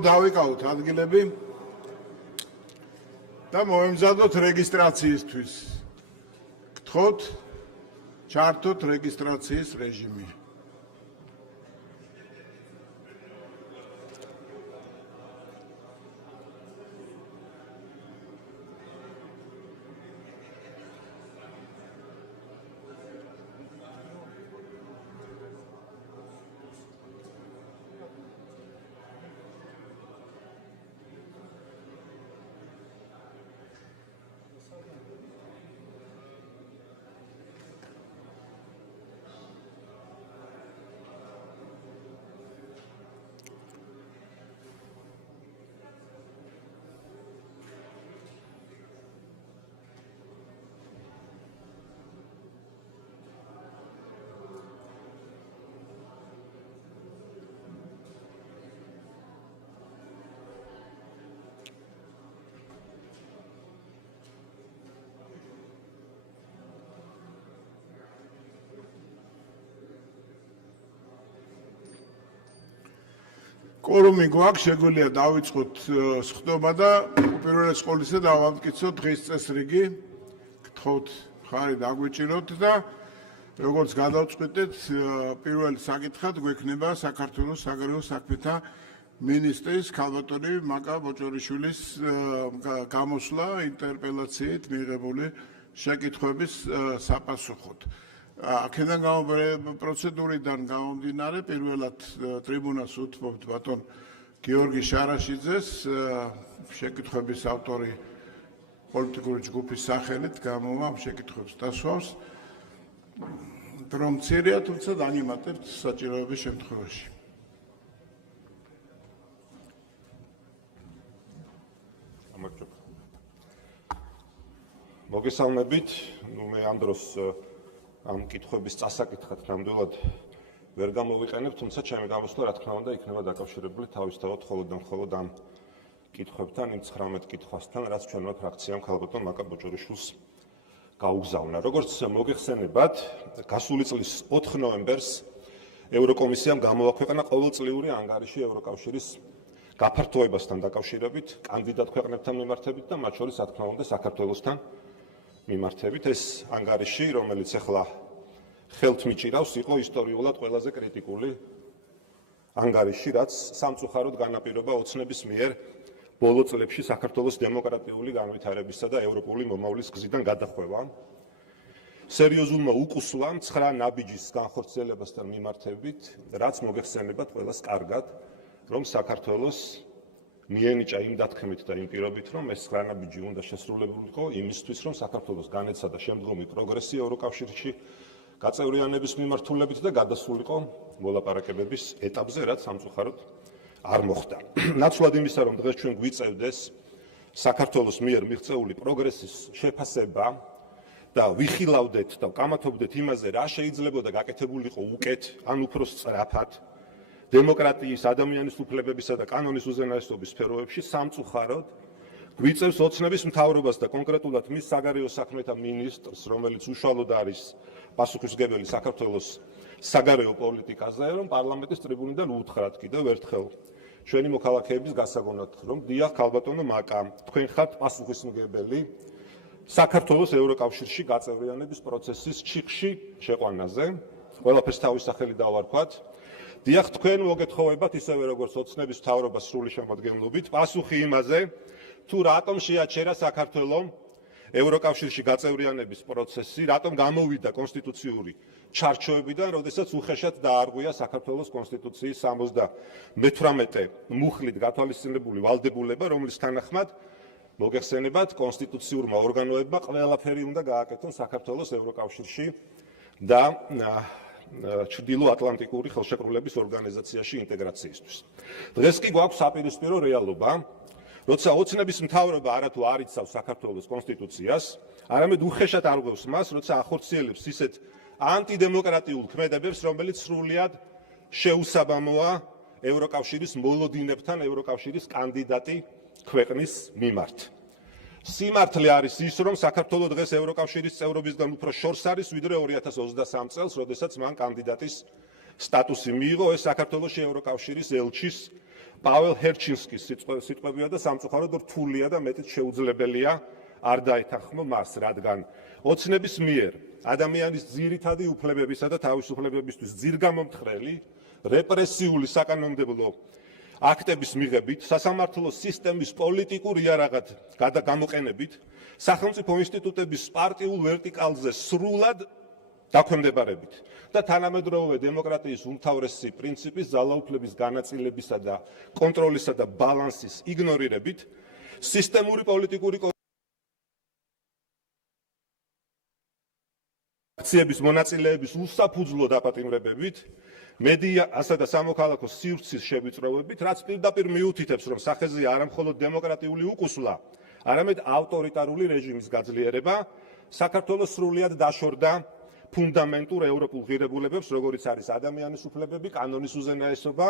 დავიკავოთ ადგილები და მოემზადოთ რეგისტრაციისთვის. გთხოვთ ჩართოთ რეგისტრაციის რეჟიმი. Კორუმი გვაქვს, შეგვიძლია დავიწყოთ სხდომა და უპირველეს ყოვლისა დავამტკიცოთ დღის წესრიგი. გთხოვთ ხარი დაგვიჭიროთ და როგორც გადავწყვიტეთ, პირველ საკითხად გვექნება საქართველოს საგარეო საქმეთა მინისტრის ქალბატონი მაკა ბოჭორიშვილის გამოსვლა ინტერპელაციით მიღებული შეკითხვების საპასუხოდ. აქედან პროცედურიდან გამომდინარე, პირველად ტრიბუნას უთმობთ ბატონ გიორგი შარაშიძეს, შეკითხვების ავტორი პოლიტიკური ჯგუფის სახელით გამოვა შეკითხვებს დასვავს. დრო მცირეა, თუმცა დანიმატებთ საჭიროების შემთხვევაში. მოგესალმებით, მე ამ დროს ამ კითხვების წასაკითხად ნამდვილად ვერ გამოვიყენებ, თუმცა ჩემი გამოსვლა რა თქმა უნდა იქნება დაკავშირებული თავისთავად მხოლოდ ამ კითხვებთან, იმ 19 კითხვასთან, რაც ჩვენმა ფრაქციამ ქალბატონ მაკა ბოჭორიშვილს გაუგზავნა. როგორც მოგეხსენებათ, გასული წლის 4 ნოემბერს ევროკომისიამ გამოაქვეყნა ყოველწლიური ანგარიში ევროკავშირის გაფართოებასთან დაკავშირებით, კანდიდატ ქვეყნებთან მიმართებით და მათ შორის, რა თქმა უნდა, საქართველოსთან მიმართებით. ეს ანგარიში, რომელიც ახლა ხელთ მიჭირავს, იყო ისტორიულად ყველაზე კრიტიკული ანგარიში, რაც სამწუხაროდ განაპირობა ოცნების მიერ ბოლო წლებში საქართველოს დემოკრატიული განვითარებისა და ევროპული მომავლის გზიდან გადახვევა. სერიოზულმა უკუსლამ 9 ნაბიჯის განხორციელებასთან მიმართებით, რაც მოგეხსენებათ ყველას კარგად, რომ საქართველოს მიენიჭა იმ დათქმით და იმ პირობით, რომ ეს 9 ნაბიჯი უნდა შესრულებულიყო იმისთვის, რომ საქართველოს განეცადა შემდგომი პროგრესი ევროკავშირში გაწევრიანების მიმართულებით და გადასულიყო მოლაპარაკებების ეტაპზე, რაც სამწუხაროდ არ მოხდა. ნაცვლად იმისა, რომ დღეს ჩვენ გვიწევდეს საქართველოს მიერ მიღწეული პროგრესის შეფასება და ვიხილავდეთ და ვკამათობდეთ იმაზე, რა შეიძლებოდა გაკეთებულიყო უკეთ, ან უფრო სწრაფად დემოკრატიის, ადამიანის უფლებებისა და კანონის უზენაესობის სფეროებში, სამწუხაროდ გვიწევს ოცნების მთავრობას და კონკრეტულად მის საგარეო საქმეთა მინისტრს, რომელიც უშუალოდ არის პასუხისმგებელი საქართველოს საგარეო პოლიტიკაზე, რომ პარლამენტის ტრიბუნიდან უთხრათ კიდევ ერთხელ ჩვენი მოქალაქეების გასაგონად, რომ დიახ, ქალბატონო მაკა, თქვენ ხართ პასუხისმგებელი საქართველოს ევროკავშირში გაწევრიანების პროცესის ჩიხში შეყვანაზე. ყველაფერს თავის სახელი დავარქვათ. დიახ, თქვენ მოგეთხოვებათ ისევე როგორც ოცნების მთავრობას სრული შემოადგენლობით პასუხი იმაზე, თუ რატომ შეაჩერა საქართველოს ევროკავშირში გაწევრიანების პროცესი, რატომ გამოვიდა კონსტიტუციური ჩარჩოებიდან, როდესაც უხეშად დაარღვია საქართველოს კონსტიტუციის 78 მუხლით გათვალისწინებული ვალდებულება, რომლის თანახმად მოგეხსენებათ კონსტიტუციურმა ორგანოებმა ყველაფერი უნდა გააკეთონ საქართველოს ევროკავშირში და ჩრდილო-ატლანტიკური ხელშეკრულების ორგანიზაციაში ინტეგრაციისთვის. დღეს კი გვაქვს საპირისპირო რეალობა, როცა ოცნების მთავრობა არათუ არ იცავს საქართველოს კონსტიტუციას, არამედ უხეშად არღვევს მას, როცა ახორციელებს ისეთ ანტიდემოკრატიულ ქმედებებს, რომელიც სრულიად შეუსაბამოა ევროკავშირის მოლოდინებთან, ევროკავშირის კანდიდატი ქვეყნის მიმართ. სიმართლე არის ის, რომ საქართველოს დღეს ევროკავშირის წევრობისგან უფრო შორს არის, ვიდრე 2023 წელს, როდესაც მან კანდიდატის სტატუსი მიიღო. ეს საქართველოში ევროკავშირის ელჩის პაველ ჰერჩინსკის სიტყვებია და სამწუხაროდ რთულია და მეტიც შეუძლებელია არ დაეთანხმო მას, რადგან ოცნების მიერ ადამიანის ძირითადი უფლებებისა და თავისუფლებებისთვის ძირგამომთხრელი რეპრესიული საკანონმდებლო აქტების მიღებით, სასამართლო სისტემის პოლიტიკურ იარაღად გამოყენებით, სახელმწიფო ინსტიტუტების პარტიულ ვერტიკალზე სრულად დაქვემდებარებით და თანამედროვე დემოკრატიის უმთავრესი პრინციპის ძალაუფლების განაწილებისა და კონტროლისა და ბალანსის იგნორირებით, სისტემური პოლიტიკური აქციების მონაწილეების უსაფუძვლო დაპატიმრებებით, მედიასა და სამოქალაქო სივრცის შევიწროვებით, რაც პირდაპირ მიუთითებს, რომ სახეზეა არა მხოლოდ დემოკრატიული უკუსვლა, არამედ ავტორიტარული რეჟიმის გაძლიერება, საქართველოს სრულად დაშორდა ფუნდამენტურ ევროპულ ღირებულებებს, როგორიც არის ადამიანის უფლებები, კანონის უზენაესობა,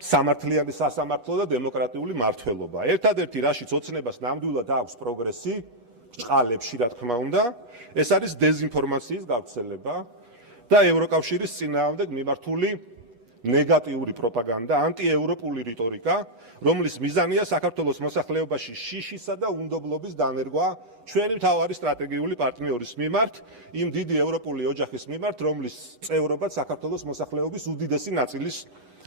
სამართლიანი სასამართლო და დემოკრატიული მართლობა. ერთადერთი, რაშიც ოცნებას ნამდვილად აქვს პროგრესი, ბრჭყალებში, რა თქმა უნდა, ეს არის დეზინფორმაციის გავრცელება და ევროკავშირის წინააღმდეგ მიმართული ნეგატიური პროპაგანდა, ანტიევროპული რიტორიკა, რომლის მიზანია საქართველოს მოსახლეობაში შიშისა და უნდობლობის დანერგვა ჩვენი მთავარი სტრატეგიული პარტნიორის მიმართ, იმ დიდი ევროპული ოჯახის მიმართ, რომლის წევრობაც საქართველოს მოსახლეობის უდიდესი ნაწილის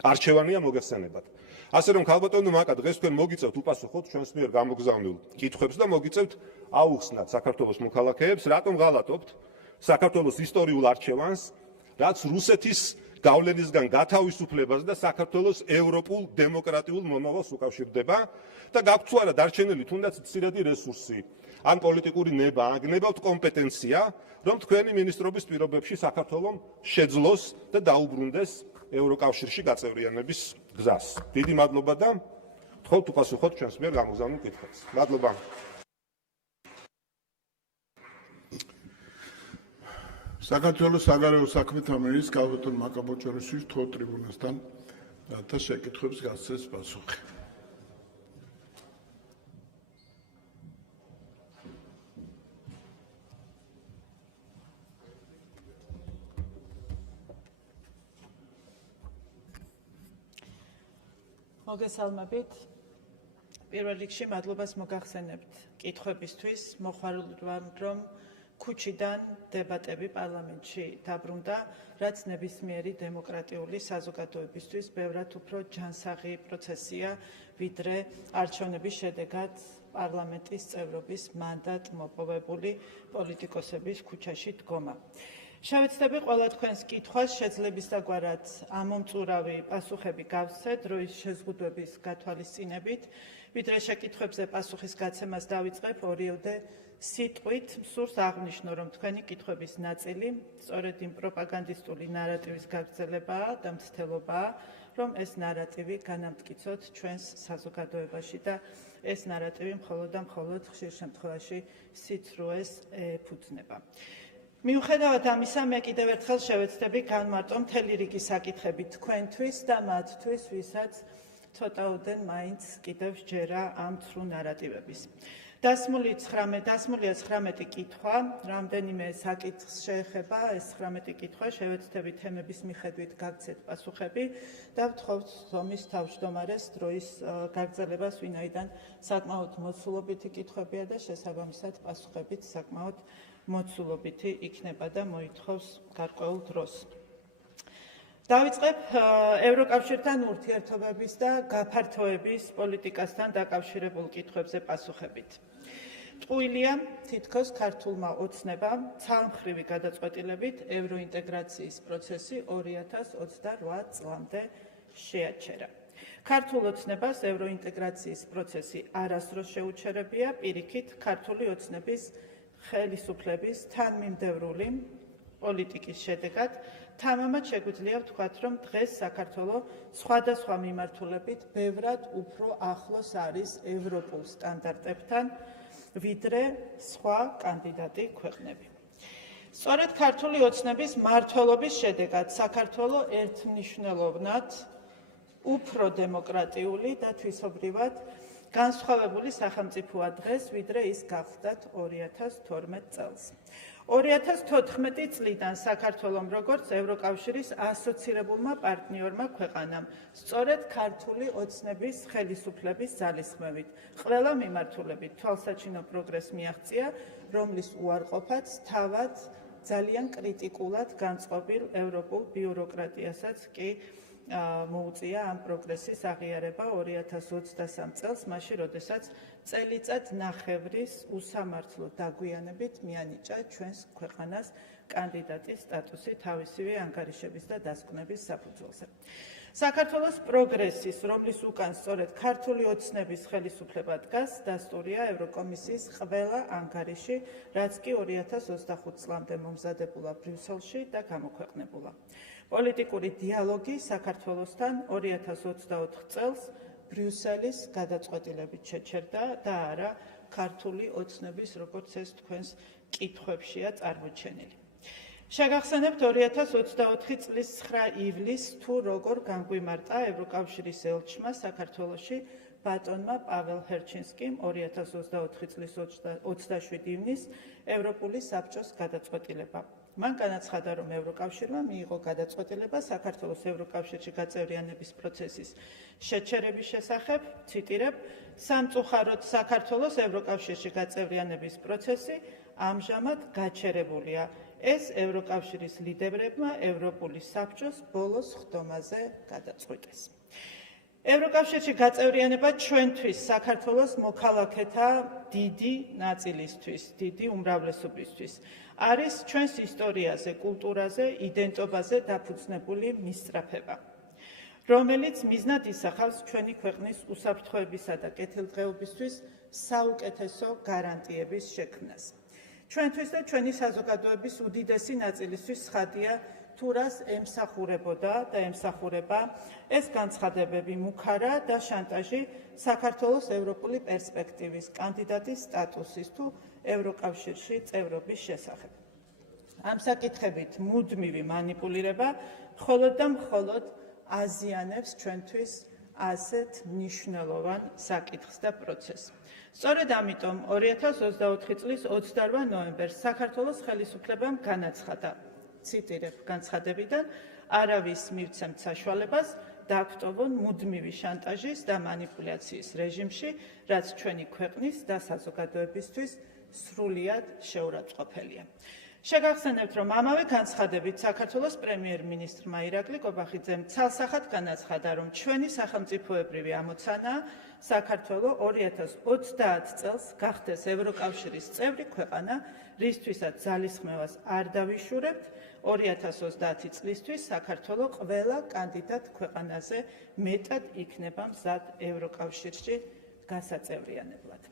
არჩევანია მოგეხსენებათ. ასე რომ ქალბატონო მაკა, დღეს თქვენ მოგიწევთ უპასუხოთ ჩვენს მიერ გამოგზავნილ კითხვებს და მოგიწევთ აუხსნათ საქართველოს მოქალაქეებს, რატომ ღალატობთ საქართველოს ისტორიულ არჩევანს, რაც რუსეთის გავლენისგან გათავისუფლებას და საქართველოს ევროპულ დემოკრატიულ მომავალს უკავშირდება და გაქვთ თუ არა დარჩენილი თუნდაც მცირედი რესურსი, ან პოლიტიკური ნება, ან გნებავთ კომპეტენცია, რომ თქვენი მინისტრობის პირობებში საქართველოს შეძლოს და დაუბრუნდეს ევროკავშირში გაწევრიანების გზას. დიდი მადლობა და ვთხოვთ უპასუხოთ ჩვენს მიერ გამოგზავნილ კითხვებს. მადლობა. საქართველოს საგარეო საქმეთა მინისტრ ქალბატონ მაკა ბოჭორიშვილს თო ტრიბუნასთან და შეკითხვებს გასცეს პასუხი. მოგესალმებით. პირველ რიგში მადლობას მოგახსენებთ კითხვებისთვის. მოხარულით ვარ, რომ ქუჩიდან დებატები პარლამენტში დაბრუნდა, რაც ნებისმიერი დემოკრატიული საზოგადოებისთვის ბევრად უფრო ჯანსაღი პროცესია, ვიდრე არჩევნების შედეგად პარლამენტის წევრობის მანდატ მოპოვებული პოლიტიკოსების ქუჩაში დგომა. შევეცდები ყველა თქვენს კითხვას შეძლებისდაგვარად ამომწურავი პასუხები გავსცე დროის შეზღუდვების გათვალისწინებით, ვიდრე შეკითხვებზე პასუხის გაცემას დავიწყებ ორიოდე სიტყვით, სურს აღნიშნო, რომ თქვენი კითხვების ნაწილი სწორედ იმ პროპაგანდისტული ნარატივის გაგრძელებაა და მცდელობაა, რომ ეს ნარატივი განამტკიცოთ ჩვენს საზოგადოებაში და ეს ნარატივი მხოლოდ და მხოლოდ ხშირ შემთხვევაში სიცრუეს ეფუძნება. მიუხედავად ამისა, მე კიდევ ერთხელ შევეცდები განმარტო მთელი რიგი საკითხები თქვენთვის და მათთვის, ვისაც ცოტაოდენ მაინც კიდევ სჯერა ამ ცრუ ნარატივების. დასმულია 19 კითხვა, რამდენიმე საკითხს შეეხება ეს 19 კითხვა, შევეცდები თემების მიხედვით გაგცეთ პასუხები და ვთხოვთ ზომის თავმჯდომარეს დროის გაგრძელებას, ვინაიდან საკმაოდ მოცულობითი კითხვებია და შესაბამისად პასუხებიც საკმაოდ მოცულობითი იქნება და მოითხოვს გარკვეულ დროს. დავიწყებ ევროკავშირთან ურთიერთობების და გაფართოების პოლიტიკასთან დაკავშირებულ კითხვებზე პასუხებით. ტყუილია თითქოს ქართულმა ოცნებამ ცალმხრივი გადაწყვეტილებით ევროინტეგრაციის პროცესი 2028 წლამდე შეაჩერა. ქართულ ოცნებას ევროინტეგრაციის პროცესი არასდროს შეუჩერებია, პირიქით ქართული ოცნების ხელისუფლების თანმიმდევრული პოლიტიკის შედეგად თამამად შეგვიძლია ვთქვათ, რომ დღეს საქართველოს სხვადასხვა მიმართულებით ბევრად უფრო ახლოს არის ევროპულ სტანდარტებთან, ვიდრე სხვა კანდიდატი ქვეყნები. სწორედ ქართული ოცნების მმართველობის შედეგად საქართველოს ერთმნიშვნელოვნად უფრო დემოკრატიული და თვისობრივად განსხვავებული სახელმწიფოა დღეს, ვიდრე ის გახლდათ 2012 წელს. 2014 წლიდან საქართველომ როგორც ევროკავშირის ასოცირებულმა პარტნიორმა ქვეყანამ, სწორედ ქართული ოცნების ხელისუფლების ძალისხმევით, ყველა მიმართულებით თვალსაჩინო პროგრესს მიაღწია, რომლის უარყოფაც თავად ძალიან კრიტიკულად განწყობილ ევროპულ ბიუროკრატიასაც კი მოუწია ამ პროგრესის აღიარება 2023 წელს, მაშინ, როდესაც წელიწად ნახევრის უსამართლო დაგვიანებით მიანიჭა ჩვენს ქვეყანას კანდიდატის სტატუსი თავისივე ანგარიშების და დასკვნების საფუძველზე. საქართველოს პროგრესის, რომლის უკან სწორედ ქართული ოცნების ხელისუფლება დგას, დასტურია ევროკომისიის ყველა ანგარიში, რაც კი 2025 წლამდე მომზადებულა ბრიუსელში და გამოქვეყნებულა. პოლიტიკური დიალოგი საქართველოსთან 2024 წელს ბრიუსელის გადაწყვეტილებით შეჩერდა და არა ქართული ოცნების, როგორც ეს თქვენს კითხვებშია წარმოჩენილი. შეგახსენებთ 2024 წლის 9 ივლისს თუ როგორ განგვიმარტა ევროკავშირის ელჩმა საქართველოში ბატონმა პაվել ჰერჩინსკიმ 2024 წლის 27 ივნისს ევროპული საბჭოს გადაწყვეტილება. მან განაცხადა, რომ ევროკავშირმა მიიღო გადაწყვეტილება საქართველოს ევროკავშირში გაწევრიანების პროცესის შეჩერების შესახებ, ციტირებ, სამწუხაროდ საქართველოს ევროკავშირში გაწევრიანების პროცესი ამჟამად გაჩერებულია. ეს ევროკავშირის ლიდერებმა ევროპული საბჭოს ბოლოს ხდომაზე გადაწყვიტეს. ევროკავშირში გაწევრიანება ჩვენთვის საქართველოს მოქალაქეთა დიდი ნაწილისთვის, დიდი უმრავლესობისთვის არის ჩვენს ისტორიაზე, კულტურაზე, იდენტობაზე დაფუძნებული მისწრაფება, რომელიც მიზნად ისახავს ჩვენი ქვეყნის უსაფრთხოებისა და კეთილდღეობისთვის საუკეთესო გარანტიების შექმნას. ჩვენთვის და ჩვენი საზოგადოების უდიდესი ნაწილისთვის ცხადია, თუ რას ემსახურებოდა და ემსახურება ეს განცხადებები მუქარა და შანტაჟი საქართველოს ევროპული პერსპექტივის კანდიდატის სტატუსის თუ ევროკავშირში წევრობის შესახებ. ამ საკითხებით მუდმივი მანიპულირება მხოლოდ და მხოლოდ აზიანებს ჩვენთვის ასეთ მნიშვნელოვან საკითხს და პროცესს. სწორედ ამიტომ 2024 წლის 28 ნოემბერს საქართველოს ხელისუფლებამ განაცხადა, ციტირებ განცხადებიდან, არავის მივცემთ საშუალებას დაგვტოვონ მუდმივი შანტაჟის და მანიპულაციის რეჟიმში, რაც ჩვენი ქვეყნის და საზოგადოებისთვის სრულიად შეურაცხყოფელია. შეგახსენებთ, რომ ამავე განცხადებით საქართველოს პრემიერ-მინისტრმა ირაკლი კობახიძემ ცალსახად განაცხადა, რომ ჩვენი სახელმწიფოებრივი ამოცანაა საქართველო 2030 წელს გახდეს ევროკავშირის წევრი ქვეყანა, რისთვისაც ძალისხმევას არ დავიშურებთ, 2030 წლისთვის საქართველო ყველა კანდიდატ ქვეყანაზე მეტად იქნება მზად ევროკავშირში გასაწევრიანებლად.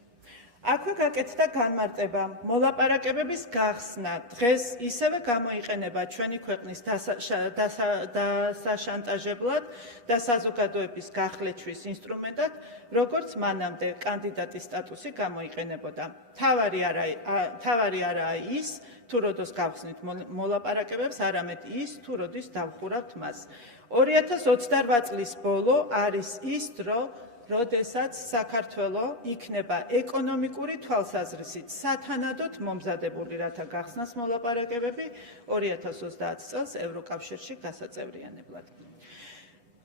აქვე გაკეთდა განმარტება, მოლაპარაკებების გახსნა დღეს ისევე გამოიყენება ჩვენი ქვეყნის დასაშანტაჟებლად და საზოგადოების გახლეჩვის ინსტრუმენტად, როგორც მანამდე კანდიდატის სტატუსი გამოიყენებოდა. თავარი არაა ის, თუ როდოს გავხსნით მოლაპარაკებებს, არამედ ის, თუ როდის დავხურავთ მას. 2028 წლის ბოლო არის ის დრო, როდესაც საქართველო იქნება ეკონომიკური თვალსაზრისით სათანადოდ მომზადებული, რათა გახსნას მოლაპარაკებები 2030 წელს ევროკავშირში გასაწევრიანებლად.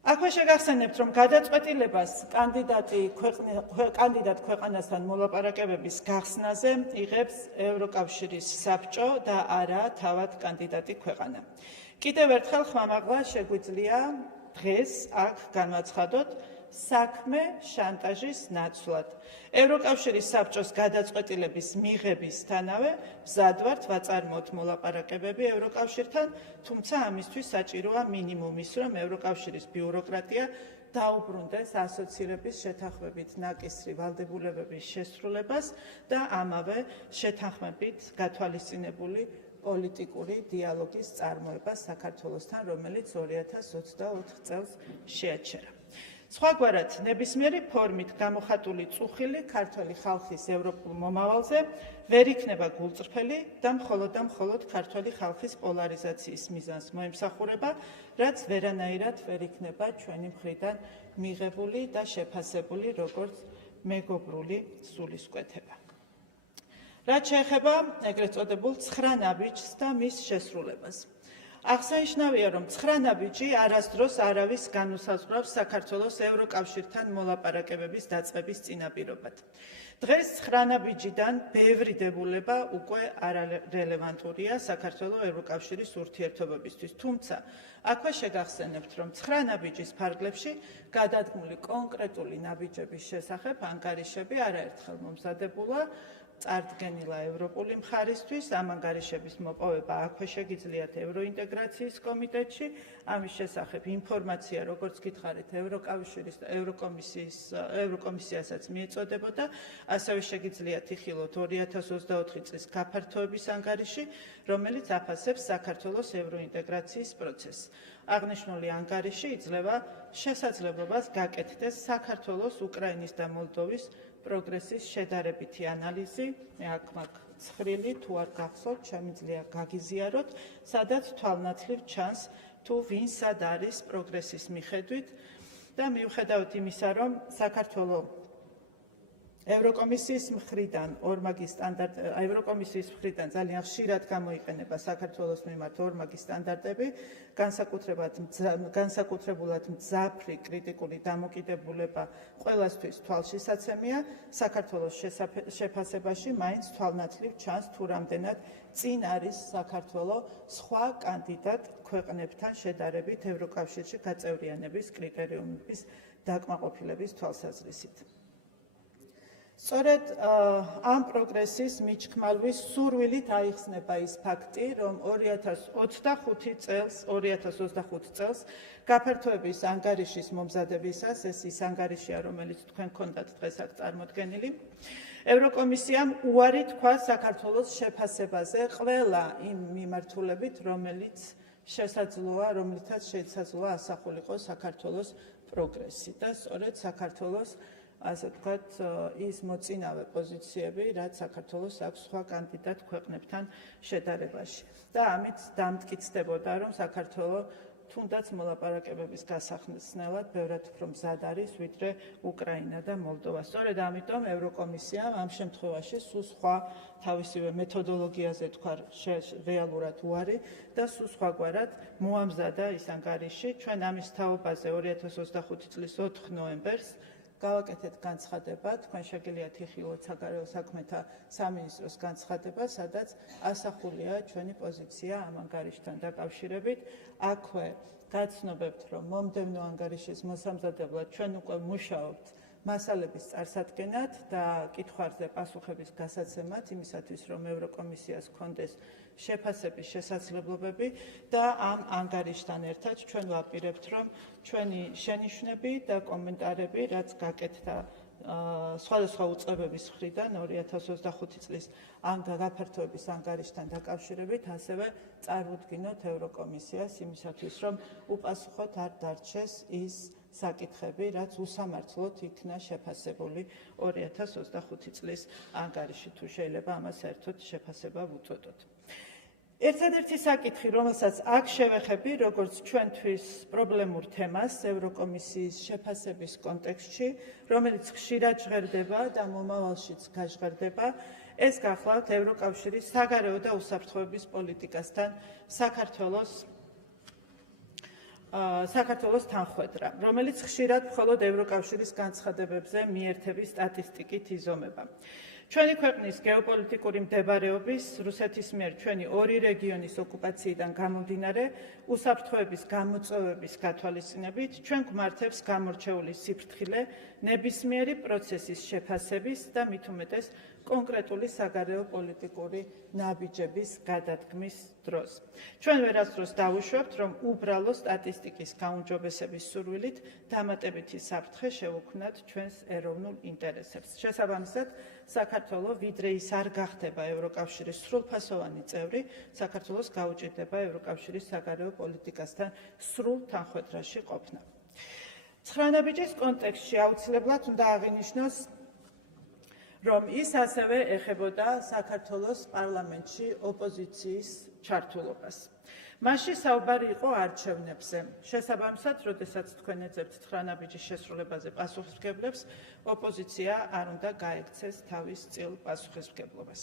აქვე შეგახსენებთ, რომ გადაწყვეტილებას კანდიდატ ქვეყანასთან მოლაპარაკებების გახსნაზე იღებს ევროკავშირის საბჭო და არა თავად კანდიდატი ქვეყანა. კიდევ ერთხელ ხმამაღლა შეგვიძლია დღეს აქ განვაცხადოთ საქმე შანტაჟის ნაცვლად. ევროკავშირის საბჭოს გადაწყვეტილების მიღებისთანავე მზად ვართ ვაწარმოოთ მოლაპარაკებები ევროკავშირთან, თუმცა ამისთვის საჭიროა მინიმუმ ის, რომ ევროკავშირის ბიუროკრატია დაუბრუნდეს ასოცირების შეთანხმებით ნაკისრი ვალდებულებების შესრულებას და ამავე შეთანხმებით გათვალისწინებული პოლიტიკური დიალოგის წარმოებას საქართველოსთან, რომელიც 2024 წელს შეაჩერა. სხვაგვარად, ნებისმიერი ფორმით გამოხატული წუხილი ქართველი ხალხის ევროპულ მომავალზე ვერ იქნება გულწრფელი და მხოლოდ ქართველი ხალხის პოლარიზაციის მიზანს მოემსახურება, რაც ვერანაირად ვერ იქნება ჩვენი მხრიდან მიღებული და შეფასებული როგორც მეგობრული სულისკვეთება. რაც შეეხება ეგრეთ წოდებულ 9 ნაბიჯს და მის შესრულებას. აღსანიშნავია, რომ 9 ნაბიჯი არასდროს არავის განუსაზღვრავს საქართველოს ევროკავშირთან მოლაპარაკებების დაწყების წინაპირობად. დღეს 9 ნაბიჯიდან ბევრი დებულება უკვე არარელევანტურია საქართველოს ევროკავშირის ურთიერთობებისთვის. თუმცა, აქვე შეგახსენებთ, რომ 9 ნაბიჯის ფარგლებში გადადგმული კონკრეტული ნაბიჯების შესახებ ანგარიშები არაერთხელ მომზადებულა წარდგენილა ევროპული მხარისთვის, ამ ანგარიშების მოპოვება აქვე შეგიძლიათ ევროინტეგრაციის კომიტეტში, ამის შესახებ ინფორმაცია, როგორც გითხარით, ევროკავშირის და ევროკომისიასაც მიეწოდებოდა, ასევე შეგიძლიათ იხილოთ 2024 წლის გაფართოების ანგარიში, რომელიც აფასებს საქართველოს ევროინტეგრაციის პროცესს. აღნიშნული ანგარიში იძლევა შესაძლებლობას გაკეთდეს საქართველოს, უკრაინის და მოლდოვის პროგრესის შედარებითი ანალიზი, მე აქ მაქვს ცხრილი, თუ არ გახსოვთ, შემიძლია გაგიზიაროთ, სადაც თვალნათლივ ჩანს, თუ ვინ სად არის პროგრესის მიხედვით და მიუხედავად იმისა, რომ საქართველოს ევროკომისიის მხრიდან ძალიან ხშირად გამოიყენება საქართველოს მიმართ ორმაგი სტანდარტები, განსაკუთრებულად მძაფრი კრიტიკული დამოკიდებულება ყველასთვის თვალშისაცემია, საქართველოს შეფასებაში მაინც თვალნათლივ ჩანს, თუ რამდენად წინ არის საქართველოს სხვა კანდიდატ ქვეყნებთან შედარებით ევროკავშირში გაწევრიანების კრიტერიუმების დაკმაყოფილების თვალსაზრისით. სწორედ ამ პროგრესის მიჩქმალვის სურვილით აიხსნება ის ფაქტი, რომ 2025 წელს გაფართოების ანგარიშის მომზადებისას, ეს ის ანგარიშია, რომელიც თქვენ გქონდათ დღეს აქ წარმოდგენილი, ევროკომისიამ უარი თქვა საქართველოს შეფასებაზე ყველა იმ მიმართულებით, რომლითაც შესაძლოა ასახულიყო საქართველოს პროგრესი და სწორედ საქართველოს ასე ვთქვათ, ის მოწინავე პოზიციები, რაც საქართველოს აქვს სხვა კანდიდატ ქვეყნებთან შედარებაში. და ამით დამტკიცდებოდა, რომ საქართველოს თუნდაც მოლაპარაკებების გასახსნელად ბევრად უფრო მზად არის, ვიდრე უკრაინა და მოლდოვა. სწორედ ამიტომ ევროკომისიამ ამ შემთხვევაში სულ სხვა თავისივე მეთოდოლოგიაზე თქვა რეალურად უარი და სულ სხვაგვარად მოამზადა ის ანგარიში. ჩვენ ამის თაობაზე 2025 წლის 4 ნოემბერს გავაკეთეთ განცხადება, თქვენ შეგიძლიათ იხილოთ საგარეო საქმეთა სამინისტროს განცხადება, სადაც ასახულია ჩვენი პოზიცია ამ ანგარიშთან დაკავშირებით. აქვე გაცნობებთ, რომ მომდევნო ანგარიშის მოსამზადებლად ჩვენ უკვე მუშაობთ მასალების წარსადგენად და კითხვებზე პასუხების გასაცემად, იმისათვის, რომ ევროკომისიას ჰქონდეს შეფასების შესაძლებლობები და ამ ანგარიშთან ერთად ჩვენ ვაპირებთ, რომ ჩვენი შენიშვნები და კომენტარები, რაც გაკეთდა სხვადასხვა უწყებების მხრიდან 2025 წლის გაფართოების ანგარიშთან დაკავშირებით, ასევე წარმოუდგინოთ ევროკომისიას იმისათვის, რომ უპასუხოდ არ დარჩეს ის საკითხები, რაც უსამართლოდ იქნა შეფასებული 2025 წლის ანგარიში, თუ შეიძლება ამას საერთოდ შეფასება ვუწოდოთ. ერთადერთი საკითხი, რომელსაც აქ შევეხები, როგორც ჩვენთვის პრობლემურ თემას ევროკომისიის შეფასების კონტექსტში, რომელიც ხშირად ჟღერდება და მომავალშიც გაჟღერდება, ეს გახლავთ ევროკავშირის საგარეო და უსაფრთხოების პოლიტიკასთან საქართველოს თანხმედრა, რომელიც ხშირად მხოლოდ ევროკავშირის განცხადებებზე მიერთების სტატისტიკით იზომება. ჩვენი ქვეყნის გეოპოლიტიკური მდებარეობის, რუსეთის მიერ ჩვენი ორი რეგიონის ოკუპაციიდან გამომდინარე, უსაფრთხოების გამოწვევების გათვალისწინებით, ჩვენ გვმართებს გამორჩეული სიფრთხილე ნებისმიერი პროცესის შეფასების და მით უმეტეს კონკრეტული საგარეო პოლიტიკური ნაბიჯების გადადგმის დროს. ჩვენ ვერასდროს დავუშვებთ, რომ უბრალო სტატისტიკის გაუმჯობესების სურვილით დამატებითი საფრთხე შევუქმნათ ჩვენს ეროვნულ ინტერესებს. შესაბამისად, საქართველოს ვიდრე ის არ გახდება ევროკავშირის სრულფასოვანი წევრი, საქართველოს გაუჭირდება ევროკავშირის საგარეო პოლიტიკასთან სრულ თანხმედრაში ყოფნა. 9 ნაბიჯის კონტექსტში აუცილებლად უნდა აღინიშნოს, რომ ის ასევე ეხებოდა საქართველოს პარლამენტში ოპოზიციის ჩართულობას. მასში საუბარი იყო არჩევნებზე. შესაბამისად, როდესაც თქვენ ეძებთ 19 ბიჭის შესრულებაზე პასუხისმგებლებს, ოპოზიცია არ უნდა გაექცეს თავის წილ პასუხისმგებლობას.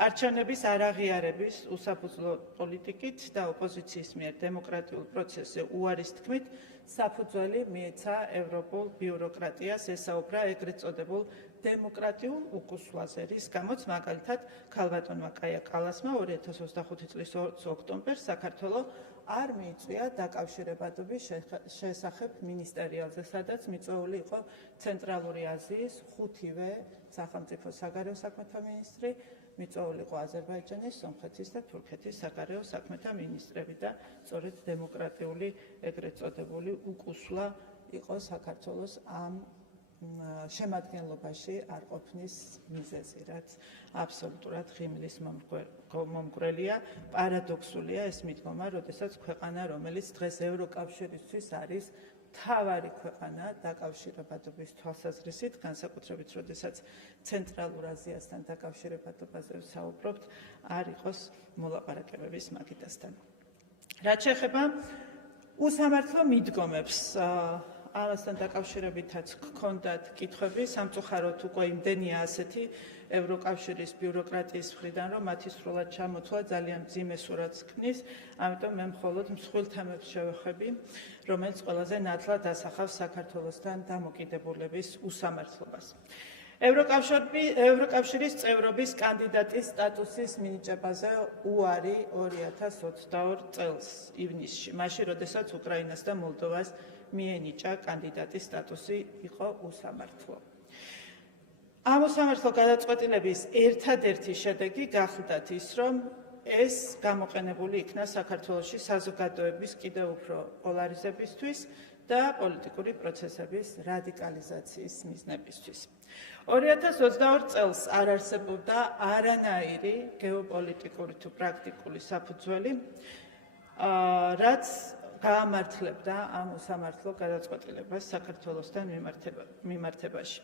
არჩევნების არაღიარების უსაფუძვლო პოლიტიკით და ოპოზიციის მიერ დემოკრატიულ პროცესზე უარის თქმით, საფუძველი მიეცა ევროპულ ბიუროკრატიას, ესაუბრა ეგრეთ წოდებულ დემოკრატიულ უკუსვლაზე, რის გამოც მაგალითად ქალბატონმა კაია კალასმა 2025 წლის 20 ოქტომბერს საქართველოს არ მიიწვია დაკავშირებადობის შესახებ მინისტერიალზე, სადაც მიწვეული იყო ცენტრალური აზიის 5-ვე სახელმწიფო საგარეო საქმეთა მინისტრი, მიწვეული იყო აზერბაიჯანის, სომხეთის და თურქეთის საგარეო საქმეთა მინისტრები და სწორედ დემოკრატიული ეგრეთ წოდებული უკუსვლა იყო საქართველოს ამ შემადგენლობაში არ ყოფნის მიზეზი, რაც აბსოლუტურად ღიმილის მომგვრელია, პარადოქსულია ეს მიდგომა, როდესაც ქვეყანა, რომელიც დღეს ევროკავშირისთვის არის მთავარი ქვეყანა დაკავშირებადობის თვალსაზრისით, განსაკუთრებით, როდესაც ცენტრალურ აზიასთან დაკავშირებადობაზე ვსაუბრობთ, არ იყოს მოლაპარაკებების მაგიდასთან. რაც შეეხება უსამართლო მიდგომებს, ამასთან დაკავშირებითაც გქონდათ კითხვები, სამწუხაროდ უკვე იმდენია ასეთი ევროკავშირის ბიუროკრატიის მხრიდან, რომ მათი სრულად ჩამოთვლა ძალიან მძიმე სურათს ქმნის, ამიტომ მე მხოლოდ მსხვილ თემებს შევეხები, რომელიც ყველაზე ნათლად ასახავს საქართველოსთან დამოკიდებულების უსამართლობას. ევროკავშირის წევრობის კანდიდატის სტატუსის მინიჭებაზე უარი 2022 წელს ივნისში, მაშინ, როდესაც უკრაინას და მოლდოვას მიენიჭა კანდიდატის სტატუსი, იყო უსამართლო. ამ უსამართლო გადაწყვეტილების ერთადერთი შედეგი გახლდათ ის, რომ ეს გამოყენებული იქნა საქართველოში საზოგადოების კიდევ უფრო პოლარიზებისთვის და პოლიტიკური პროცესების რადიკალიზაციის მიზნებისთვის. 2022 წელს არ არსებობდა არანაირი გეოპოლიტიკური თუ პრაქტიკული საფუძველი, რაც გაამართლებდა ამ უსამართლო გადაწყვეტილებას საქართველოსთან მიმართებაში.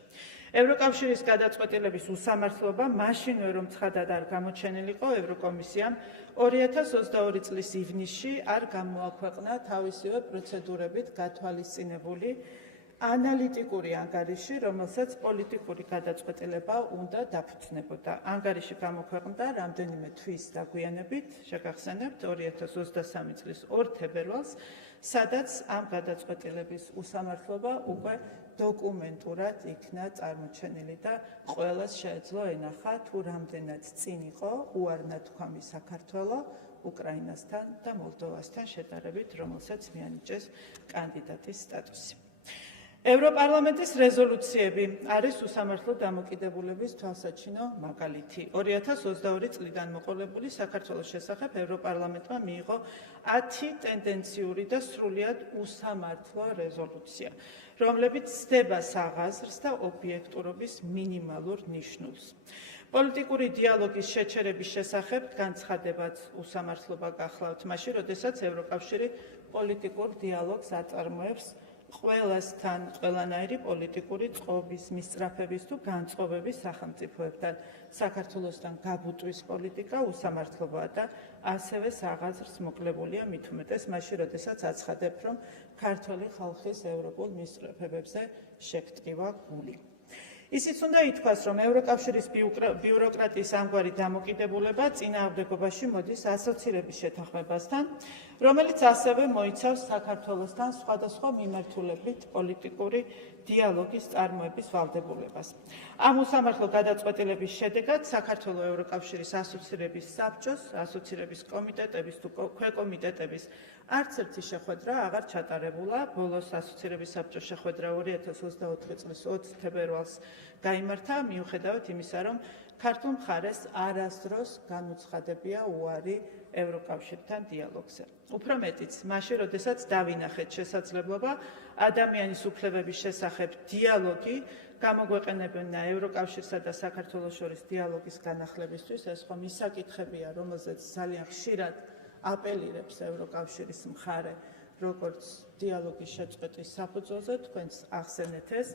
ევროკავშირის გადაწყვეტილების უსამართლობა მაშინვე რომ ცხადად არ გამოჩენილიყო, ევროკომისიამ 2022 წლის ივნისში არ გამოაქვეყნა თავისივე პროცედურებით გათვალისწინებული ანალიტიკური ანგარიში, რომელსაც პოლიტიკური გადაწყვეტილება უნდა დაფუძნებოდა. ანგარიში გამოქვეყნდა რამდენიმე თვის დაგვიანებით, შეგახსენებთ 2023 წლის 2 თებერვალს, სადაც ამ გადაწყვეტილების უსამართლობა უკვე დოკუმენტურად იქნა წარმოჩენილი და ყველას შეეძლო ენახა, თუ რამდენად წინ იყო უარნათქვამი საქართველოს უკრაინასთან და მოლდოვასთან შედარებით, რომელსაც მიანიჭეს კანდიდატის სტატუსი. ევროპარლამენტის რეზოლუციები არის უსამართლო დამოკიდებულების თვალსაჩინო მაგალითი. 2022 წლიდან მოყოლებული საქართველოს შესახებ ევროპარლამენტმა მიიღო 10 ტენდენციური და სრულიად უსამართლო რეზოლუცია, რომლებიც ცდება საღაზრს და ობიექტურობის მინიმალურ ნიშნულს. პოლიტიკური დიალოგის შეჩერების შესახებ განცხადებაც უსამართლობა გახლავთ მაშინ, როდესაც ევროკავშირი პოლიტიკურ დიალოგს აწარმოებს ყველასთან, ყველანაირი პოლიტიკური წყობის, მისწრაფების თუ განწყობების სახელმწიფოებთან. საქართველოსთან გაბუტვის პოლიტიკა უსამართლობაა და ასევე საღაზრს მოკლებულია, მით უმეტეს მაშინ, როდესაც აცხადებ, რომ ქართული ხალხის ევროპულ მისწრაფებებზე შეგტყივა გული. ისიც უნდა ითქვას, რომ ევროკავშირის ბიუროკრატიის ამგვარი დამოკიდებულება წინააღმდეგობაში მოდის ასოცირების შეთანხმებასთან, რომელიც ასევე მოიცავს საქართველოსთან სხვადასხვა მიმართულებით პოლიტიკური დიალოგის წარმოების ვალდებულებას. ამ უსამართლო გადაწყვეტილების შედეგად საქართველოს ევროკავშირის ასოცირების საბჭოს, ასოცირების კომიტეტების თუ ქვეკომიტეტების არც ერთი შეხვედრა აღარ ჩატარებულა. ბოლოს ასოცირების საბჭოს შეხვედრა 2024 წლის 20 თებერვალს გაიმართა, მიუხედავად იმისა, რომ ქართულ მხარეს არასდროს განუცხადებია უარი ევროკავშირთან დიალოგზე. უფრო მეტიც, მაშინ, როდესაც დავინახეთ შესაძლებლობა ადამიანის უფლებების შესახებ დიალოგი გამოგვეყენებინა ევროკავშირსა და საქართველოს შორის დიალოგის განახლებისთვის, ეს ხომ ის საკითხებია, რომელზეც ძალიან ხშირად აპელირებს ევროკავშირის მხარე, როგორც დიალოგის შეწყვეტის საფუძველზე, თქვენს ახსენეთ ეს,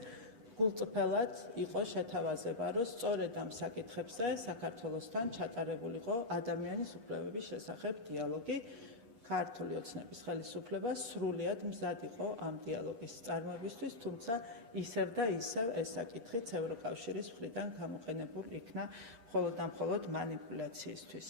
გულწრფელად იყო შეთავაზება, რომ სწორედ ამ საკითხებზე საქართველოსთან ჩატარებულიყო ადამიანის უფლებების შესახებ დიალოგი ქართული ოცნების ხელისუფლება სრულიად მზად იყო ამ დიალოგის წარმოებისთვის, თუმცა ისევ და ისევ ეს საკითხიც ევროკავშირის მხრიდან გამოყენებულ იქნა მხოლოდ და მხოლოდ манипуляციისთვის.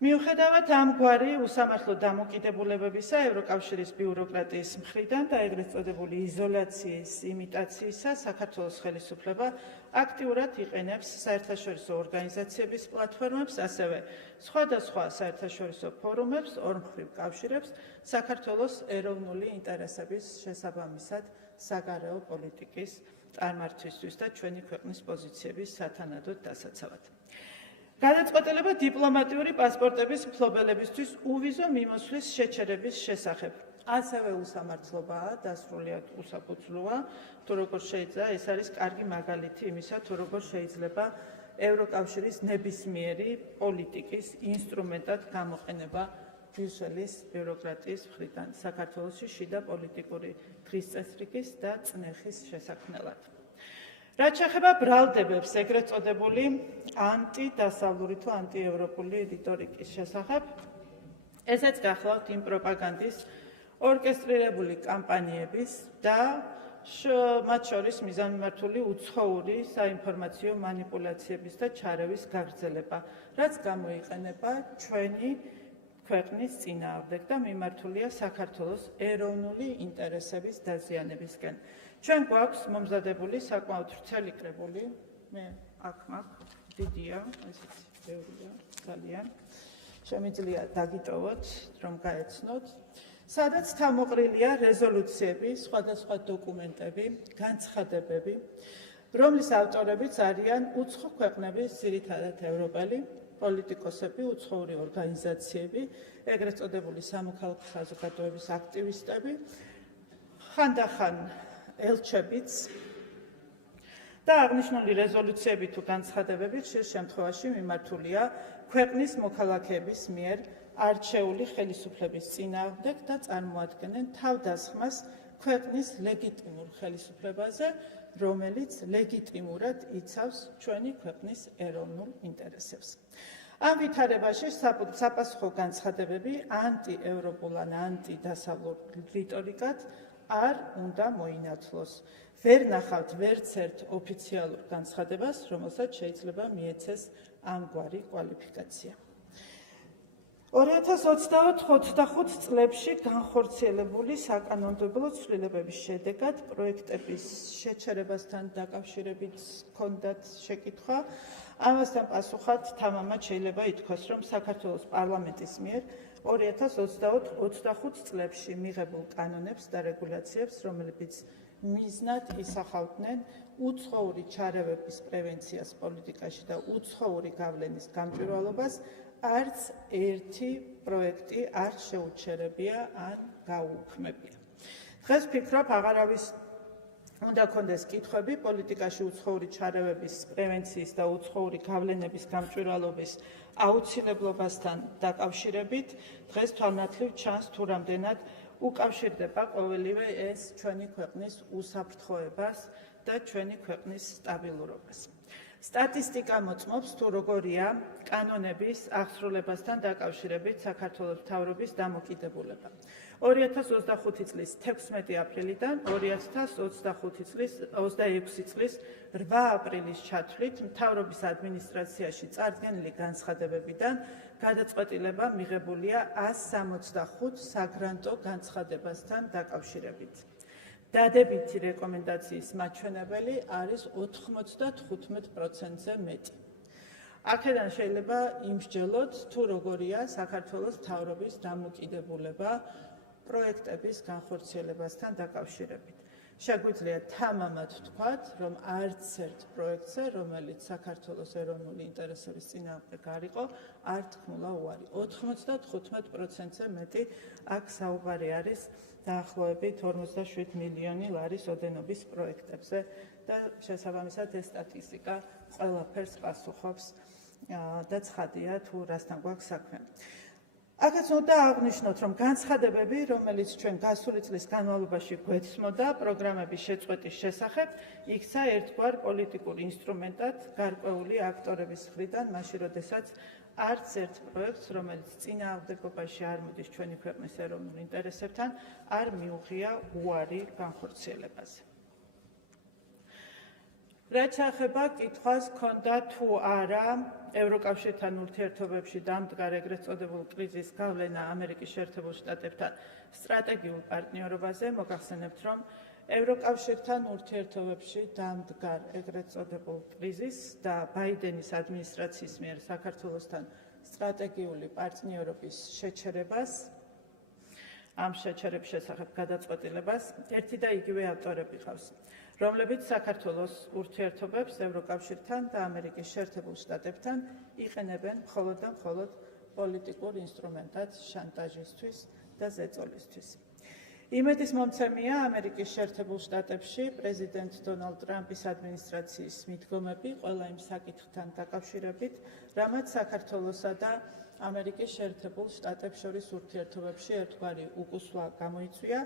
მიუხედავად ამგვარი უსამართლო დამოკიდებულებებისა ევროკავშირის ბიუროკრატიის მხრიდან და ეგრეთ წოდებული იზოლაციის იმიტაციისა, საქართველოს ხელისუფლება აქტიურად იყენებს საერთაშორისო ორგანიზაციების პლატფორმებს, ასევე სხვადასხვა საერთაშორისო ფორუმებს, ორმხრივ კავშირებს საქართველოს ეროვნული ინტერესების შესაბამისად საგარეო პოლიტიკის წარმართვისთვის და ჩვენი ქვეყნის პოზიციების სათანადოდ დასაცავად. გადაწყვეტილება დიპლომატიური პასპორტების მფლობელებისთვის უვიზო მიმოსვლის შეჩერების შესახებ. ასევე უსამართლობაა და სრულიად უსაფუძვლოა, თუ როგორ შეიძლება, ეს არის კარგი მაგალითი იმისა, თუ როგორ შეიძლება ევროკავშირის ნებისმიერი პოლიტიკის ინსტრუმენტად გამოყენება ბრიუსელის ბიუროკრატიის მხრიდან საქართველოში შიდა პოლიტიკური დღისწესრიგის და წნეხის შესაქმნელად. რაც შეეხება ბრალდებებს ეგრეთ წოდებული ანტიდასავლური თუ ანტიევროპული რიტორიკის შესახებ, ესეც გახლავთ იმ პროპაგანდის ორკესტრირებული კამპანიების და მათ შორის მიზანმიმართული უცხოური საინფორმაციო манипуляციების და ჩარევის გაგრძელება, რაც გამოიყენება ჩვენი ქვეყნის წინააღმდეგ და მიმართულია საქართველოს ეროვნული ინტერესების დაზიანებისკენ. ჩვენ გვაქვს მომზადებული საკმაოდ ვრცელი კრებული, მე აქ მაქვს, დიდია, ესეც ბევრია, ძალიან. შემიძლია დაგიტოვოთ, რომ გაეცნოთ, სადაც თავმოყრილია რეზოლუციები, სხვადასხვა დოკუმენტები, განცხადებები, რომლის ავტორებიც არიან უცხო ქვეყნების, ძირითადად ევროპელი პოლიტიკოსები, უცხოური ორგანიზაციები, ეგრეთ წოდებული სამოქალაქო საზოგადოების აქტივისტები, ხანდახან ელჩებიც და აღნიშნული რეზოლუციები თუ განცხადებები ხშირ შემთხვევაში მიმართულია ქვეყნის მოქალაქეების მიერ არჩეული ხელისუფლების წინააღმდეგ და წარმოადგენენ თავდასხმას ქვეყნის ლეგიტიმურ ხელისუფლებაზე, რომელიც ლეგიტიმურად იცავს ჩვენი ქვეყნის ეროვნულ ინტერესებს. ამ ვითარებაში საპასუხო განცხადებები ანტიევროპულ ან ანტიდასავლურ რიტორიკად არ უნდა მოინათლოს. ვერ ნახავთ ვერც ერთ ოფიციალურ განცხადებას, რომელსაც შეიძლება მიეცეს ამგვარი კვალიფიკაცია. 2024-25 წლებში განხორციელებული საკანონმდებლო ცვლილებების შედეგად პროექტების შეჩერებასთან დაკავშირებით ჰქონდათ შეკითხვა. ამასთან პასუხად თამამად შეიძლება ითქვას, რომ საქართველოს პარლამენტის მიერ 2024-25 წლებში მიღებულ კანონებს და რეგულაციებს, რომლებიც მიზნად ისახავდნენ უცხოური ჩარევების პრევენციას პოლიტიკაში და უცხოური გავლენის გამჭვირვალობას, არც ერთი პროექტი არ შეუჩერებია ან გაუუქმებია. დღეს ვფიქრობ, აღარავის უნდა კონდეს კითხვები პოლიტიკაში უცხოური ჩარევების პრევენციის და უცხოური გავლენების გამჭვირვალობის აუცილებლობასთან დაკავშირებით. დღეს თვალნათლივ ჩანს, თუ რამდენად უკავშირდება ყოველივე ეს ჩვენი ქვეყნის უსაფრთხოებას და ჩვენი ქვეყნის სტაბილურობას. სტატისტიკა მოწმობს, თუ როგორია კანონების აღსრულებასთან დაკავშირებით საქართველოს მთავრობის დამოკიდებულება. 2025 წლის 16 აპრილიდან 2025 წლის 26 წლის 8 აპრილის ჩათვლით მთავრობის ადმინისტრაციაში წარდგენილი განცხადებებიდან გადაწყვეტილება მიღებულია 165 საგრანტო განცხადებასთან დაკავშირებით. დადებითი რეკომენდაციის მაჩვენებელი არის 95%-ზე მეტი. აქედან შეიძლება იმსჯელოთ, თუ როგორია საქართველოს მთავრობის დამოკიდებულება პროექტების განხორციელებასთან დაკავშირებით. შეგვიძლია თამამად ვთქვათ, რომ არც ერთ პროექტზე, რომელიც საქართველოს ეროვნული ინტერესების წინააღმდეგ არ იყო, არ თქმულა უარი. 95%-ზე მეტი აქ საუბარი არის დაახლოებით 47 მილიონი ლარის ოდენობის პროექტებზე და შესაბამისად ეს სტატისტიკა ყველაფერს პასუხობს და ცხადია, თუ რასთან გვაქვს საქმე. აქაც უნდა აღვნიშნოთ, რომ განცხადებები, რომელიც ჩვენ გასული წლის განმავლობაში გვეცნოდა პროგრამების შეწყვეტის შესახებ, იქცა ერთგვარ პოლიტიკურ ინსტრუმენტად გარკვეული აქტორების მხრიდან, მაშინ როდესაც არც ერთ პროექტს, რომელიც წინააღმდეგობაში არ მოდის ჩვენი ქვეყნის ეროვნულ ინტერესებთან, არ მიუღია უარი განხორციელებაზე. რაც შეეხება კითხვას, ქონდა თუ არა ევროკავშირთან ურთიერთობებში დამდგარ ეგრეთ წოდებულ კრიზისს გავლენა ამერიკის შეერთებულ შტატებთან სტრატეგიულ პარტნიორობაზე, მოგახსენებთ, რომ ევროკავშირთან ურთიერთობებში დამდგარ ეგრეთ წოდებულ კრიზისს და ბაიდენის ადმინისტრაციის მიერ საქართველოსთან სტრატეგიული პარტნიორობის შეჩერებას, ამ შეჩერების შესახებ გადაწყვეტილებას ერთი და იგივე ავტორები ყავს, რომლებიც საქართველოს ურთიერთობებს ევროკავშირთან და ამერიკის შეერთებულ შტატებთან იყენებენ მხოლოდ და მხოლოდ პოლიტიკურ ინსტრუმენტად შანტაჟისთვის და ზეწოლისთვის. იმედის მომცემია ამერიკის შეერთებულ შტატებში პრეზიდენტ დონალდ ტრამპის ადმინისტრაციის მიდგომები ყველა იმ საკითხთან დაკავშირებით, რამაც საქართველოსა და ამერიკის შეერთებულ შტატებს შორის ურთიერთობებში ერთგვარი უკუსვლა გამოიწვია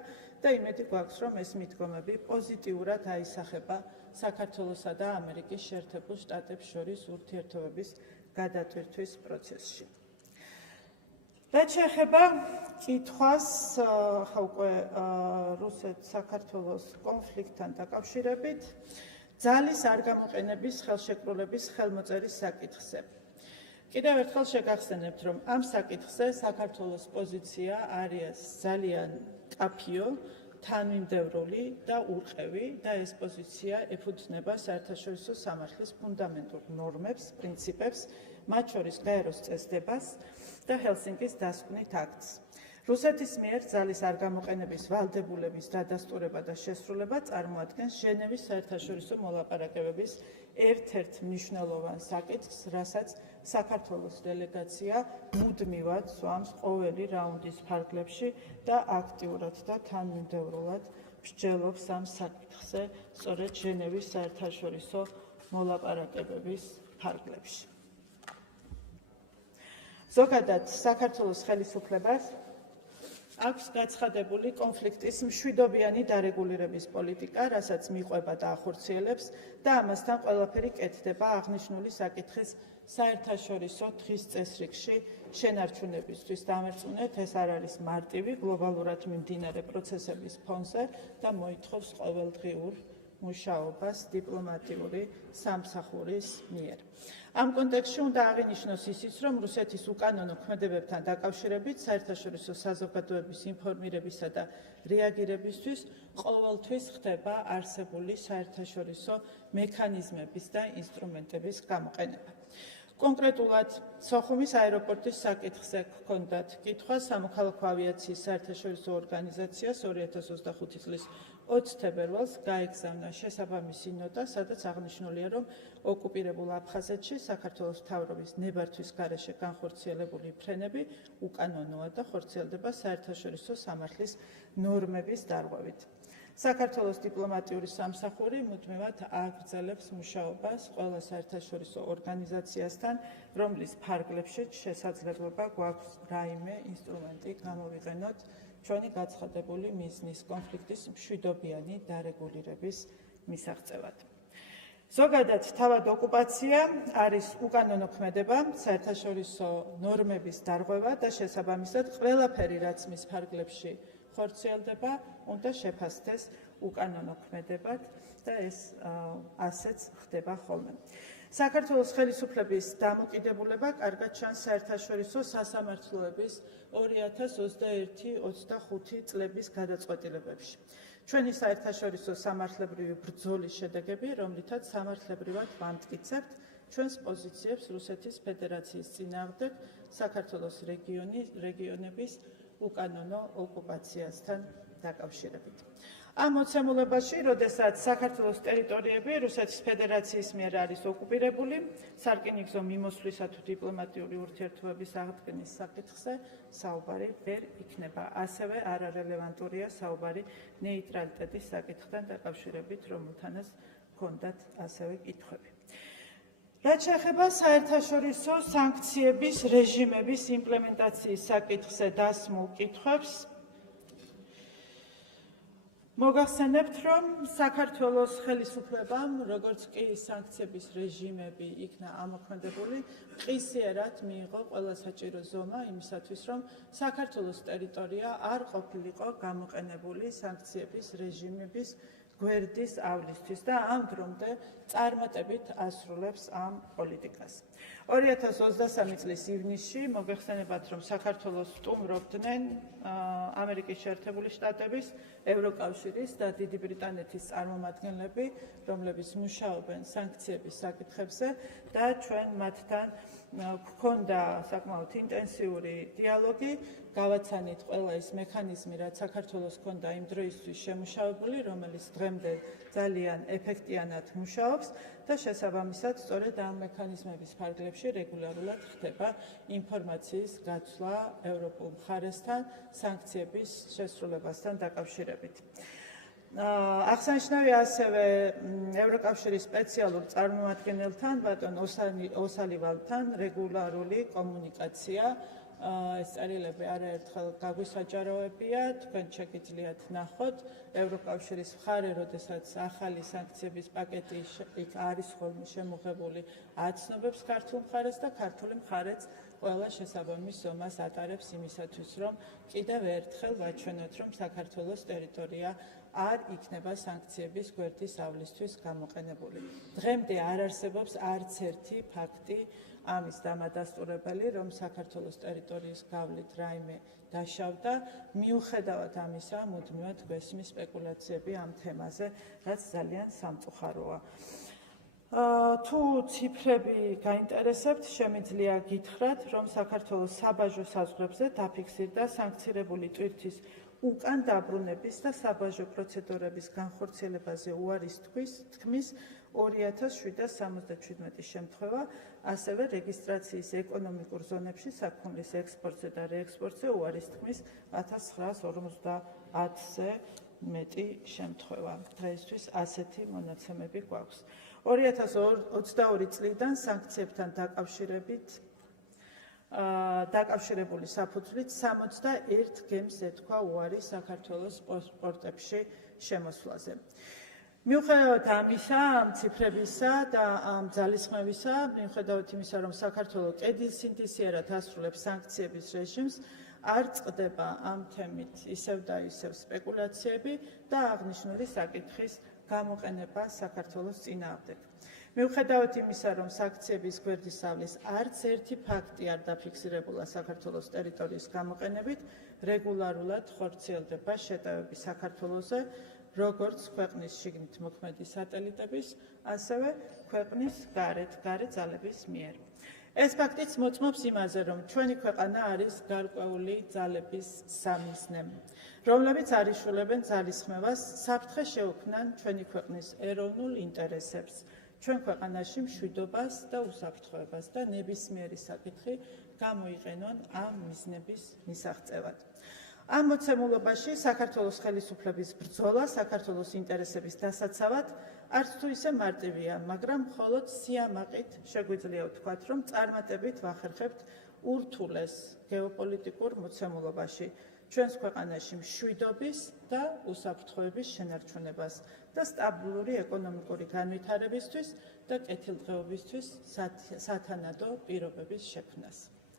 და იმედი გვაქვს, რომ ეს მიდგომები პოზიტიურად აისახება საქართველოსა და ამერიკის შეერთებულ შტატებს შორის ურთიერთობების გადატვირთვის პროცესში. რაც შეეხება კითხვას უკვე რუსეთ-საქართველოს კონფლიქტთან დაკავშირებით, ძალის არ გამოყენების ხელშეკრულების ხელმოწერის საკითხზე. კიდევ ერთხელ შეგახსენებთ, რომ ამ საკითხზე საქართველოს პოზიცია არის ძალიან კაფიო, თანმიმდევრული და უყევი და ეს პოზიცია ეფუძნება საერთაშორისო სამართლის ფუნდამენტურ ნორმებს, პრინციპებს, მათ შორის გაეროს წესდებას და ჰელსინკის დასკვნით აქტს. რუსეთის მიერ ძალის არ გამოყენების ვალდებულების დადასტურება და შესრულება წარმოადგენს ჟენევის საერთაშორისო მოლაპარაკებების ერთ-ერთ მნიშვნელოვან საკითხს, რასაც საქართველოს დელეგაცია მუდმივად სვამს ყოველი რაუნდის ფარგლებში და აქტიურად და თანმიმდევრულად მსჯელობს ამ საკითხზე სწორედ ჟენევის საერთაშორისო მოლაპარაკებების ფარგლებში. ზოგადად საქართველოს ხელისუფლებას აქვს გაცხადებული კონფლიქტის მშვიდობიანი დარეგულირების პოლიტიკა, რასაც მიყვება და ახორციელებს და ამასთან ყველაფერი კეთდება აღნიშნული საკითხის საერთაშორისო დღის წესრიგში შენარჩუნებისთვის. დამერწმუნეთ, ეს არ არის მარტივი გლობალურად მიმდინარე პროცესების ფონზე და მოითხოვს ყოველდღიურ მუშაობას დიპლომატიური სამსახურის მიერ. ამ კონტექსტში უნდა აღინიშნოს ისიც, რომ რუსეთის უკანონო ქმედებებთან დაკავშირებით საერთაშორისო საზოგადოების ინფორმირებისა და რეაგირებისთვის ყოველთვის ხდება არსებული საერთაშორისო მექანიზმების და ინსტრუმენტების გამოყენება. კონკრეტულად, სოხუმის აეროპორტის საკითხზე გქონდათ კითხვა სამოქალაქო ავიაციის საერთაშორისო ორგანიზაციას 2025 წლის 20 თებერვალს გაეგზავნა შესაბამისი ნოტა, სადაც აღნიშნულია, რომ ოკუპირებულ აფხაზეთში საქართველოს მთავრობის ნებართვის გარეშე განხორციელებული ფრენები უკანონოა და ხორციელდება საერთაშორისო სამართლის ნორმების დარღვევით. საქართველოს დიპლომატიური სამსახური მუდმივად აგრძელებს მუშაობას ყველა საერთაშორისო ორგანიზაციასთან, რომლის ფარგლებშიც შესაძლებლობა გვაქვს რაიმე ინსტრუმენტი გამოვიყენოთ ჩვენი გაცხადებული მიზნის კონფლიქტის მშვიდობიანი დარეგულირების მისაღწევად. ზოგადად, თავად ოკუპაცია არის უკანონო ქმედება, საერთაშორისო ნორმების დარღვევა და შესაბამისად ყველაფერი, რაც მის ფარგლებში ხორციელდება, უნდა შეფასდეს უკანონო ქმედებად და ეს ასეც ხდება ხოლმე. საქართველოს ხელისუფლების დამოკიდებულება კარგად ჩანს საერთაშორისო სასამართლოების 2021-25 წლების გადაწყვეტილებებში. ჩვენი საერთაშორისო სამართლებრივი ბრძოლის შედეგები, რომლითაც სამართლებრივად ვამტკიცებთ ჩვენს პოზიციებს რუსეთის ფედერაციის წინააღმდეგ საქართველოს რეგიონების უკანონო ოკუპაციასთან დაკავშირებით. ამ მოცემულებაში, როდესაც საქართველოს ტერიტორიები რუსეთის ფედერაციის მიერ არის ოკუპირებული, სარკინიგზო მიმოსვლისა თუ დიპლომატიური ურთიერთობების აღდგენის საკითხზე საუბარი ვერ იქნება. ასევე არარელევანტურია საუბარი ნეიტრალიტეტის საკითხთან დაკავშირებით, რომელთანაც ჰქონდათ ასევე კითხვები. რაც შეეხება საერთაშორისო სანქციების რეჟიმების იმპლემენტაციის საკითხზე დასმულ კითხვებს, მოგახსენებთ, რომ საქართველოს ხელისუფლებამ, როგორც კი სანქციების რეჟიმები იქნა ამოქმედებული, ყისიერად მიიღო ყველა საჭირო ზომა იმისათვის, რომ საქართველოს ტერიტორია არ ყოფილიყო გამოყენებული სანქციების რეჟიმების გვერდისავლისთვის და ამ დრომდე წარმატებით ასრულებს ამ პოლიტიკას. 2023 წლის ივნისში მოგეხსენებათ, რომ საქართველოს სტუმრობდნენ ამერიკის შეერთებული შტატების, ევროკავშირის და დიდი ბრიტანეთის წარმომადგენლები, რომლებიც მუშაობენ სანქციების საკითხებზე და ჩვენ მათთან გვქონდა საკმაოდ ინტენსიური დიალოგი, გავაცანით ყველა ის მექანიზმი, რაც საქართველოს ჰქონდა იმ დროისთვის შემუშავებული, რომელიც დღემდე ძალიან ეფექტიანად მუშაობს და შესაბამისად სწორედ ამ მექანიზმების ფარგლებში რეგულარულად ხდება ინფორმაციის გაცვლა ევროპულ მხარესთან სანქციების შესრულებასთან დაკავშირებით. აღსანიშნავია ასევე ევროკავშირის სპეციალურ წარმომადგენელთან, ბატონ ოსალივალთან რეგულარული კომუნიკაცია. ეს წერილები არაერთხელ გაგვისაჯაროებია, თქვენ შეგიძლიათ ნახოთ ევროკავშირის მხარე, როდესაც ახალი სანქციების პაკეტი იქ არის ხოლმე შემოღებული, აცნობებს ქართულ მხარეს და ქართული მხარეც ყველა შესაბამის ზომას ატარებს იმისათვის, რომ კიდევ ერთხელ ვაჩვენოთ, რომ საქართველოს ტერიტორია არ იქნება სანქციების გვერდისავლისთვის გამოყენებული. დღემდე არ არსებობს არც ერთი ფაქტი ამის დამადასტურებელი, რომ საქართველოს ტერიტორიის გავლით რაიმე დაშავდა, მიუხედავად ამისა, მუდმივად გვესმის სპეკულაციები ამ თემაზე, რაც ძალიან სამწუხაროა. თუ ციფრები გაინტერესებთ, შემიძლია გითხრათ, რომ საქართველოს საბაჟო საზღვრებზე დაფიქსირდა სანქცირებული ტვირთის უკან დაბრუნების და საბაჟო პროცედურების განხორციელებაზე უარის თქმის 2777 შემთხვევა, ასევე რეგისტრაციის ეკონომიკურ ზონებში საქონლის ექსპორტზე და რეექსპორტზე უარის თქმის 1950-ზე მეტი შემთხვევა. დღეისთვის ასეთი მონაცემები გვაქვს. 2022 წლიდან სანქციებთან დაკავშირებული საფუძვლით 61 გემს ეთქვა უარი საქართველოს პორტებში შემოსვლაზე. მიუხედავად ამისა, ამ ციფრებისა და ამ ძალისხმევისა, მიუხედავად იმისა, რომ საქართველოს კედილსინთეზიერად ასრულებს სანქციების რეჟიმს, არ წყდება ამ თემით ისევ და ისევ სპეკულაციები და აღნიშნული საკითხის გამოყენება საქართველოს წინააღმდეგ. მიუხედავად იმისა, რომ სანქციების გვერდის ავლის არც ერთი ფაქტი არ დაფიქსირებულა საქართველოს ტერიტორიის გამოყენებით, რეგულარულად ხორციელდება შეტევები საქართველოზე, როგორც ქვეყნის შიგნით მოქმედი სატელიტების, ასევე ქვეყნის გარე ძალების მიერ. ეს ფაქტიც მოწმობს იმაზე, რომ ჩვენი ქვეყანა არის გარკვეული ძალების სამიზნე, რომლებიც არიშულებენ ძალისხმევას, საფრთხე შეუქმნან ჩვენი ქვეყნის ეროვნულ ინტერესებს, ჩვენ ქვეყანაში მშვიდობას და უსაფრთხოებას და ნებისმიერი საკითხი გამოიყენონ ამ მიზნების მისაღწევად. ამ მოცემულობაში საქართველოს ხელისუფლების ბრძოლა საქართველოს ინტერესების დასაცავად არც თუ ისე მარტივია, მაგრამ მხოლოდ სიამაყით შეგვიძლია ვთქვათ, რომ წარმატებით ვახერხებთ ურთულეს გეოპოლიტიკურ მოცემულობაში ჩვენს ქვეყანაში მშვიდობის და უსაფრთხოების შენარჩუნებას და სტაბილური ეკონომიკური განვითარებისთვის და კეთილდღეობისთვის სათანადო პირობების შექმნას.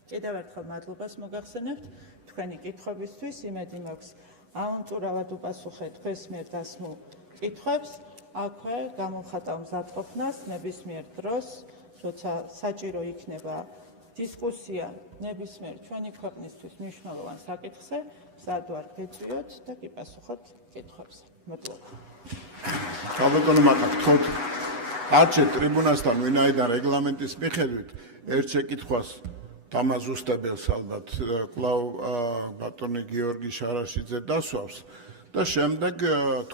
კიდევ ერთხელ მადლობას მოგახსენებთ თქვენი კითხვებისთვის, იმედი მაქვს აუნწურავად უპასუხე თქვენს მიერ დასმულ კითხვებს, აქვე გამოვხატავ მზადყოფნას ნებისმიერ დროს, როცა საჭირო იქნება დისკუსია ნებისმიერ ჩვენი ქვეყნისთვის მნიშვნელოვან საკითხზე, მზად ვარ გეწვიოთ და გიპასუხოთ კითხვებზე. მადლობა. საბატონო მაკა, გთხოვთ, არჩე ტრიბუნასთან ვინაიდან რეგლამენტის მიხედვით ერთ შეკითხვას დამაზუსტებელს ალბათ კვლავ ბატონი გიორგი შარაშიძე დასვავს და შემდეგ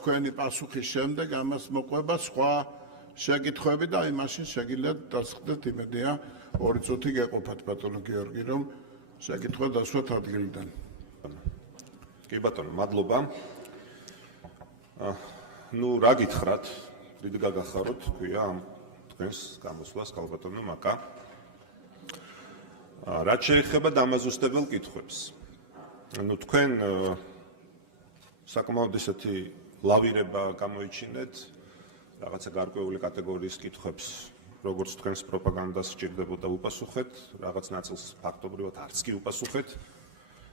თქვენი პასუხის შემდეგ ამას მოყვება სხვა შეკითხვები და აი მაშინ შეგიძლიათ დასხდეთ იმედია 2 წუთი გეყოფათ ბატონო გიორგი რომ შეკითხვა დასვათ ადგილიდან. კი ბატონო, მადლობა. ნუ რა გითხრათ, დიდი გაგახაროთ თქვია ამ თქვენს გამოსვლას ქალბატონო მაკა. რაც შეეხება დამაზუსტებელ კითხვებს. ნუ თქვენ საკმაოდ ისეთი ლავირება გამოიჩინეთ რაღაცა გარკვეული კატეგორიის კითხვებს, როგორც თქვენს პროპაგანდას სჭირდებოდა უპასუხეთ, რაღაც ნაწილს ფაქტობრივად არც კი უპასუხეთ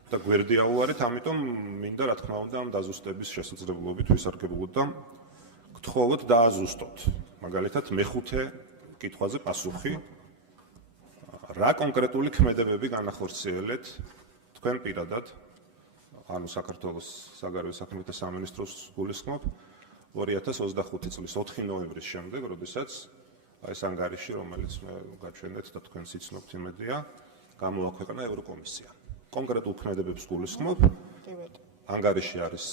და გვერდი აუარეთ, ამიტომ მინდა რა თქმა უნდა ამ დაზუსტების შესაძლებლობით ვისარგებლოთ და გთხოვოთ დააზუსტოთ. მაგალითად, მეხუთე კითხვაზე პასუხი, რა კონკრეტული ქმედებები განახორციელეთ თქვენ პირადად, ანუ საქართველოს საგარეო საქმეთა სამინისტროს გულისხმობ 2025 წლის 4 ნოემბრის შემდეგ, როდესაც ეს ანგარიში, რომელიც მე გაჩვენეთ და თქვენც იცნობთ იმედია, გამოაქვეყნა ევროკომისია. კონკრეტულ ქმედებებს გულისხმობ. ანგარიში არის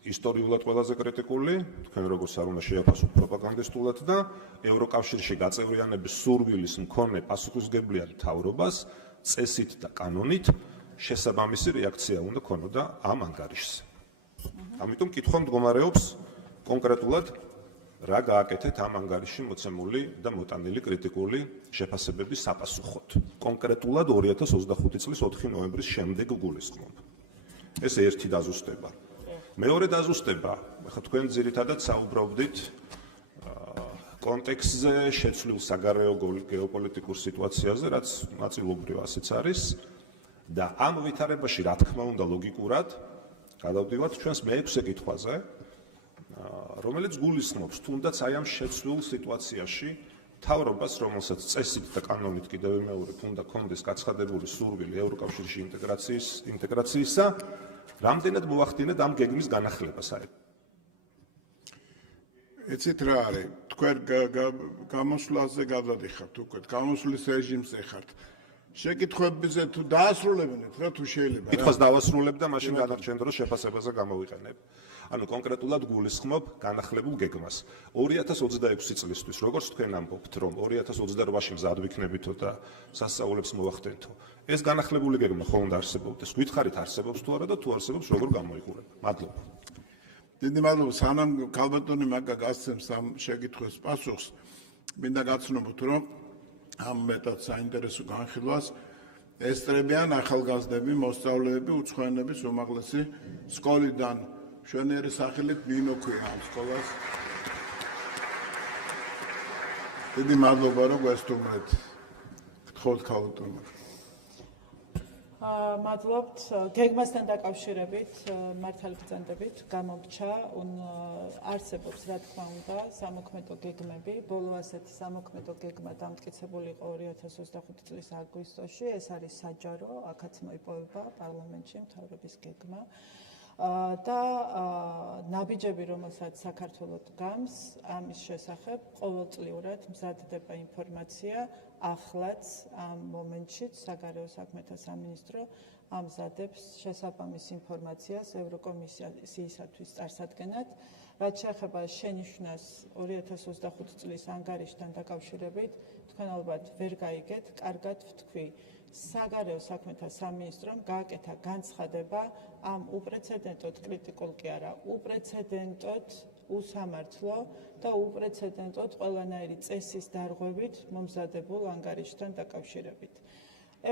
ისტორიულად ყველაზე კრიტიკული, თქვენ როგორც არ უნდა შეაფასოთ პროპაგანდისტულად და ევროკავშირში გაწევრიანების სურვილის მქონე პასუხისმგებლიან მთავრობას წესით და კანონით შესაბამისი რეაქცია უნდა ქონოდა ამ ანგარიშზე. ამიტომ კითხვა მდგომარეობს კონკრეტულად რა გააკეთეთ ამ ანგარიშში მოცემული და მოტანილი კრიტიკული შეფასებების საპასუხოდ. კონკრეტულად 2025 წლის 4 ნოემბრის შემდეგ გულისხმობ. ეს ერთი დაზუსტება. მეორე დაზუსტება, ხა თქვენ ძირითადად საუბრობდით კონტექსტზე შეცვლილ საგარეო გეოპოლიტიკურ სიტუაციაზე, რაც ნაწილობრივ ასეც არის და ამ ვითარებაში რა თქმა უნდა ლოგიკურად გადავდივართ ჩვენს მეექვსე კითხვაზე, რომელიც გულისხმობს თუნდაც აი ამ შეცვლილ სიტუაციაში მთავრობას, რომელსაც წესით და კანონით კიდევ მეორე უნდა კონდეს გაცხადებული სურვილი ევროკავშირში ინტეგრაციისა, რამდენად მოახდინეთ ამ გეგმის განახლება საერთოდ. იცით რა არის, თქვენ გამოსვლაზე გადადიხართ უკვე, გამოსვლის რეჟიმზე ხართ. შეკითხვებზე თუ დაასრულებინეთ, რა თუ შეიძლება. კითხვას დავასრულებ და მაშინ გადარჩენ დროს შეფასებაზე გამოვიყენებ. ანუ კონკრეტულად გულისხმობ განახლებულ გეგმას. 2026 წლისთვის, როგორც თქვენ ამბობთ, რომ 2028-ში მზად ვიქნებითო და სასწაულებს მოახდენთო, ეს განახლებული გეგმა ხო უნდა არსებობდეს? გითხარით არსებობს თუ არა და თუ არსებობს, როგორ გამოიყურება? მადლობა. დიდი მადლობა, სანამ ქალბატონი მაგა გასცემს ამ შეკითხვის პასუხს, მინდა გაცნობოთ, რომ ამ მეტად საინტერესო განხილვას ესწრებიან ახალგაზრდები, მოსწავლეები, უცხოენების უმაღლესი სკოლიდან. მშვენიერი სახელით ნინო ქვია ამ სკოლას. დიდი მადლობა, რომ გვესტუმრეთ. გთხოვთ ქალბატონო. მადლობთ. გეგმასთან დაკავშირებით, მართალი ბრძანდებით, გამომრჩა, არსებობს რა თქმა უნდა სამოქმედო გეგმები. ბოლო ასეთი სამოქმედო გეგმა დამტკიცებული იყო 2025 წლის აგვისტოში. ეს არის საჯარო, აქაც მოიპოვება პარლამენტში მთავრობის გეგმა. და ნაბიჯები, რომელსაც საქართველოს გams, ამის შესახებ ყოველწლიურად მზადდება ინფორმაცია, ახლაც ამ მომენტშიც საგარეო საქმეთა სამინისტრო ამზადებს შესაბამის ინფორმაციას ევროკომისიისათვის წარსადგენად, რაც შეეხება შენიშვნას 2025 წლის ანგარიშთან დაკავშირებით, თქვენ ალბათ ვერ გაიგეთ, კარგად ვთქვი. საგარეო საქმეთა სამინისტრომ გააკეთა განცხადება ამ უპრეცედენტოდ კრიტიკულ კი არა, უპრეცედენტოდ უსამართლო და უპრეცედენტოდ ყველანაირი წესის დარღვევით მომზადებულ ანგარიშთან დაკავშირებით.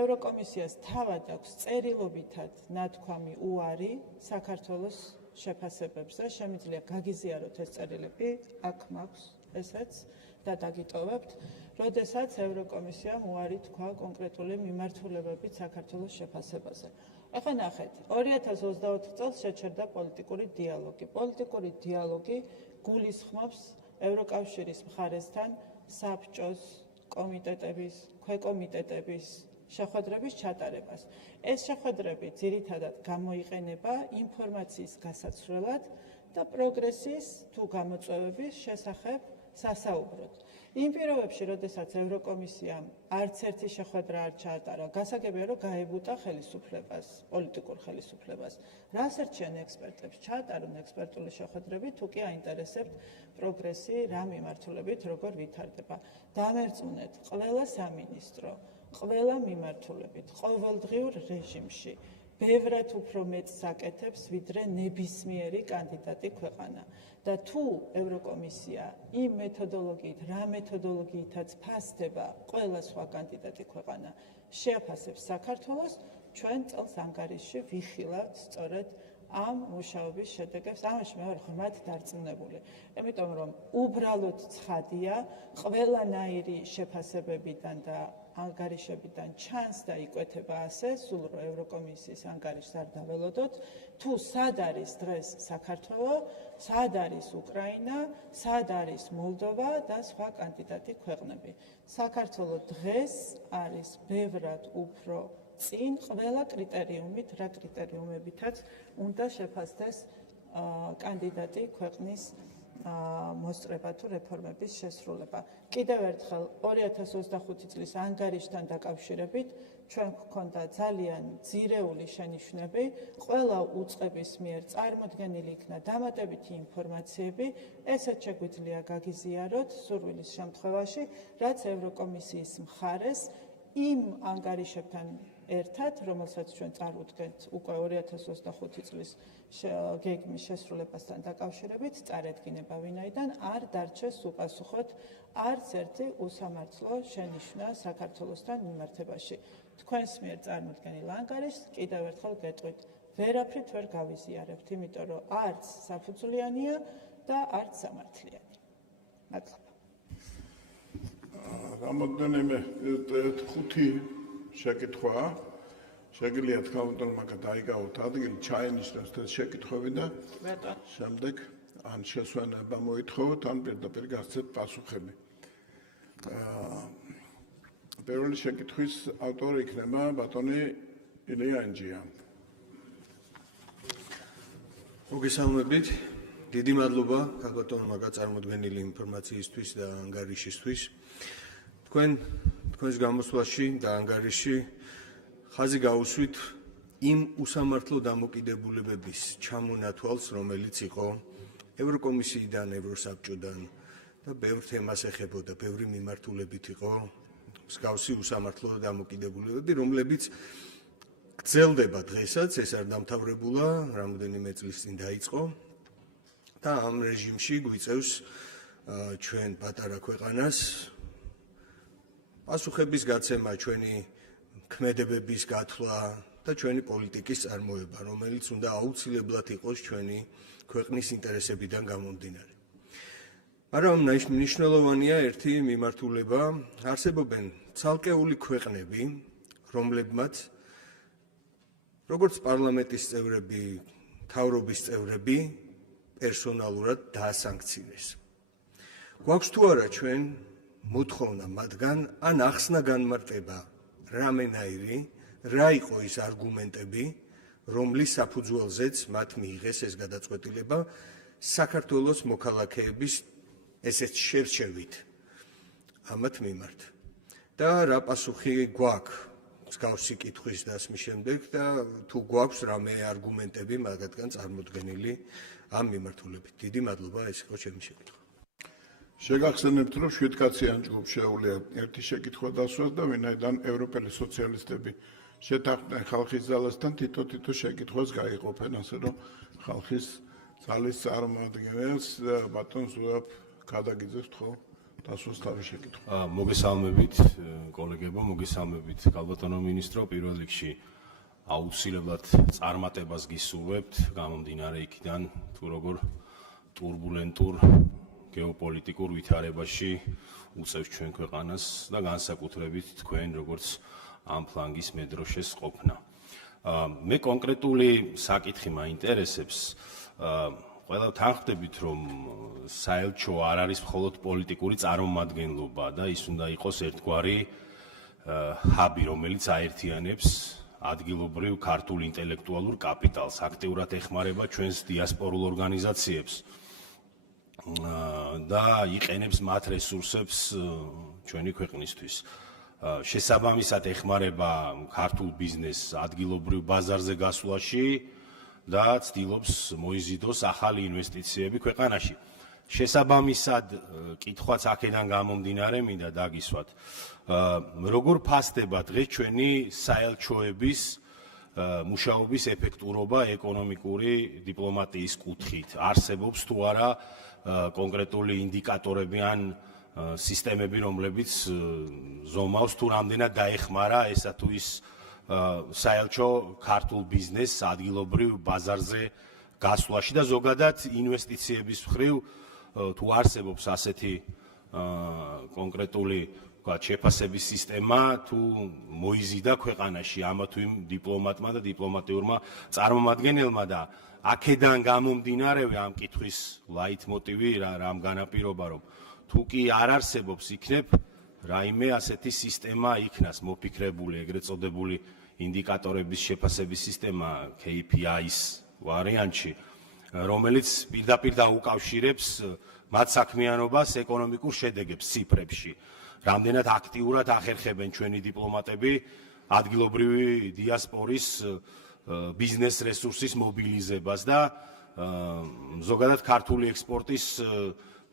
ევროკომისიას თავად აქვს წერილობითად ნათქვამი უარი საქართველოს შეფასებებზე, შემიძლია გაგიზიაროთ ეს წერილები, აქ მაქვს ესეც და დაგიტოვებთ. როდესაც ევროკომისიამ უარი თქვა კონკრეტული მიმართულებებით საქართველოს შეფასებაზე. ეხლა ნახეთ, 2024 წელს შეჩერდა პოლიტიკური დიალოგი. პოლიტიკური დიალოგი გულისხმობს ევროკავშირის მხარესთან საბჭოს, კომიტეტების, ქვეკომიტეტების შეხვედრების ჩატარებას. ეს შეხვედრები ძირითადად გამოიყენება ინფორმაციის გასაცვლელად და პროგრესის თუ გამოწვევების შესახებ სასაუბროდ. იმ პირობებში, როდესაც ევროკომისიამ არც ერთი შეხვედრა არ ჩაატარა, გასაგებია, რომ გაებუტა ხელისუფლებას, პოლიტიკურ ხელისუფლებას. რას ერჩიან ექსპერტებს? ჩაატარონ ექსპერტული შეხვედრები, თუ კი აინტერესებთ პროგრესი, რა მიმართულებით, როგორ ვითარდება. დამერწმუნეთ, ყველა სამინისტრო, ყველა მიმართულებით, ყოველდღიურ რეჟიმში, ბევრად უფრო მეტს აკეთებს, ვიდრე ნებისმიერი კანდიდატი ქვეყანა. და თუ ევროკომისია იმ მეთოდოლოგიით, რა მეთოდოლოგიითაც ფასდება ყველა სხვა კანდიდატი ქვეყანა, შეაფასებს საქართველოს, ჩვენ წელს ანგარიშში ვიხილავთ სწორედ ამ მუშაობის შედეგებს. ამაში მე ვარ ღრმად დარწმუნებული. იმიტომ რომ უბრალოდ ცხადია, ყველანაირი შეფასებებიდან და ანგარიშებიდან ჩანს და იკვეთება ასე, სულ რო ევროკომისიის ანგარიშს არ დაველოდოთ, თუ სად არის დღეს საქართველო, სად არის უკრაინა, სად არის მოლდოვა და სხვა კანდიდატი ქვეყნები. საქართველო დღეს არის ბევრად უფრო წინ ყველა კრიტერიუმით, რა კრიტერიუმებითაც უნდა შეფასდეს კანდიდატი ქვეყნის მოსწრება თუ რეფორმების შესრულება. კიდევ ერთხელ 2025 წლის ანგარიშთან დაკავშირებით ჩვენ გვქონდა ძალიან ძირეული შენიშვნები, ყველა უწყების მიერ წარმოდგენილი იქნა დამატებითი ინფორმაციები, ესეც შეგვიძლია გაგიზიაროთ სურვილის შემთხვევაში, რაც ევროკომისიის მხარეს იმ ანგარიშებთან ერთად, რომელსაც ჩვენ წარუდგენთ უკვე 2025 წლის გეგმის შესრულებასთან დაკავშირებით, წარედგინება ვინაიდან არ დარჩეს უპასუხოთ არც ერთი უსამართლო შენიშვნა საქართველოსთან მიმართებაში. თქვენს მიერ წარმოდგენილ ანგარიშს კიდევ ერთხელ გეტყვით, ვერაფრით ვერ გავიზიარებთ, იმიტომ რომ არც საფუძვლიანია და არც სამართლიანი. მადლობა. რამოდენიმე ხუთი შეკითხვა შეგიძლიათ კაუნტერმა დაიკავოთ ადგილი ჩაენიშნოს ეს შეკითხვები და შემდეგ ან შესვენება მოითხოვოთ ან პირდაპირ გასცეთ პასუხები. პირველი შეკითხვის ავტორი იქნება ბატონი ილია ანჯია. მოგესალმებით. დიდი მადლობა ქალბატონმა გაწარმოდგენილი ინფორმაციისთვის და ანგარიშისთვის. თქვენს გამოსვლაში და ანგარიში ხაზი გაუსვით იმ უსამართლო დამოკიდებულებების ჩამონათვალს, რომელიც იყო ევროკომისიიდან, ევროსაბჭოდან და ბევრ თემას ეხებოდა, ბევრი მიმართულებით იყო მსგავსი უსამართლო დამოკიდებულებები, რომლებიც გრძელდება დღესაც, ეს არ დამთავრებულა, რამოდენიმე წლის წინ დაიწყო და ამ რეჟიმში გვიწევს ჩვენ პატარა ქვეყანას პასუხების გაცემა, ჩვენი ქმედებების გათვლა და ჩვენი პოლიტიკის წარმოება, რომელიც უნდა აუცილებლად იყოს ჩვენი ქვეყნის ინტერესებიდან გამომდინარე. მაგრამ მნიშვნელოვანია ერთი მიმართულება, არსებობენ ცალკეული ქვეყნები, რომლებმაც როგორც პარლამენტის წევრები, მთავრობის წევრები პერსონალურად დაასანქციონეს. გვაქვს თუ არა ჩვენ მოთხოვნა მათგან ან ახსნა განმარტება რამენაირი, რა იყო ის არგუმენტები, რომლის საფუძველზეც მათ მიიღეს ეს გადაწყვეტილება საქართველოს მოქალაქეების ესეც შერჩევით ამათ მიმართ. და რა პასუხი გვაქვს მსგავსი კითხვის დასმის შემდეგ და თუ გვაქვს რამე არგუმენტები მაგათგან წარმოდგენილი ამ მიმართულებით. დიდი მადლობა, ეს იყო ჩემი შეკითხვა. შეგახსენებთ, რომ 7 კაციან ჯგუფს შეუძლია ერთი შეკითხვა დასვას და ვინაიდან ევროპელი სოციალისტები შეთანხმდნენ ხალხის ძალასთან, თითო შეკითხვას გაიყოფენ, ასე რომ ხალხის ძალის წარმომადგენელს ბატონ ზურაბ ქადაგიძეს თქო დასვას თავის შეკითხვა. მოგესალმებით, კოლეგებო, მოგესალმებით, ქალბატონო მინისტრო, პირველ რიგში აუცილებლად წარმატებას გისურვებთ, გამომდინარე იქიდან, თუ როგორ ტურბულენტურ გეოპოლიტიკურ ვითარებაში უწევს ჩვენ ქვეყანას და განსაკუთრებით თქვენ როგორც ამ ფლანგის მედროშეს ყოფნა. მე კონკრეტული საკითხი მაინტერესებს, ყველა თანხმდებით, რომ საელჩო არ არის მხოლოდ პოლიტიკური წარმომადგენლობა და ის უნდა იყოს ერთგვარი ჰაბი, რომელიც აერთიანებს ადგილობრივ ქართულ ინტელექტუალურ კაპიტალს, აქტიურად ეხმარება ჩვენს დიასპორულ ორგანიზაციებს და იყენებს მათ რესურსებს ჩვენი ქვეყნისთვის. შესაბამისად ეხმარება ქართულ ბიზნესს ადგილობრივ ბაზარზე გასვლაში და ცდილობს მოიზიდოს ახალი ინვესტიციები ქვეყანაში. შესაბამისად კითხვაც აქედან გამომდინარე მინდა დაგისვათ. როგორ ფასდება დღეს ჩვენი საელჩოების მუშაობის ეფექტურობა ეკონომიკური დიპლომატიის კუთხით? არსებობს თუ არა კონკრეტული ინდიკატორები ან სისტემები, რომლებიც ზომავს თუ რამდენად დაეხმარა ესა თუ ის საელჩო ქართულ ბიზნესს ადგილობრივ ბაზარზე გასვლაში და ზოგადად ინვესტიციების მხრივ თუ არსებობს ასეთი კონკრეტული შეფასების სისტემა თუ მოიზიდა ქვეყანაში ამა თუ იმ დიპლომატმა და დიპლომატიურმა წარმომადგენელმა და აქედან გამომდინარე ამ კითხვის ლაითმოტივი რამ განაპირობა რომ თუ კი არ არსებობს იქნებ რაიმე ასეთი სისტემა იქნას მოფიქრებული ეგრეთ წოდებული ინდიკატორების შეფასების სისტემა KPI-ის ვარიანტში რომელიც პირდაპირ დაუკავშირებს მათ საქმიანობას ეკონომიკურ შედეგებს ციფრებში რამდენად აქტიურად ახერხებენ ჩვენი დიპლომატები ადგილობრივი დიასპორის ბიზნეს რესურსის მობილიზებას და ზოგადად ქართული ექსპორტის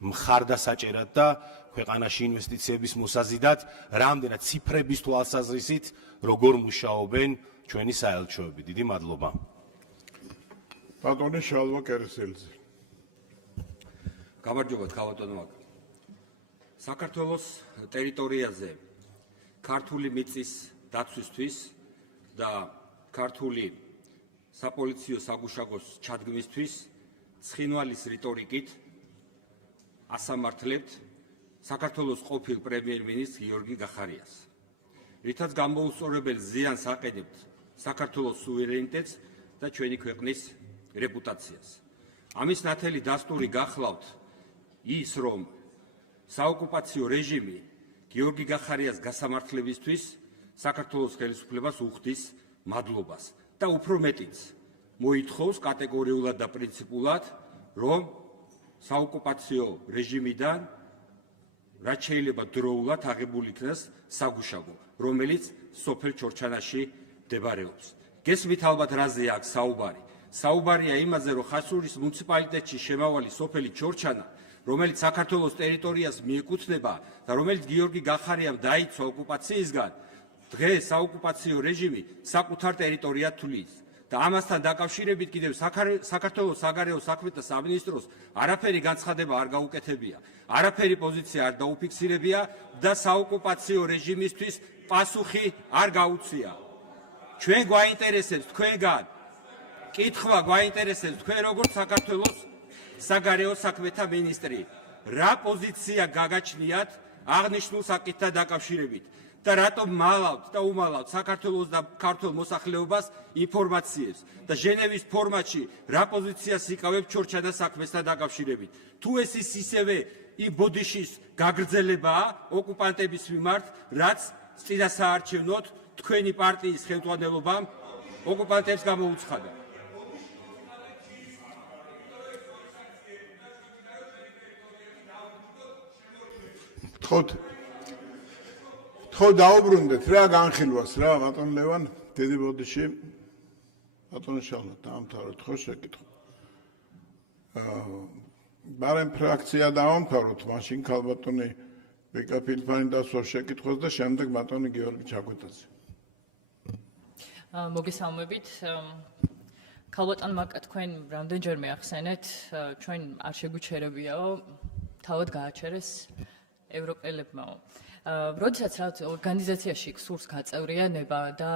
მხარდასაჭერად და ქვეყანაში ინვესტიციების მოსაზიდად რამდენად ციფრების თვალსაზრისით როგორ მუშაობენ ჩვენი საელჩოები. დიდი მადლობა. ბატონი შალვა კერესელიძე. გამარჯობა ქალბატონო. საქართველოს ტერიტორიაზე ქართული მიწის დაცვისთვის და ქართული საპოლიციო საგუშაგოს ჩადგმისთვის ცხინვალის რიტორიკით ასამართლებთ საქართველოს ყოფილ პრემიერ-მინისტრს გიორგი გახარიას. რითაც გამოუსწორებელ ზიანს აყენებთ საქართველოს სუვერენიტეტს და ჩვენი ქვეყნის რეპუტაციას. ამის ნათელი დასტური გახლავთ ის, რომ საოკუპაციო რეჟიმი გიორგი გახარიას გასამართლებისთვის საქართველოს ხელისუფლებას უხდის მადლობას და უფრო მეტიც მოითხოვს კატეგორიულად და პრინციპულად, რომ საოკუპაციო რეჟიმიდან რაც შეიძლება დროულად აღებული იქნას საგუშაგო, რომელიც სოფელ ჩორჩანაში მდებარეობს. გესმით ალბათ რაზეა აქ საუბარი. საუბარია იმაზე, რომ ხაშურის მუნიციპალიტეტში შემავალი სოფელი ჩორჩანა, რომელიც საქართველოს ტერიტორიას მიეკუთვნება და რომელიც გიორგი გახარიამ დაიცვა ოკუპაციისგან, დღეს საოკუპაციო რეჟიმი საკუთარ ტერიტორიად თვლის. და ამასთან დაკავშირებით კიდევ საქართველოს საგარეო საქმეთა სამინისტროს არაფერი განცხადება არ გაუკეთებია, არაფერი პოზიცია არ დაუფიქსირებია და საოკუპაციო რეჟიმისთვის პასუხი არ გაუწია. ჩვენ გვაინტერესებს თქვენგან კითხვა გვაინტერესებს თქვენ როგორც საქართველოს საგარეო საქმეთა მინისტრი, რა პოზიცია გაგაჩნიათ აღნიშნულ საკითხთან დაკავშირებით და რატომ მალავთ და უმალავთ საქართველოს და ქართულ მოსახლეობას ინფორმაციებს და ჟენევის ფორმატში რა პოზიციას იკავებ ჩორჩანას საქმესთან დაკავშირებით. თუ ეს ისევე იმ ბოდიშის გაგრძელებაა ოკუპანტების მიმართ, რაც წინასაარჩევნოდ თქვენი პარტიის ხელმძღვანელობამ ოკუპანტებს გამოუცხადა. ხო დაუბრუნდეთ რა განხილვას რა ბატონ ლევან დიდი ბოდიში ბატონ შალვა დაამთავროთ ხო შეკითხვა ბარემ ფრაქცია დავამთავროთ მაშინ ქალბატონი ბეკა ფილფანი დასვავს შეკითხვას და შემდეგ ბატონი გიორგი ჩაგვეტაძე მოგესალმებით ქალბატონმა თქვენ რამდენჯერმე ახსენეთ ჩვენ არ შეგვიჩერებიაო თავად გააჩერეს ევროპელებმაო როდესაც რაც ორგანიზაციაში სურს გაწევრიანება და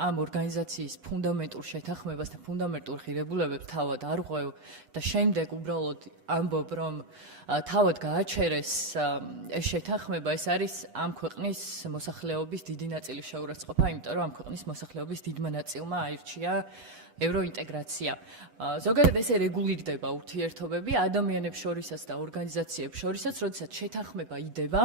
ამ ორგანიზაციის ფუნდამენტურ შეთანხმებას და ფუნდამენტურ ღირებულებებს თავად არ ღვევ და შემდეგ უბრალოდ ამბობ რომ თავად გააჩერეს ეს შეთანხმება ეს არის ამ ქვეყნის მოსახლეობის დიდი ნაწილის შეურაცხყოფა იმიტომ რომ ამ ქვეყნის მოსახლეობის დიდმა ნაწილმა აირჩია ევროინტეგრაცია. ზოგადად ესე რეგულირდება ურთიერთობები ადამიანებს შორისაც და ორგანიზაციებს შორისაც, როდესაც შეთანხმება იდება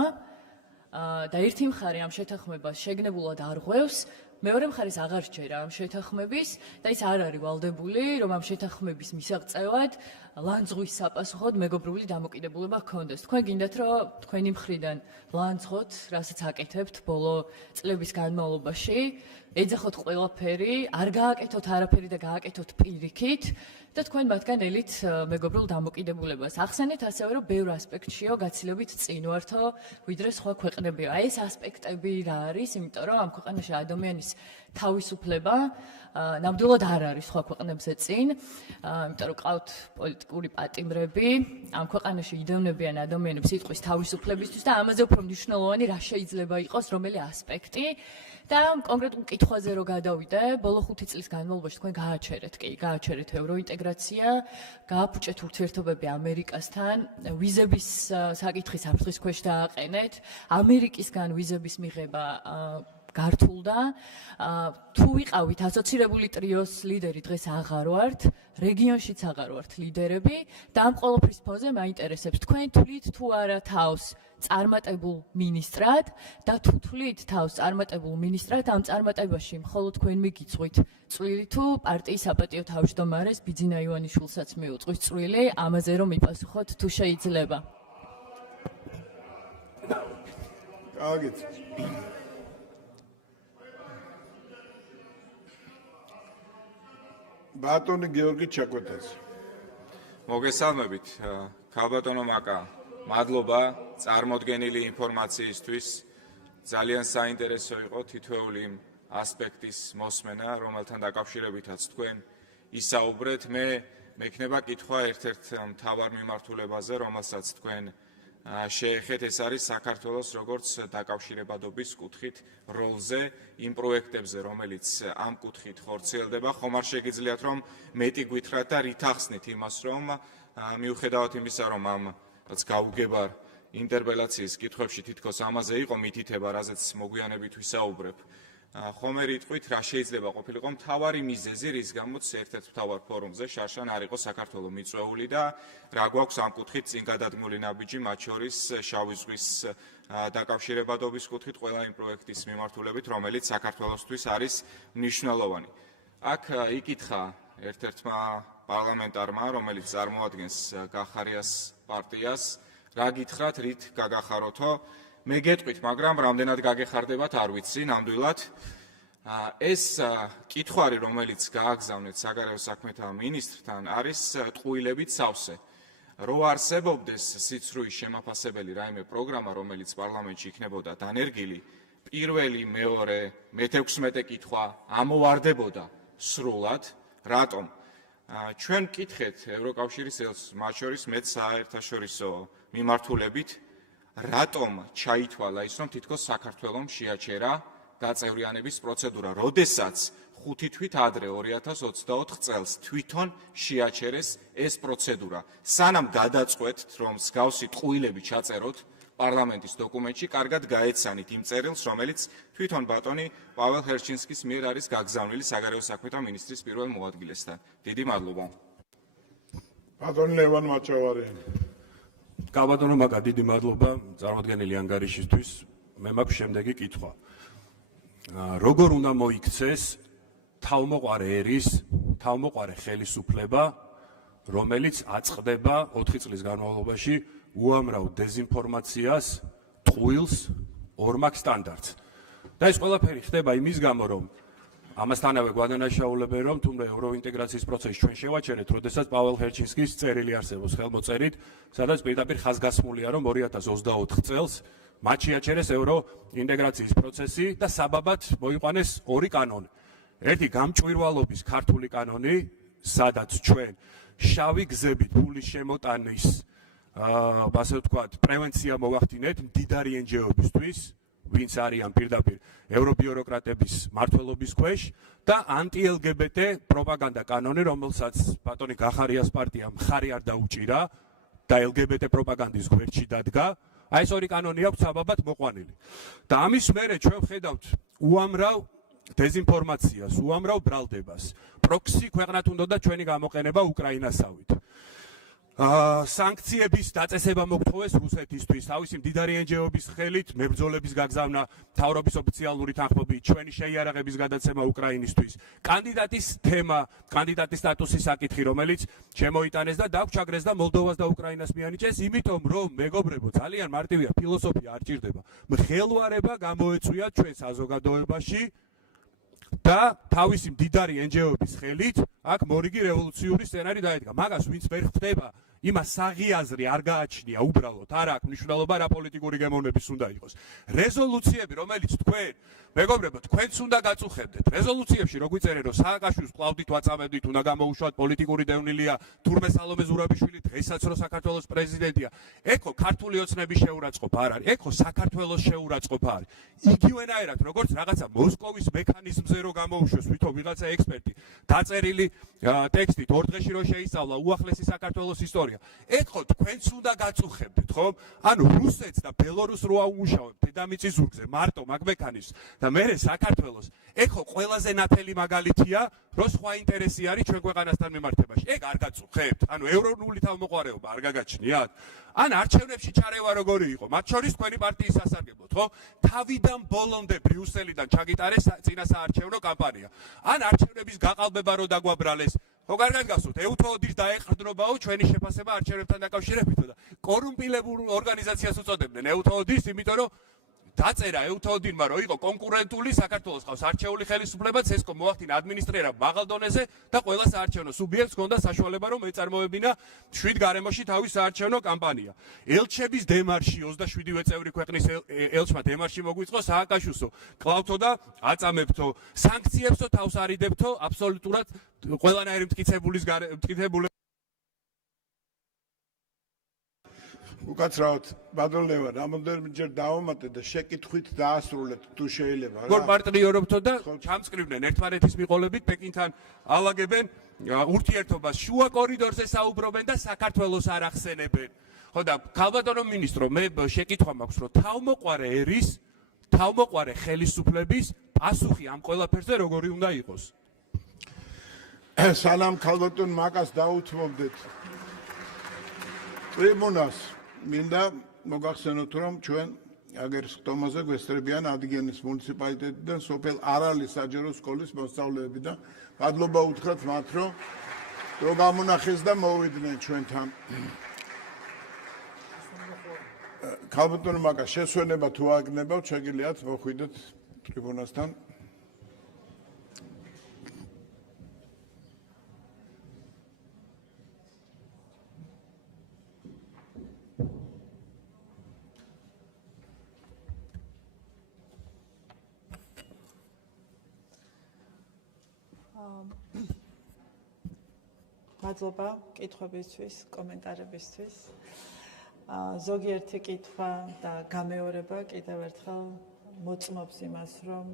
და ერთი მხარე ამ შეთანხმებას შეგნებულად არ ღვევს, მეორე მხარეს აღარ სჯერა ამ შეთანხმების და ის არ არის ვალდებული, რომ ამ შეთანხმების მისაღწევად ლანძღვის საპასუხოდ მეგობრული დამოკიდებულება ჰქონდეს. თქვენ გინდათ, რომ თქვენი მხრიდან ლანძღოთ, რასაც აკეთებთ ბოლო წლების განმავლობაში, ეძახოთ ყველაფერი, არ გააკეთოთ არაფერი და გააკეთოთ პირიქით და თქვენ მათგან ელით მეგობრულ დამოკიდებულებას. ახსენეთ ასევე, რომ ბევრ ასპექტშიო გაცილებით წინ ვართო, ვიდრე სხვა ქვეყნებიო. აი ეს ასპექტები რა არის, იმიტომ რომ ამ ქვეყანაში ადამიანის თავისუფლება ნამდვილად არ არის სხვა ქვეყნებზე წინ, იმიტომ რომ ყავთ პოლიტიკური პატიმრები, ამ ქვეყანაში იდევნებიან ადამიანებს სიტყვის თავისუფლებისთვის და ამაზე უფრო მნიშვნელოვანი რა შეიძლება იყოს რომელი ასპექტი და კონკრეტულ კითხვაზე რო გადავიდე, ბოლო 5 წლის განმავლობაში თქვენ გააჩერეთ ევროინტეგრაცია, გააფუჭეთ ურთიერთობები ამერიკასთან, ვიზების საკითხი საფრთხის ქვეშ დააყენეთ, ამერიკისგან ვიზების მიღება გართულდა, თუ ვიყავით ასოცირებული ტრიოს ლიდერი დღეს აღარ ვართ, რეგიონშიც აღარ ვართ ლიდერები და ამ ყოველფრის ფონზე მაინტერესებს თქვენ თვლით თუ არა თავს წარმატებულ მინისტრად და თუ თვლით თავს წარმატებულ მინისტრად ამ წარმატებაში მხოლოდ თქვენ მიგიწვით წვლილი თუ პარტიის საპატიო თავმჯდომარეს ბიძინა ივანიშვილსაც მიუძღვის წვლილი ამაზე რომ მიპასუხოთ თუ შეიძლება. კარგით. ბატონი გიორგი ჩაკვეტაძე. მოგესალმებით, ქალბატონო მაკა. მადლობა წარმოდგენილი ინფორმაციისთვის. ძალიან საინტერესო იყო თითოეული ასპექტის მოსმენა, რომელთან დაკავშირებითაც თქვენ ისაუბრეთ. მე მექნება კითხვა ერთ-ერთ მთავარ მიმართულებაზე, რომელსაც თქვენ შეეხეთ, ეს არის საქართველოს როგორც დაკავშირებადობის კუთხით როლზე იმ პროექტებზე, რომელიც ამ კუთხით ხორციელდება. ხომ არ შეგიძლიათ რომ მეტი გვითხრათ და რით ახსნით იმას, რომ მიუხედავად იმისა, რომ ამ გაუგებარ ინტერპელაციის კითხვებში თითქოს ამაზე იყო მითითება, რაზეც მოგვიანებით ვისაუბრებ. ხომ არ იტყვით, რა შეიძლება ყოფილიყო მთავარი მიზეზი, რის გამოც ერთ-ერთ მთავარ ფორუმზე შარშან არ იყო საქართველოს მიწვეული და რა გვაქვს ამ კუთხით წინ გადადგმული ნაბიჯი, მათ შორის შავი ზღვის დაკავშირებადობის კუთხით ყველა იმ პროექტის მიმართულებით, რომელიც საქართველოსთვის არის მნიშვნელოვანი. აქ იკითხა ერთ-ერთმა პარლამენტარმა, რომელიც წარმოადგენს გახარიას პარტიას, რა გითხრათ, რით გაგახაროთო? მე გეტყვით, მაგრამ რამდენად გაგეხარდებათ არ ვიცი, ნამდვილად. ეს კითხვარი, რომელიც გააგზავნეთ საგარეო საქმეთა მინისტრთან, არის ტყუილებით სავსე. რო არსებობდეს სიცრუის შემაფასებელი რაიმე პროგრამა, რომელიც პარლამენტში იქნებოდა დანერგილი, პირველი, მეორე, მე-16 კითხვა ამოვარდებოდა სრულად, რატომ? ჩვენ მკითხეთ ევროკავშირის ელს, მათ შორის მეც საერთაშორისო მიმართულებით, რატომ ჩაითვალა ის, რომ თითქოს საქართველომ შეაჩერა გაწევრიანების პროცედურა, როდესაც 5 თვით ადრე 2024 წელს თვითონ შეაჩერეს ეს პროცედურა. სანამ გადაწყვეტთ, რომ მსგავსი ტყუილები ჩაწეროთ პარლამენტის დოკუმენტში, კარგად გაეცანით იმ წერილს, რომელიც თვითონ ბატონი პაվել ჰერჩინსკის მიერ არის გაგზავნილი საგარეო საქმეთა მინისტრის პირველ მოადგილესთან. დიდი მადლობა. ბატონი ლევან მაჭავარიანი. ქალბატონო მაკა, დიდი მადლობა წარმოდგენილი ანგარიშისთვის. მე მაქვს შემდეგი კითხვა. როგორ უნდა მოიქცეს თავმოყარე ერის, თავმოყარე ხელისუფლება, რომელიც აწყდება 4 წლის განმავლობაში უამრავ დეზინფორმაციას, ტყუილს, ორმაგ სტანდარტს. და ეს ყველაფერი ხდება იმის გამო, რომ ამასთანავე გვადანაშაულებენ, რომ თუმცა ევროინტეგრაციის პროცესში ჩვენ შევაჩერეთ, როდესაც პაվել ჰერჩინსკის წერილი არსებობს ხელმოწერით, სადაც პირდაპირ ხაზგასმულია, რომ 2024 წელს მათ შეაჩერეს ევროინტეგრაციის პროცესი და საბაბად მოიყვანეს ორი კანონი. ერთი გამჭვირვალობის ქართული კანონი, სადაც ჩვენ შავი გზებით ფულის შემოტანის ასე ვთქვათ, პრევენცია მოვახდინეთ მდიდარი NGO-ებისთვის, ვინც არიან პირდაპირ ევრობიუროკრატების მმართველობის ქვეშ და ანტი-LGBT პროპაგანდა კანონი, რომელსაც ბატონი გახარიას პარტია მხარი არ დაუჭირა და LGBT პროპაგანდის გვერდში დადგა. აი ეს ორი კანონი აქვს საბაბად მოყვანილი. და ამის მერე ჩვენ ვხედავთ უამრავ დეზინფორმაციას, უამრავ ბრალდებას. პროქსი ქვეყნად უნდა ჩვენი გამოყენება უკრაინასავით. სანქციების დაწესება მოგთხოვეს რუსეთისთვის, თავისი მდიდარი NGO-ების ხელით, მებრძოლების გაგზავნა, მთავრობის ოფიციალური თანხმობით, ჩვენი შეიარაღების გადაცემა უკრაინისთვის. კანდიდატის თემა, კანდიდატის სტატუსის საკითხი, რომელიც შემოიტანეს და დაგვჩაგრეს და მოლდოვას და უკრაინას მიანიჭეს, იმიტომ რომ მეგობრებო, ძალიან მარტივია, ფილოსოფია არ ჭირდება. მხელვარება გამოეწვია ჩვენ საზოგადოებაში და თავისი მდიდარი NGO-ების ხელით აქ მორიგი რევოლუციური სცენარი დაედგა. მაგას ვინც ვერ ხვდება იმას საღიაზრი არ გააჩნია უბრალოდ, არ აქვს მნიშვნელობა რა პოლიტიკური გემოვნების უნდა იყოს. რეზოლუციები, რომელიც თქვენ, მეგობრებო, თქვენც უნდა გაწუხებდეთ. რეზოლუციებში რო გვიწერენ, რომ სააკაშვილს კლავდით ვაწამებდით, უნდა გამოუშვათ პოლიტიკური დევნილია, თურმე სალომე ზურაბიშვილი დღესაც რო საქართველოს პრეზიდენტია. ეკო ქართული ოცნების შეურაცხყოფა არ არის, ეკო საქართველოს შეურაცხყოფა არის. იგივენაირად, როგორც რაღაცა მოსკოვის მექანიზმზე რო გამოუშვეს თვითონ ვიღაცა ექსპერტი, დაწერილი ტექსტით ორ დღეში რო შეისწავლა უახლესი საქართველოს ისტორია. ეკო თქვენც უნდა გაწუხებდეთ, ხო? ანუ რუსეთს და ბელორუსს რო აუმუშავებთ დედამიწის ზურგზე მარტო მაგ მექანიზმს და მერე საქართველოს. ეკო ყველაზე ნათელი მაგალითია, რომ სხვა ინტერესი არის ჩვენ ქვეყანასთან მიმართებაში. ეგ არ გაწუხებთ. ანუ ევროპული თავმოყარეობა არ გაგაჩნიათ. ან არჩევნებში ჩარევა როგორი იყო? მათ შორის თქვენი პარტიის სასარგებლოდ, ხო? თავიდან ბოლომდე ბრიუსელიდან ჩაგიტარეს წინასაარჩევნო კამპანია. ან არჩევნების გაყალბება რო დაგვაბრალეს, ხო კარგად გახსოვთ, ეუთოოდის დაეყრდნობაო ჩვენი შეფასება არჩევნებთან დაკავშირებით და კორუმპილებულ ორგანიზაციას უწოდებდნენ ეუთოოდის, იმიტომ რომ დაწერა ეუთოოდინმა, რომ იყო კონკურენტული საქართველოს ყავს არჩეული ხელისუფლება, ცესკო მოახდინა ადმინისტრირება მაღალ დონეზე და ყველა საარჩევნო სუბიექტს ჰქონდა საშუალება, რომ ეწარმოებინა 7 გარემოში თავის საარჩევნო კამპანია. ელჩების დემარში 27-ვე წევრი ქვეყნის ელჩმა დემარში მოგვიწყო სააკაშვილსო, კლავთო და აწამებთო, სანქციებსო თავს არიდებთო, აბსოლუტურად ყველანაირი მტკიცებული უკაცრავად ბადოლევა რამოდენჯერ დავამატე და შეკითხვით დაასრულეთ თუ შეიძლება რა. როგორ პარტნიორობთო და ჩამწკრივდნენ ერთმანეთის მიყოლებით პეკინთან ალაგებენ ურთიერთობას შუა კორიდორზე საუბრობენ და საქართველოს არ ახსენებენ. ხო და ქალბატონო მინისტრო, მე შეკითხვა მაქვს, რომ თავმოყვარე ერის, თავმოყვარე ხელისუფლების პასუხი ამ ყველაფერზე როგორი უნდა იყოს? სალამ ქალბატონ მაკას დაუთმობდეთ ტრიბუნას. მინდა მოგახსენოთ, რომ ჩვენ აგერ ხტომაზე გვესწრებიან ადგენის მუნიციპალიტეტიდან სოფელ არალის საჯარო სკოლის მოსწავლეები და მადლობა უთხრათ მათ, რომ გამონახეს და მოვიდნენ ჩვენთან. ქალბატონ მაკას შესვენება თუ აგნებავთ, შეგიძლიათ მოხვიდეთ ტრიბუნასთან. მადლობა კითხვებისთვის, კომენტარებისთვის. ზოგიერთი კითხვა და გამეორება კიდევ ერთხელ მოწმობს იმას, რომ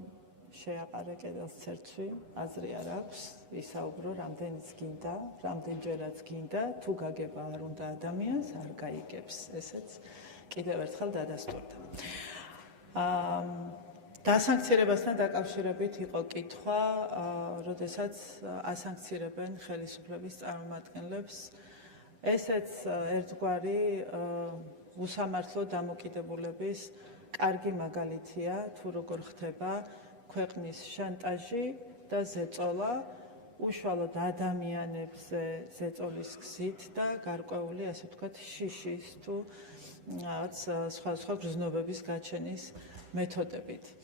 შეაყარე კედელს ცერცვი, აზრი არ აქვს, ისაუბრო რამდენიც გინდა, რამდენჯერაც გინდა, თუ გაგება არ უნდა ადამიანს, არ გაიგებს. ესეც კიდევ ერთხელ დადასტურდა. დასანქცირებასთან დაკავშირებით იყო კითხვა, როდესაც ასანქცირებენ ხელისუფლების წარმომადგენლებს. ესეც ერთგვარი უსამართლო დამოკიდებულების კარგი მაგალითია, თუ როგორ ხდება ქვეყნის შანტაჟი და ზეწოლა უშუალოდ ადამიანებზე ზეწოლის გზით და გარკვეული, ასე ვთქვათ, შიშის თუ რაღაც სხვა გრძნობების გაჩენის მეთოდებით.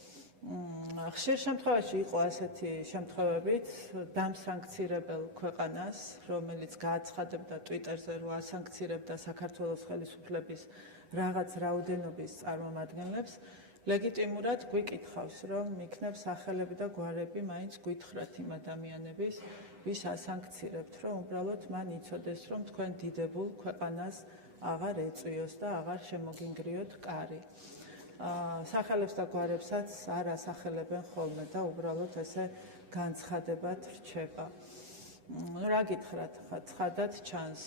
ხშირ შემთხვევაში იყო ასეთი შემთხვევებით დამსანქცირებელ ქვეყანას, რომელიც გააცხადებდა Twitter-ზე, რომ ასანქცირებდა საქართველოს ხელისუფლების რაღაც რაოდენობის წარმომადგენლებს, ლეგიტიმურად გვიკითხავს, რომ იქნებ სახელები და გვარები მაინც გვითხრათ იმ ადამიანების, ვის ასანქცირებთ, რომ უბრალოდ მან იცოდეს, რომ თქვენ დიდებულ ქვეყანას აღარ ეწვიოს და აღარ შემოგინგრიოთ კარი. სახელებს და გვარებსაც არ ასახელებენ ხოლმე და უბრალოდ ესე განცხადებად რჩება. რა გითხრათ, ცხადად ჩანს,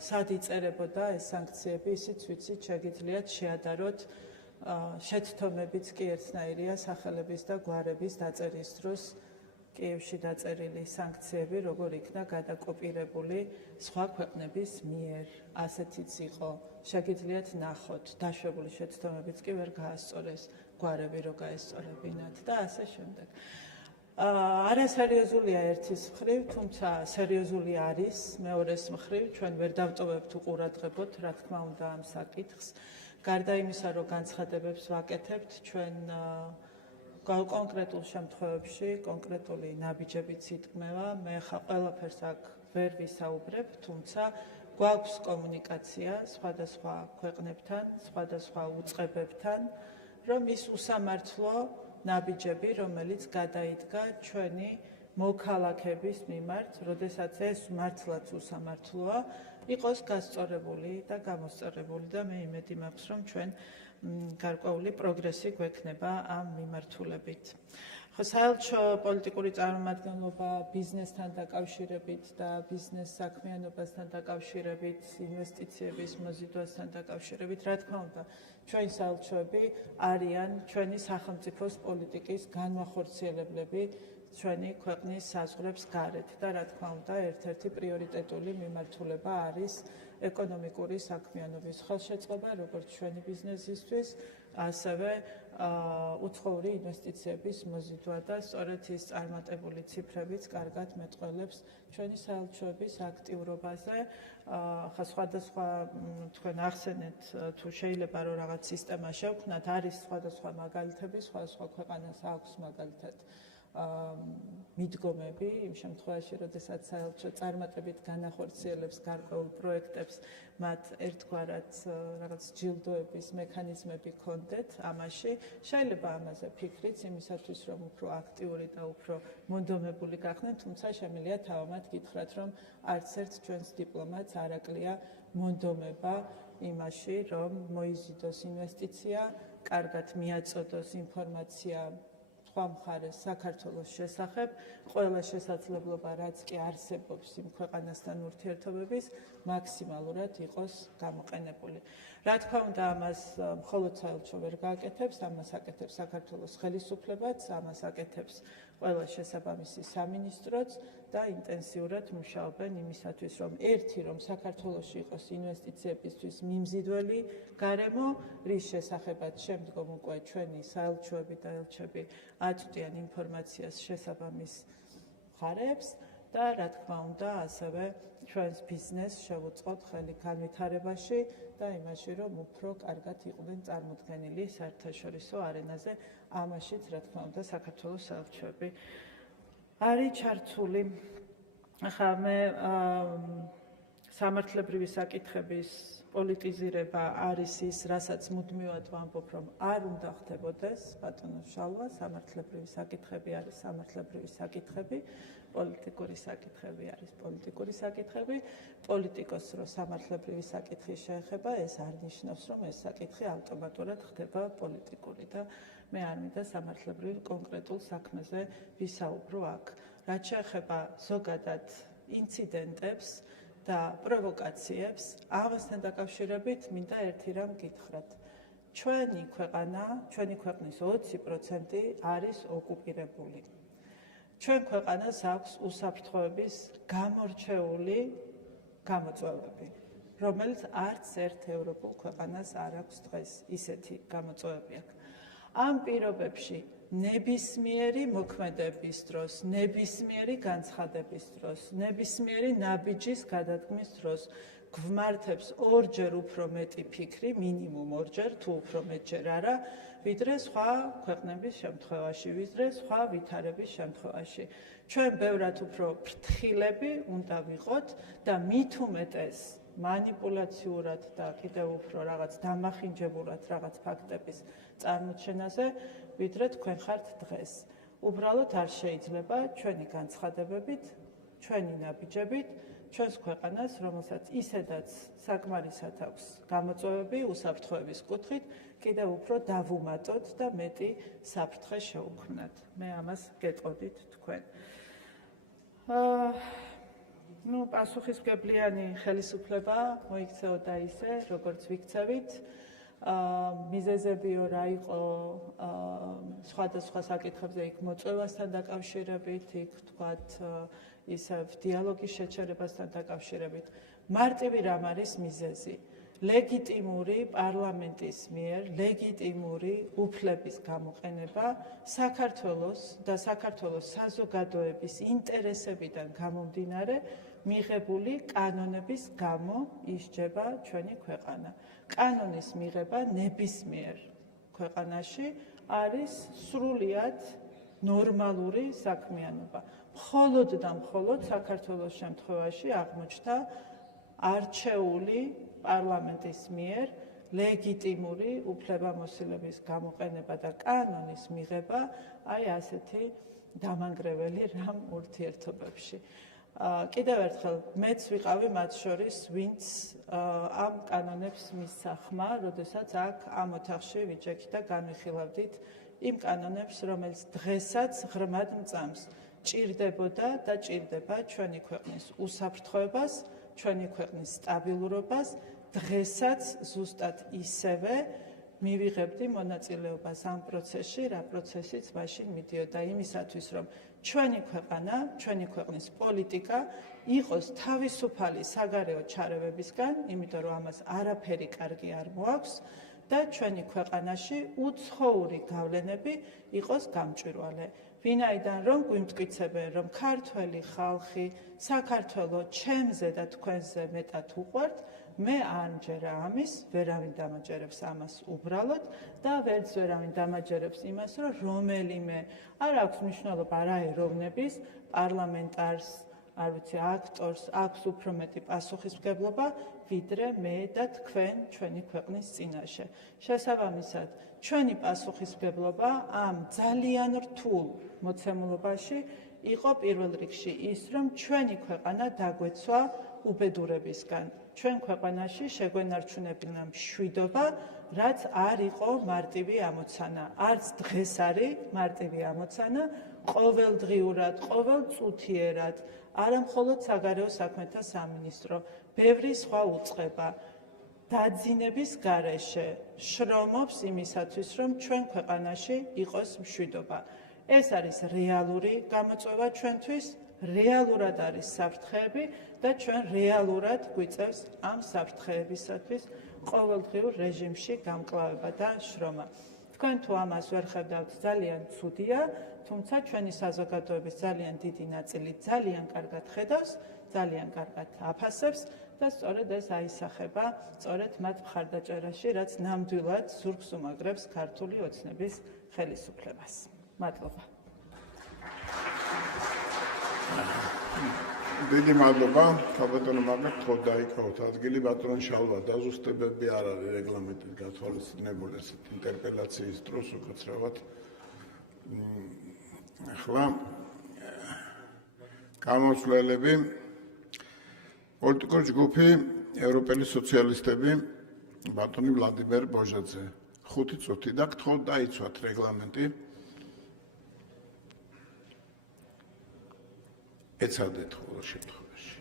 სად იწერებოდა ეს სანქციები, ისიც ვიცით, შეგიძლიათ შეადაროთ შეთქმებიც კი ერთნაირია სახელების და გვარების დაწერის დროს კიევში დაწერილი სანქციები, როგორ იქნა გადაკოპირებული სხვა ქვეყნების მიერ. ასეთიც იყო. შეგიძლიათ ნახოთ, დაშვებული შეთქმებიც კი ვერ გაასწორეს, გვარები რო გაესწორებინათ და ასე შემდეგ. არასერიოზულია ერთის მხრივ, თუმცა სერიოზული არის მეორეს მხრივ, ჩვენ ვერ დავტოვებთ უყურადღებოთ, რა თქმა უნდა, ამ საკითხს. გარდა იმისა, რომ განცხადებებს ვაკეთებთ, ჩვენ კონკრეტულ შემთხვევებში კონკრეტული ნაბიჯებიც იტყმევა. მე ხა ყველაფერს აქ ვერ ვისაუბრებ, თუმცა გვაქვს კომუნიკაცია სხვადასხვა ქვეყნებთან, სხვადასხვა უწყებებთან, რომ ის უსამართლო ნაბიჯები, რომელიც გადაიდგა ჩვენი მოქალაქეების მიმართ, როდესაც ეს მართლაც უსამართლოა, იყოს გასწორებული და გამოსწორებული და მე იმედი მაქვს, რომ ჩვენ გარკვეული პროგრესი გვექნება ამ მიმართულებით. ხო, საელჩო პოლიტიკური წარმომადგენლობა ბიზნესთან დაკავშირებით და ბიზნეს საქმიანობასთან დაკავშირებით, ინვესტიციების მოზიდვასთან დაკავშირებით, რა თქმა უნდა, ჩვენი საელჩოები არიან ჩვენი სახელმწიფოს პოლიტიკის განმახორციელებლები ჩვენი ქვეყნის საზღვრებს გარეთ და რა თქმა უნდა, ერთ-ერთი პრიორიტეტული მიმართულება არის ეკონომიკური საქმიანობის ხელშეწყობა, როგორც ჩვენი ბიზნესისთვის, ასევე უცხოური ინვესტიციების მოზიდვა და სწორედ ის წარმატებული ციფრებიც კარგად მეტყველებს ჩვენი საელჩოების აქტიურობაზე. ხა სხვადასხვა თქვენ ახსენეთ, თუ შეიძლება რომ რაღაც სისტემა შევქმნათ, არის სხვადასხვა მაგალითები, სხვადასხვა ქვეყანას აქვს მაგალითად მიდგომები იმ შემთხვევაში, როდესაც საელჩო წარმატებით განახორციელებს გარკვეულ პროექტებს, მათ ერთგვარად რაღაც ჯილდოების მექანიზმები ჰქონდეთ ამაში. შეიძლება ამაზე ფიქრიც იმისათვის, რომ უფრო აქტიური და უფრო მონდომებული გახდნენ, თუმცა შემიძლია თავად გითხრათ, რომ არც ერთ ჩვენს დიპლომატს არ აკლია მონდომება იმაში, რომ მოიზიდოს ინვესტიცია, კარგად მიაწოდოს ინფორმაცია სხვა მხარეს საქართველოს შესახებ, ყველა შესაძლებლობა, რაც კი არსებობს იმ ქვეყანასთან ურთიერთობების, მაქსიმალურად იყოს გამოყენებული. რა თქმა უნდა, ამას მხოლოდ საელჩო ვერ გააკეთებს, ამას აკეთებს საქართველოს ხელისუფლებაც, ამას აკეთებს ყველა შესაბამისი სამინისტროც და ინტენსიურად მუშაობენ იმისათვის, რომ რომ საქართველოში იყოს ინვესტიციებისთვის მიმზიდველი გარემო, რის შესახებაც შემდგომ უკვე ჩვენი საელჩოები და ელჩები აწვდიან ინფორმაციას შესაბამის მხარეებს და რა თქმა უნდა, ასევე ჩვენს ბიზნესს შევუწყოთ ხელი განვითარებაში და იმაში, რომ უფრო კარგად იყვნენ წარმოდგენილი საერთაშორისო არენაზე, ამაშიც რა თქმა უნდა, საქართველოს საელჩოები არის ჩართული. ახლა მე სამართლებრივი საკითხების პოლიტიზირება არის ის, რასაც მუდმივად ვამბობ, რომ არ უნდა ხდებოდეს, ბატონო შალვა, სამართლებრივი საკითხები არის სამართლებრივი საკითხები, პოლიტიკური საკითხები არის პოლიტიკური საკითხები, პოლიტიკოს რო სამართლებრივი საკითხი შეეხება, ეს არ ნიშნავს, რომ ეს საკითხი ავტომატურად ხდება პოლიტიკური და მე არ მინდა სამართლებრივ კონკრეტულ საქმეზე ვისაუბრო აქ. რაც შეეხება ზოგადად ინციდენტებს და პროვოკაციებს, ამასთან დაკავშირებით მინდა ერთი რამ გითხრათ. ჩვენი ქვეყანა, ჩვენი ქვეყნის 20% არის ოკუპირებული. ჩვენ ქვეყანას აქვს უსაფრთხოების გამორჩეული გამოწვევები, რომელიც არც ერთ ევროპულ ქვეყანას არ აქვს დღეს ისეთი გამოწვევები აქვს. ამ პირობებში ნებისმიერი მოქმედების დროს, ნებისმიერი განცხადების დროს, ნებისმიერი ნაბიჯის გადადგმის დროს გვმართებს ორჯერ უფრო მეტი ფიქრი, მინიმუმ ორჯერ, თუ უფრო მეტჯერ არა, ვიდრე სხვა ქვეყნების შემთხვევაში, ვიდრე სხვა ვითარების შემთხვევაში. ჩვენ ბევრად უფრო ფრთხილები უნდა ვიყოთ და მით უმეტეს манипуляციურად და კიდევ უფრო რაღაც დამახინჯებულად რაღაც ფაქტების წარმოჩენაზე, ვიდრე თქვენ ხართ დღეს. უბრალოდ არ შეიძლება ჩვენი განცხადებებით, ჩვენი ნაბიჯებით, ჩვენს ქვეყანას, რომელსაც ისედაც საკმარისად აქვს გამოწვევები უსაფრთხოების კუთხით, კიდევ უფრო დავუმატოთ და მეტი საფრთხე შევქმნათ. მე ამას გეტყოდით თქვენ. პასუხისმგებლიანი ხელისუფლება მოიქცეოდა ისე, როგორც ვიქცევით. მიზეზებიო რა იყო სხვადასხვა საკითხებზე იქ მოწვევასთან დაკავშირებით, იქ თქვათ ისევ დიალოგის შეჩერებასთან დაკავშირებით. მარტივი რამ არის მიზეზი? ლეგიტიმური პარლამენტის მიერ ლეგიტიმური უფლების გამოყენება საქართველოს და საქართველოს საზოგადოების ინტერესებიდან გამომდინარე მიღებული კანონების გამო ისჯება ჩვენი ქვეყანა. კანონის მიღება ნებისმიერ ქვეყანაში არის სრულიად ნორმალური საქმიანობა. მხოლოდ და მხოლოდ საქართველოს შემთხვევაში აღმოჩნდა არჩეული პარლამენტის მიერ ლეგიტიმური უფლებამოსილების გამოყენება და კანონის მიღება აი ასეთი დამანგრეველი რამ ურთიერთობებში. კიდევ ერთხელ მეც ვიყავი მათ შორის, ვინც ამ კანონებს მისცა ხმა, როდესაც აქ ამ ოთახში ვიჯექით და განვიხილავდით იმ კანონებს, რომელიც დღესაც ღრმად მწამს, ჭირდებოდა და ჭირდება ჩვენი ქვეყნის უსაფრთხოებას, ჩვენი ქვეყნის სტაბილურობას, დღესაც ზუსტად ისევე მივიღებდი მონაწილეობას ამ პროცესში, რა პროცესიც მაშინ მიდიოდა იმისათვის, რომ ჩვენი ქვეყანა, ჩვენი ქვეყნის პოლიტიკა იყოს თავისუფალი საგარეო ჩარევებისგან, იმიტომ რომ ამას არაფერი კარგი არ მოაქვს და ჩვენი ქვეყანაში უცხოური გავლენები იყოს გამჭვირვალე. ვინაიდან რომ გვიმტკიცებენ, რომ ქართველი ხალხი, საქართველო ჩემზე და თქვენზე მეტად უყვართ, მე არ მჯერა ამის, ვერავინ დამაჯერებს ამას უბრალოდ და ვერც ვერავინ დამაჯერებს იმას, რომ რომელიმე არ აქვს მნიშვნელობა რა ეროვნების პარლამენტარს, არ ვიცი, აქტორს აქვს უფრო მეტი პასუხისმგებლობა, ვიდრე მე და თქვენ ჩვენი ქვეყნის წინაშე. შესაბამისად, ჩვენი პასუხისმგებლობა ამ ძალიან რთულ მოცემულობაში იყო პირველ რიგში ის, რომ ჩვენი ქვეყანა დაგვეცვა უბედურებისგან. ჩვენ ქვეყანაში შეგვენარჩუნებინა მშვიდობა, რაც არ იყო მარტივი ამოცანა. არც დღეს არის მარტივი ამოცანა, ყოველდღიურად, ყოველწუთიერად, არა მხოლოდ საგარეო საქმეთა სამინისტრო, ბევრი სხვა უწყება დაძინების გარეშე შრომობს იმისათვის, რომ ჩვენ ქვეყანაში იყოს მშვიდობა. ეს არის რეალური გამოწვევა ჩვენთვის, რეალურად არის საფრთხეები და ჩვენ რეალურად გვიწევს ამ საფრთხეებისათვის ყოველდღიურ რეჟიმში გამკლავება და შრომა. თქვენ თუ ამას ვერ ხედავთ, ძალიან ცუდია, თუმცა ჩვენი საზოგადოების ძალიან დიდი ნაწილი ძალიან კარგად ხედავს, ძალიან კარგად აფასებს და სწორედ ეს აისახება სწორედ მათ მხარდაჭერაში, რაც ნამდვილად ზურგს უმაგრებს ქართული ოცნების ხელისუფლებას. მადლობა. დიდი მადლობა, ქალბატონო მაგარ თქო დაიკავოთ ადგილი, ბატონ შალვა, დაზუსტებები არ არის რეგლამენტით გათვალისწინებული ესეთ ინტერპელაციის დროს უკაცრავად. ახლა გამოსვლელები პოლიტიკური ჯგუფი ევროპელი სოციალისტები ბატონი ვლადიმერ ბოჟაძე 5 წუთი და გთხოვთ დაიცვათ რეგლამენტი. ეცადეთ ყოველ შემთხვევაში.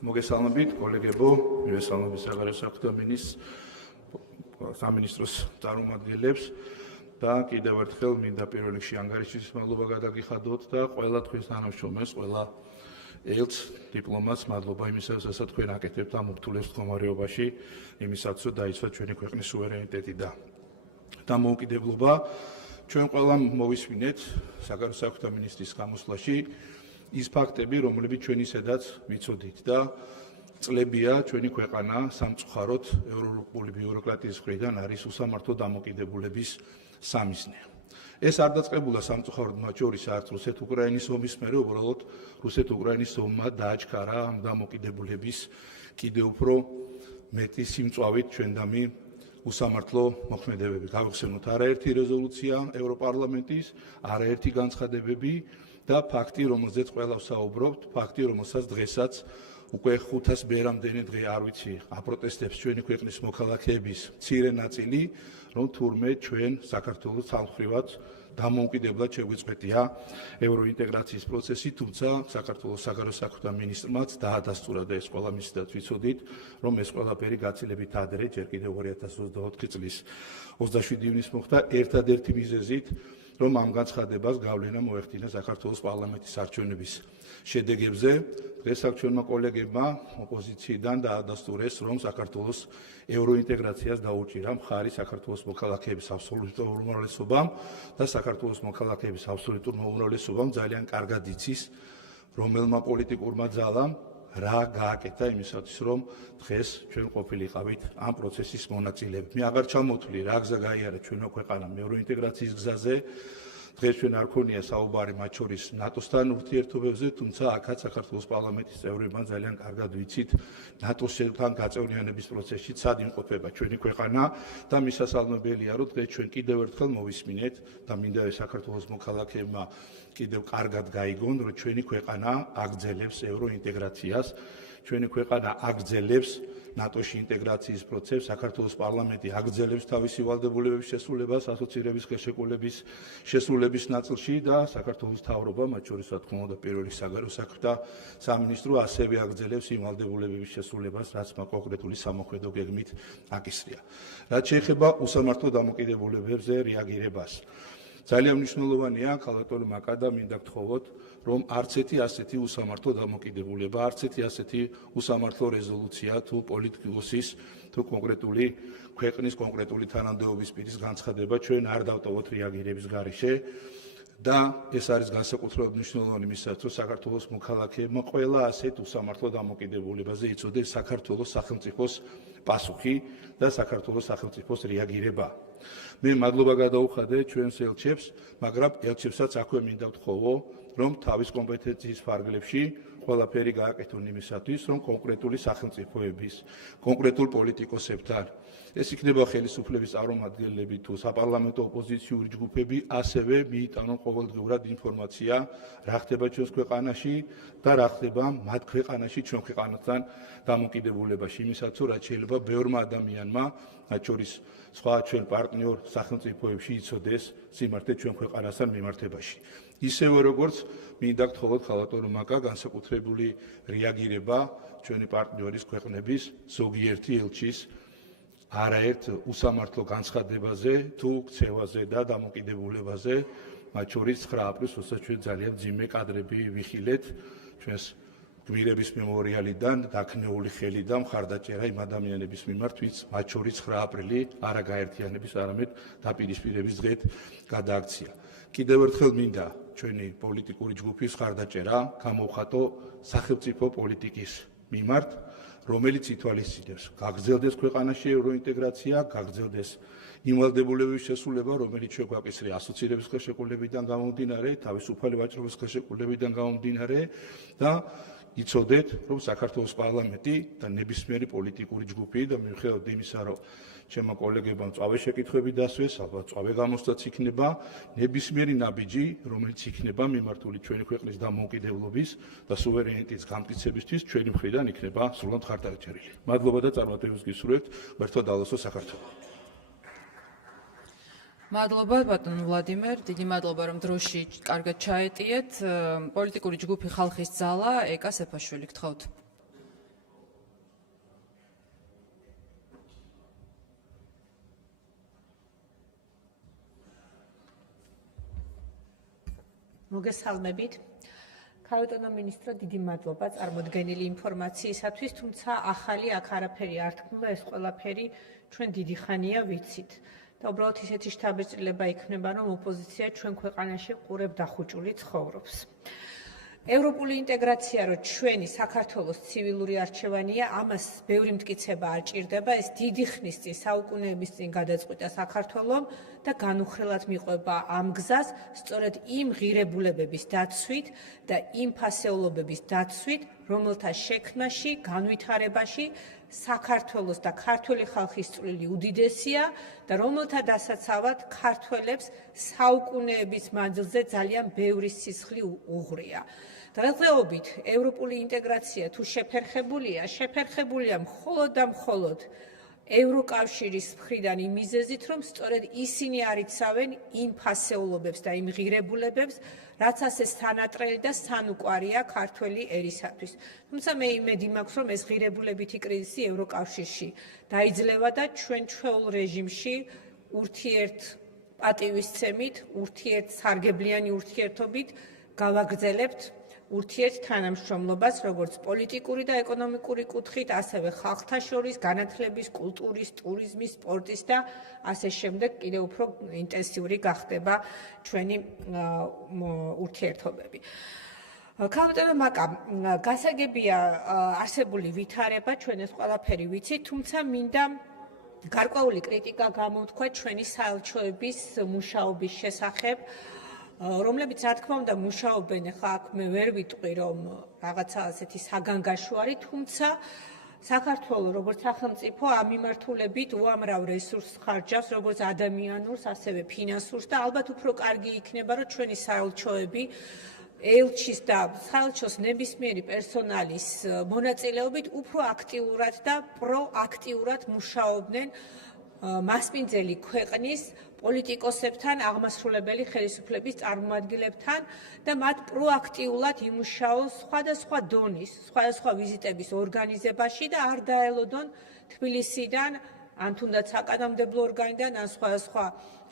მოგესალმებით, კოლეგებო, მივესალმებით საგარეო საქმეთა სამინისტროს წარმომადგენლებს და კიდევ ერთხელ მინდა პირველ რიგში ანგარიშის მადლობა გადაგიხადოთ და ყველა თქვენს თანამშრომელს, ყველა ელჩ დიპლომატს მადლობა იმისათვის, რასაც თქვენ აკეთებთ ამ ურთულეს მდგომარეობაში, იმისათვის, რომ დაიცვათ ჩვენი ქვეყნის სუვერენიტეტი და დამოუკიდებლობა. ჩვენ ყველამ მოვისმინეთ საგარეო საქმეთა მინისტრის გამოსვლაში ის ფაქტები, რომლებიც ჩვენ ისედაც ვიცოდით და წლებია ჩვენი ქვეყანა სამწუხაროდ ევროპული ბიუროკრატიის მხრიდან არის უსამართლო დამოკიდებულების სამიზნე. ეს არ დაწყებულა სამწუხაროდ მათ შორის არც რუსეთ-უკრაინის ომის მერე, უბრალოდ რუსეთ-უკრაინის ომმა დააჩქარა ამ დამოკიდებულების კიდევ უფრო მეტი სიმწვავით ჩვენდამი უსამართლო მოქმედებები. გავიხსენოთ არაერთი რეზოლუცია ევროპარლამენტის, არაერთი განცხადებები და ფაქტი, რომელზეც ყველა ვსაუბრობთ, ფაქტი, რომელსაც დღესაც უკვე 500 ბერამდენი დღე არ ვიცი, აპროტესტებს ჩვენი ქვეყნის მოქალაქეების მცირე ნაწილი, რომ თურმე ჩვენ საქართველოს სამხრივად დამოუკიდებლად შეგვიწყვეტია ევროინტეგრაციის პროცესი, თუმცა საქართველოს საგარეო საქმეთა მინისტრმაც დაადასტურა და ეს ყველა მისდაც ვიცოდით, რომ ეს ყველაფერი გაცილებით ადრე, ჯერ კიდევ 2024 წლის 27 ივნისს მოხდა ერთადერთი მიზეზით, რომ ამ განცხადებას გავლენა მოეხდინა საქართველოს პარლამენტის არჩევნების შედეგებზე. დღეს აქ ჩვენმა კოლეგებმა ოპოზიციიდან დაადასტურეს, რომ საქართველოს ევროინტეგრაციას დაუჭირა მხარი საქართველოს მოქალაქეების აბსოლუტურ უმრავლესობამ და საქართველოს მოქალაქეების აბსოლუტურ უმრავლესობამ ძალიან კარგად იცის, რომელმა პოლიტიკურმა ძალამ რა გააკეთა იმისათვის, რომ დღეს ჩვენ ყოფილიყავით ამ პროცესის მონაწილეები. მე აღარ ჩამოთვლი, რა გზა გაიარა ჩვენო ქვეყანამ ევროინტეგრაციის გზაზე დღეს ჩვენ არ ქონია საუბარი მათ შორის ნატოსთან ურთიერთობებზე, თუმცა აქაც საქართველოს პარლამენტის წევრებმა ძალიან კარგად ვიცით ნატოსთან გაწევრიანების პროცესში სად იმყოფება ჩვენი ქვეყანა და მისასალმებელია, რომ დღეს ჩვენ კიდევ ერთხელ მოვისმინეთ და მინდა საქართველოს მოქალაქეებმა კიდევ კარგად გაიგონ, რომ ჩვენი ქვეყანა აგრძელებს ევროინტეგრაციას, ჩვენი ქვეყანა აგრძელებს ნატოში ინტეგრაციის პროცესს, საქართველოს პარლამენტი აგრძელებს თავისი ვალდებულებების შესრულებას ასოცირების ხელშეკრულების შესრულების ნაწილში და საქართველოს მთავრობა, მათ შორის რა თქმა უნდა პირველი საგარეო საქმეთა სამინისტრო ასევე აგრძელებს იმ ვალდებულებების შესრულებას, რაც კონკრეტული სამოქმედო გეგმით აკისრია. რაც შეეხება უსამართლო დამოკიდებულებებზე რეაგირებას. ძალიან მნიშვნელოვანია ქალბატონო მაკა და მინდა გთხოვოთ, რომ არც ერთი ასეთი უსამართლო დამოკიდებულება, არც ერთი ასეთი უსამართლო რეზოლუცია თუ პოლიტიკოსის თუ კონკრეტული ქვეყნის კონკრეტული თანამდებობის პირის განცხადება ჩვენ არ დავტოვოთ რეაგირების გარეშე და ეს არის განსაკუთრებით მნიშვნელოვანი იმისათვის, რომ საქართველოს მოქალაქეებმა ყველა ასეთ უსამართლო დამოკიდებულებაზე იცოდეს საქართველოს სახელმწიფოს პასუხი და საქართველოს სახელმწიფოს რეაგირება. მე მადლობა გადაუხადე ჩვენს ელჩებს, მაგრამ ელჩებსაც აქვე მინდა ვთხოვო, რომ თავის კომპეტენციის ფარგლებში ყველაფერი გააკეთონ იმისათვის, რომ კონკრეტული სახელმწიფოების, კონკრეტულ პოლიტიკოსებთან, ეს იქნება ხელისუფლების წარმომადგენლები თუ საპარლამენტო ოპოზიციური ჯგუფები, ასევე მიიტანონ ყოველდღიურად ინფორმაცია, რა ხდება ჩვენს ქვეყანაში და რა ხდება მათ ქვეყანაში, ჩვენ ქვეყანასთან დამოკიდებულებაში, იმისათვის, რაც შეიძლება ბევრმა ადამიანმა, მათ შორის სხვა ჩვენ პარტნიორ სახელმწიფოებში იცოდეს სიმართლე ჩვენ ქვეყანასთან მიმართებაში. ისევე როგორც მინდა გთხოვოთ ქალბატონო მაკა განსაკუთრებული რეაგირება ჩვენი პარტნიორის ქვეყნების ზოგიერთი ელჩის არაერთ უსამართლო განცხადებაზე თუ ქცევაზე და დამოკიდებულებაზე, მათ შორის 9 აპრილს, როდესაც ჩვენ ძალიან მძიმე კადრები ვიხილეთ ჩვენს გმირების მემორიალიდან დაქნეული ხელი და მხარდაჭერა იმ ადამიანების მიმართ, ვინც მათ შორის 9 აპრილი არა გაერთიანების, არამედ დაპირისპირების დღედ გადააქცია. კიდევ ერთხელ მინდა ჩვენი პოლიტიკური ჯგუფის მხარდაჭერა გამოვხატო სახელმწიფო პოლიტიკის მიმართ, რომელიც ითვალისწინებს გაგრძელდეს ქვეყანაში ევროინტეგრაცია, გაგრძელდეს იმ ვალდებულებების შესრულება, რომელიც ჩვენ გვაკისრია ასოცირების ხელშეკრულებიდან გამომდინარე, თავისუფალი ვაჭრობის ხელშეკრულებიდან გამომდინარე და იცოდეთ, რომ საქართველოს პარლამენტი და ნებისმიერი პოლიტიკური ჯგუფი და მიუხედავად იმისა, რომ ჩემო კოლეგებმა მწვავე შეკითხვები დასვეს, ალბათ მწვავე გამოსვლაც იქნება, ნებისმიერი ნაბიჯი, რომელიც იქნება მიმართული ჩვენი ქვეყნის დამოუკიდებლობის და სუვერენიტეტის გამტკიცებისთვის, ჩვენი მხრიდან იქნება სრულად მხარდაჭერილი. მადლობა და წარმატებებს გისურვებთ, ღმერთო დაალოცოს საქართველო. მადლობა ბატონ ვლადიმერ, დიდი მადლობა რომ დროში კარგად ჩაეტიეთ. პოლიტიკური ჯგუფი ხალხის ძალა, ეკა სეფაშვილი, გთხოვთ. მოგესალმებით. ქალბატონო მინისტრო, დიდი მადლობა წარმოდგენილი ინფორმაციისათვის, თუმცა ახალი აქ არაფერი არ თქმულა, ეს ყველაფერი ჩვენ დიდი ხანია ვიცით. და უბრალოდ ისეთი შთაბეჭდილება იქნება, რომ ოპოზიცია ჩვენ ქვეყანაში ყურებ დახუჭული ცხოვრობს. ევროპული ინტეგრაცია, რომ ჩვენი საქართველოს ცივილური არჩევანია, ამას ბევრი მტკიცება არ ჭირდება, ეს დიდი ხნის წინ, საუკუნეების წინ გადაწყვიტა საქართველომ და განუხრელად მიყვება ამ გზას, სწორედ იმ ღირებულებების დაცვით და იმ ფასეულობების დაცვით, რომელთა შექმნაში, განვითარებაში საქართველოს და ქართველი ხალხის წვლილი უდიდესია და რომელთა დასაცავად ქართველებს საუკუნეების მანძილზე ძალიან ბევრი სისხლი უღრია. დღესდღეობით ევროპული ინტეგრაცია თუ შეფერხებულია მხოლოდ და მხოლოდ ევროკავშირის მხრიდან იმ მიზეზით, რომ სწორედ ისინი არიცავენ იმ ფასეულობებს და იმ ღირებულებებს, რაც ასე სანატრელი და სანუკვარია ქართველი ერისათვის. თუმცა მე იმედი მაქვს, რომ ეს ღირებულებითი კრიზისი ევროკავშირში დაიძლევა და ჩვენ ჩვეულ რეჟიმში ურთიერთ პატივისცემით, ურთიერთ სარგებლიანი ურთიერთობით გავაგრძელებთ ურთიერთ თანამშრომლობას, როგორც პოლიტიკური და ეკონომიკური კუთხით, ასევე ხალხთა შორის, განათლების, კულტურის, ტურიზმის, სპორტის და ასე შემდეგ კიდევ უფრო ინტენსიური გახდება ჩვენი ურთიერთობები. ქალბატონო მაკა, გასაგებია არსებული ვითარება, ჩვენ ეს ყველაფერი ვიცით, თუმცა მინდა გარკვეული კრიტიკა გამოვთქვა ჩვენი საელჩოების მუშაობის შესახებ. რომლებიც რა თქმა უნდა მუშაობენ, ხა აქ მე ვერ ვიტყვი რომ რაღაცა ასეთი საგანგაშო არის, თუმცა საქართველოს როგორც სახელმწიფო ამ მიმართულებით უამრავ რესურსს ხარჯავს, როგორც ადამიანურს, ასევე ფინანსურს და ალბათ უფრო კარგი იქნება, რომ ჩვენი საელჩოები ელჩის და საელჩოს ნებისმიერი პერსონალის მონაწილეობით უფრო აქტიურად და პროაქტიურად მუშაობდნენ მასპინძელი ქვეყნის პოლიტიკოსებთან, აღმასრულებელი ხელისუფლების წარმომადგენლებთან და მათ პროაქტიულად იმუშაოს სხვადასხვა დონის, სხვადასხვა ვიზიტების ორგანიზებაში და არ დაელოდონ თბილისიდან, ან თუნდაც საკანონმდებლო ორგანიდან, ან სხვადასხვა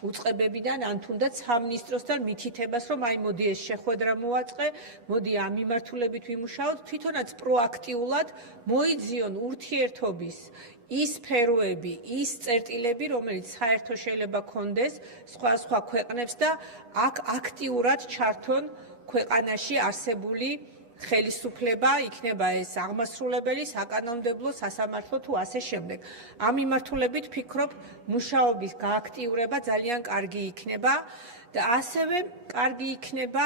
უწყებებიდან, ან თუნდაც სამინისტროსთან მითითებას, რომ აი მოდი ეს შეხვედრა მოვაწყე, მოდი ამ მიმართულებით ვიმუშაოთ, თვითონაც პროაქტიულად მოიძიონ ურთიერთობის ის სფეროები, ის წერტილები, რომელიც საერთო შეიძლება კონდეს სხვა ქვეყნებს და აქ აქტიურად ჩართონ ქვეყანაში არსებული ხელისუფლება, იქნება ეს აღმასრულებელი, საკანონმდებლო, სასამართლო თუ ასე შემდეგ. ამ მიმართულებით ვფიქრობ, მუშაობის გააქტიურება ძალიან კარგი იქნება და ასევე კარგი იქნება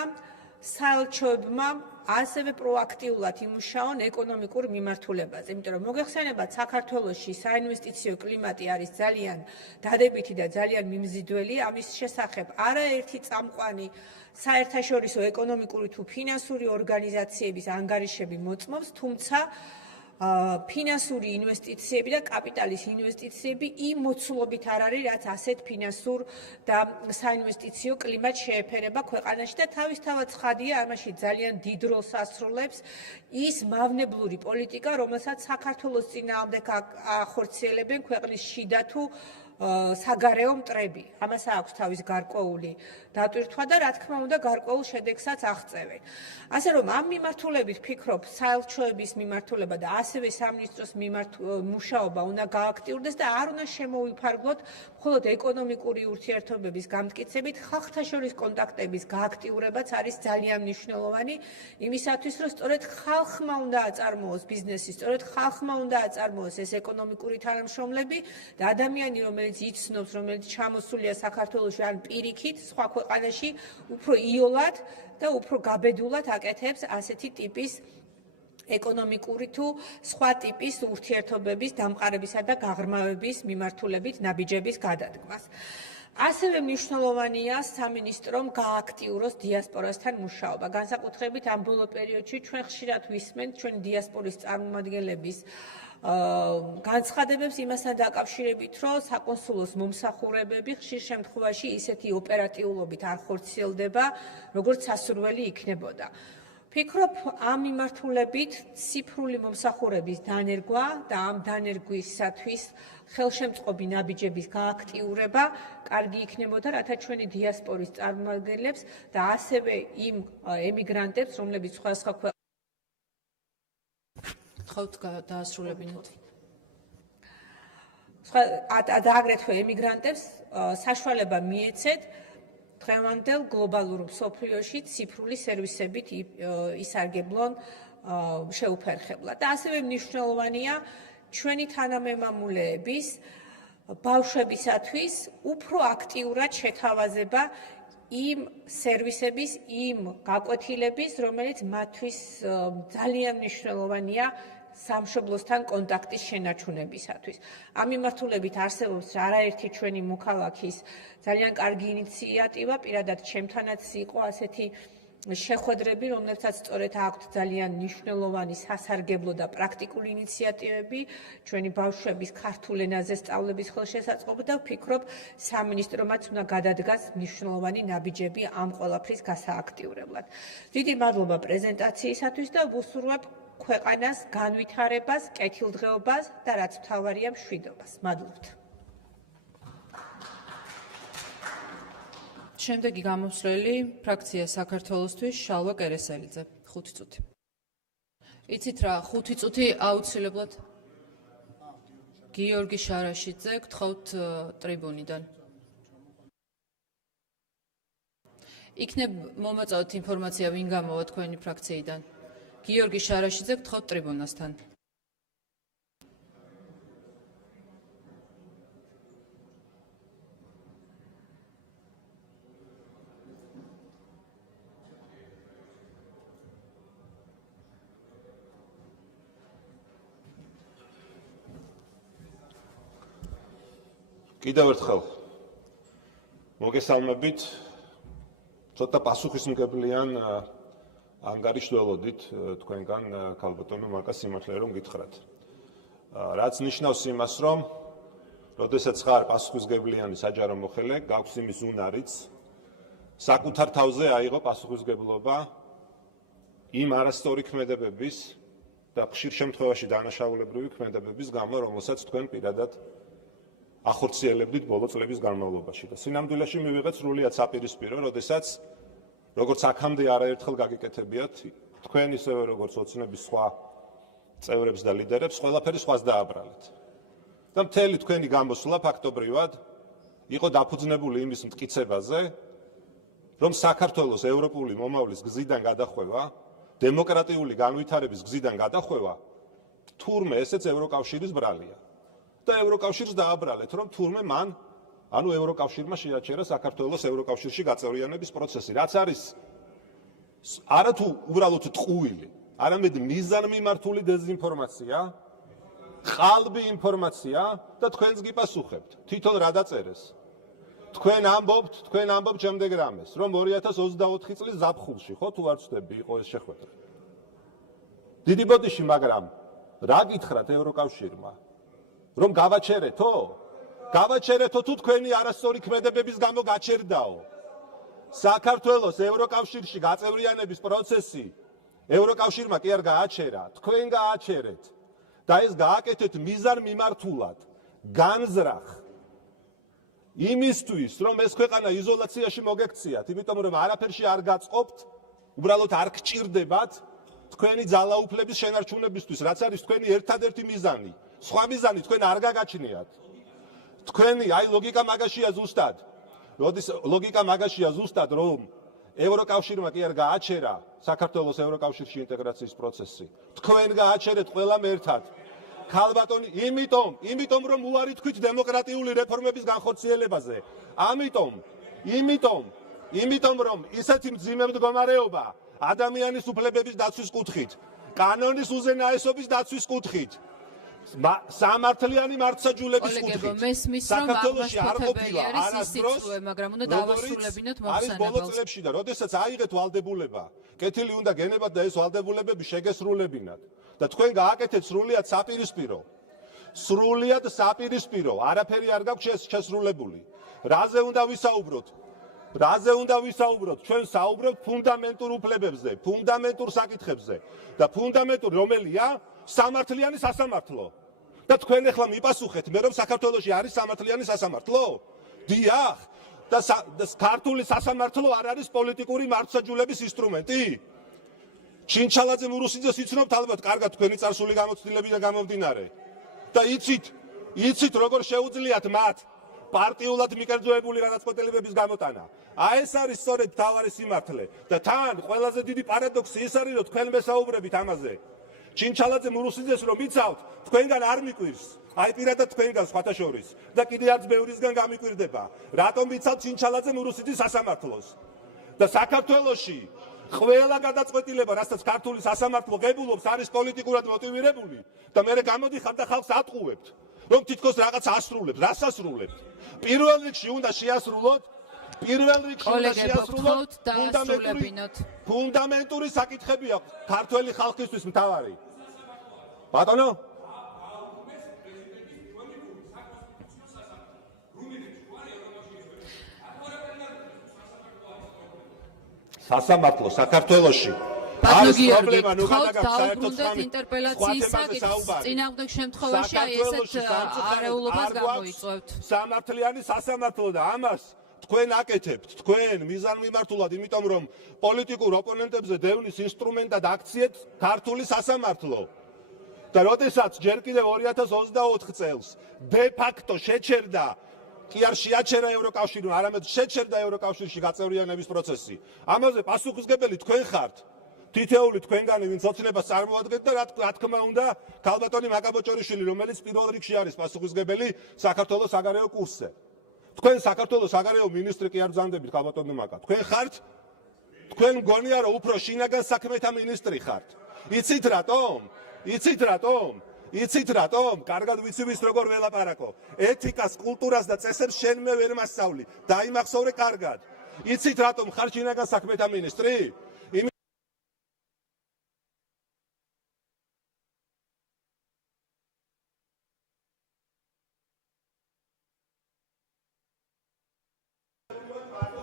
საელჩოებმა ასევე პროაქტიულად იმუშაონ ეკონომიკურ მიმართულებაზე, იმიტომ რომ მოგეხსენებათ, საქართველოში საინვესტიციო კლიმატი არის ძალიან დადებითი და ძალიან მიმზიდველი, ამის შესახებ არაერთი წამყვანი საერთაშორისო ეკონომიკური თუ ფინანსური ორგანიზაციების ანგარიშები მოწმობს, თუმცა ფინანსური ინვესტიციები და კაპიტალის ინვესტიციები იმ მოცულობით არ არის, რაც ასეთ ფინანსურ და საინვესტიციო კლიმატს შეეფერება ქვეყანაში და თავისთავად ცხადია, ამაში ძალიან დიდ როლს ასრულებს ის მავნებლური პოლიტიკა, რომელსაც საქართველოს წინააღმდეგ ახორციელებენ ქვეყნის შიდა თუ საგარეო მტრები. ამას აქვს თავის გარკვეული დატვირთვა და რა თქმა უნდა გარკვეულ შედეგსაც აღწევენ. ასე რომ ამ მიმართულებით ვფიქრობ, საელჩოების მიმართულება და ასევე სამინისტროს მუშაობა უნდა გააქტიურდეს და არ უნდა შემოვიფარგლოთ მხოლოდ ეკონომიკური ურთიერთობების გამტკიცებით, ხალხთა შორის კონტაქტების გააქტიურებაც არის ძალიან მნიშვნელოვანი იმისათვის, რომ სწორედ ხალხმა უნდა აწარმოოს ბიზნესი, სწორედ ხალხმა უნდა აწარმოოს ეს ეკონომიკური თანამშრომლები და ადამიანი, რომელიც იცნობს, რომელიც ჩამოსულია საქართველოში ან პირიქით სხვა ქვეყანაში, უფრო იოლად და უფრო გაბედულად აკეთებს ასეთი ტიპის ეკონომიკური თუ სხვა ტიპის ურთიერთობების დამყარებისა და გაღრმავების მიმართულებით ნაბიჯების გადადგმას. ასევე მნიშვნელოვანია სამინისტრომ გააქტიუროს დიასპორასთან მუშაობა. განსაკუთრებით ამ ბოლო პერიოდში ჩვენ ხშირად ვისმენთ ჩვენი დიასპორის წარმომადგენლების განცხადებებს იმასთან დაკავშირებით, რომ საკონსულოს მომსახურებები ხშირ შემთხვევაში ისეთი ოპერატიულობით არ ხორციელდება, როგორც სასურველი იქნებოდა. ვფიქრობ, ამ მიმართულებით ციფრული მომსახურების დანერგვა და ამ დანერგვისათვის ხელშემწყობი ნაბიჯების გააქტიურება კარგი იქნებოდა, რათა ჩვენი დიასპორის წარმომადგენლებს და ასევე იმ ემიგრანტებს, რომლებიც სხვადასხვა ხავთ დაასრულებინოთ. და აგრეთვე ემიგრანტებს საშუალება მიეცეთ დღევანდელ გლობალურ მსოფლიოში ციფრული სერვისებით ისარგებლონ შეუფერხებლად. და ასევე მნიშვნელოვანია ჩვენი თანამემამულეების ბავშვებისათვის უფრო აქტიურად შეთავაზება იმ სერვისების, იმ გაკვეთილების, რომელიც მათთვის ძალიან მნიშვნელოვანია სამშობლოსთან კონტაქტის შენარჩუნებისათვის. ამ მიმართულებით არსებობს არაერთი ჩვენი მოქალაქის ძალიან კარგი ინიციატივა, პირადად ჩემთანაც იყო ასეთი შეხვედრები, რომლებსაც სწორედ აქვთ ძალიან მნიშვნელოვანი სასარგებლო და პრაქტიკული ინიციატივები ჩვენი ბავშვების ქართულ ენაზე სწავლების ხელშესაწყობად და ვფიქრობ, სამინისტრომაც უნდა გადადგას მნიშვნელოვანი ნაბიჯები ამ ყველაფრის გასააქტიურებლად. დიდი მადლობა პრეზენტაციისათვის და ვუსურვებ ქვეყანას განვითარებას, კეთილდღეობას და რაც მთავარია მშვიდობას. მადლობთ. შემდეგი გამოსვლელი ფრაქცია საქართველოსთვის შალვა კერესელიძე 5 წუთი. იცით რა, 5 წუთი აუცილებლად გიორგი შარაშიძე გთხოვთ ტრიბუნიდან. იქნებ მომაწოდოთ ინფორმაცია ვინ გამოვა თქვენი ფრაქციიდან. გიორგი შარაშიძე გთხოვთ ტრიბუნასთან. კიდევ ერთხელ მოგესალმებით. ცოტა პასუხისმგებლიან ანგარიშველოდით თქვენგან ქალბატონო მაკა სიმართლე რომ გითხრათ. რაც ნიშნავს იმას, რომ როდესაც ხარ პასუხისმგებლიანი საჯარო მოხელე, გაქვს იმის უნარიც საკუთარ თავზე აიღო პასუხისმგებლობა იმ არასწორი ქმედებების და ხშირ შემთხვევაში დანაშაულებრივი ქმედებების გამო, რომელსაც თქვენ პირადად ახორციელებდით ბოლო წლების განმავლობაში და სინამდვილეში მივიღეთ სრულიად საპირისპირო, როდესაც როგორც აქამდე არაერთხელ გაგიკეთებიათ, თქვენ ისევე როგორც ოცნების სხვა წევრებს და ლიდერებს, ყველაფერი სხვას დააბრალეთ. და მთელი თქვენი გამოსვლა ფაქტობრივად იყო დაფუძნებული იმის მტკიცებაზე, რომ საქართველოს ევროპული მომავლის გზიდან გადახვევა, დემოკრატიული განვითარების გზიდან გადახვევა, თურმე ესეც ევროკავშირის ბრალია. და ევროკავშირს დააბრალეთ, რომ თურმე მან, ანუ ევროკავშირმა შეაჩერა საქართველოს ევროკავშირში გაწევრიანების პროცესი, რაც არის არათუ უბრალოდ ტყუილი, არამედ მიზანმიმართული დეზინფორმაცია, ყალბი ინფორმაცია და თქვენს გიპასუხებთ. თვითონ რა დაწერეს? თქვენ ამბობთ შემდეგ რამეს, რომ 2024 წლის ზაფხულში, ხო თუ არ ვცდები, იყო ეს შეხვედრა. დიდი ბოდიში, მაგრამ რა გითხრათ ევროკავშირმა? რომ გავაჩერეთო? გავაჩერეთო თუ თქვენი არასწორი ქმედებების გამო გაჩერდაო. საქართველოს ევროკავშირში გაწევრიანების პროცესი ევროკავშირმა კი არ გააჩერა, თქვენ გააჩერეთ და ეს გააკეთეთ მიზანმიმართულად, განზრახ. იმისთვის, რომ ეს ქვეყანა იზოლაციაში მოგექციათ, იმიტომ რომ არაფერში არ გაწყობთ, უბრალოდ არ გჭირდებათ თქვენი ძალაუფლების შენარჩუნებისთვის, რაც არის თქვენი ერთადერთი მიზანი. სხვა მიზანი თქვენ არ გაგაჩნიათ. თქვენი აი ლოგიკა მაგაშია ზუსტად, რომ ევროკავშირმა კი არ გააჩერა საქართველოს ევროკავშირში ინტეგრაციის პროცესი. თქვენ გააჩერეთ ყველამ ერთად. ქალბატონი, იმიტომ რომ უარი თქვით დემოკრატიული რეფორმების განხორციელებაზე. იმიტომ რომ ისეთი მძიმე მდგომარეობა ადამიანის უფლებების დაცვის კუთხით, კანონის უზენაესობის დაცვის კუთხით, სამართლიანი მართლმსაჯულების კუთხით საქართველოში არ ყოფილა არასდროს, მაგრამ უნდა დავასრულებინოთ არის ბოლო წლებში და როდესაც აიღეთ ვალდებულება, კეთილი უნდა გენებათ და ეს ვალდებულებები შეგესრულებინათ და თქვენ გააკეთეთ სრულიად საპირისპირო, არაფერი არ გაქვთ შესრულებული. რაზე უნდა ვისაუბროთ? ჩვენ საუბრობთ ფუნდამენტურ უფლებებზე, ფუნდამენტურ საკითხებზე და ფუნდამენტური რომელია? სამართლიანი სასამართლო. და თქვენ ახლა მიპასუხეთ მე რომ საქართველოში არის სამართლიანი სასამართლო? დიახ. და ქართული სასამართლო არ არის პოლიტიკური მართლმსაჯულების ინსტრუმენტი? ჩინჩალაძე მურუსიძეს იცნობთ ალბათ კარგად თქვენი წარსული გამოცდილებიდან გამომდინარე. და იცით როგორ შეუძლიათ მათ პარტიულად მიკერძოებული გადაწყვეტილებების გამოტანა. ეს არის სწორედ თავარი სიმართლე და თან ყველაზე დიდი პარადოქსი ის არის რომ თქვენ მესაუბრებით ამაზე. ჩინჩალაძე მურუსიძეს რომ იცავთ, თქვენგან არ მიკვირს. აი პირადად თქვენგან სხვათა შორის და კიდე არც ბევრისგან გამიკვირდება. რატომ ვიცავთ ჩინჩალაძე მურუსიძის სასამართლოს? და საქართველოში ყველა გადაწყვეტილება, რასაც ქართული სასამართლო ღებულობს, არის პოლიტიკურად მოტივირებული და მე გამოდიხარ და ხალხს ატყუებთ, რომ თითქოს რაღაც ასრულებთ. რას ასრულებთ? პირველ რიგში უნდა შეასრულოთ ფუნდამენტური საკითხები აქვს ქართველი ხალხისთვის მთავარი. ბატონო? სასამართლო საქართველოში არის პრობლემა ნუ გადაგაქვს საერთოდ ინტერპელაციისაგან წინააღმდეგ შემთხვევაში აი ესეთ არეულობას გამოიწვევთ. სამართლიანი სასამართლო და ამას თქვენ აკეთებთ, თქვენ მიზანმიმართულად, იმიტომ რომ პოლიტიკურ ოპონენტებზე დევნის ინსტრუმენტად აქციეთ ქართული სასამართლო. და როდესაც ჯერ კიდევ 2024 წელს დე ფაქტო შეჩერდა, კი არ შეაჩერა ევროკავშირმა, არამედ შეჩერდა ევროკავშირში გაწევრიანების პროცესი. ამაზე პასუხისმგებელი თქვენ ხართ. თითოეული თქვენგანი, ვინც ოცნებას წარმოადგენთ და რა თქმა უნდა, ქალბატონი მაკაბოჭორიშვილი, რომელიც პირველ რიგში არის პასუხისმგებელი საქართველოს საგარეო კურსზე. თქვენ საქართველოს საგარეო მინისტრი კი არ ბრძანდებით ქალბატონო მაკა. თქვენ ხართ? თქვენ მგონია რომ უფრო შინაგან საქმეთა მინისტრი ხართ. იცით რატომ? იცით რატომ? კარგად ვიცი ვის როგორ ველაპარაკო. ეთიკას, კულტურას და წესებს შენმე ვერ მასწავლი. დაიმახსოვრე კარგად. იცით რატომ ხარ შინაგან საქმეთა მინისტრი?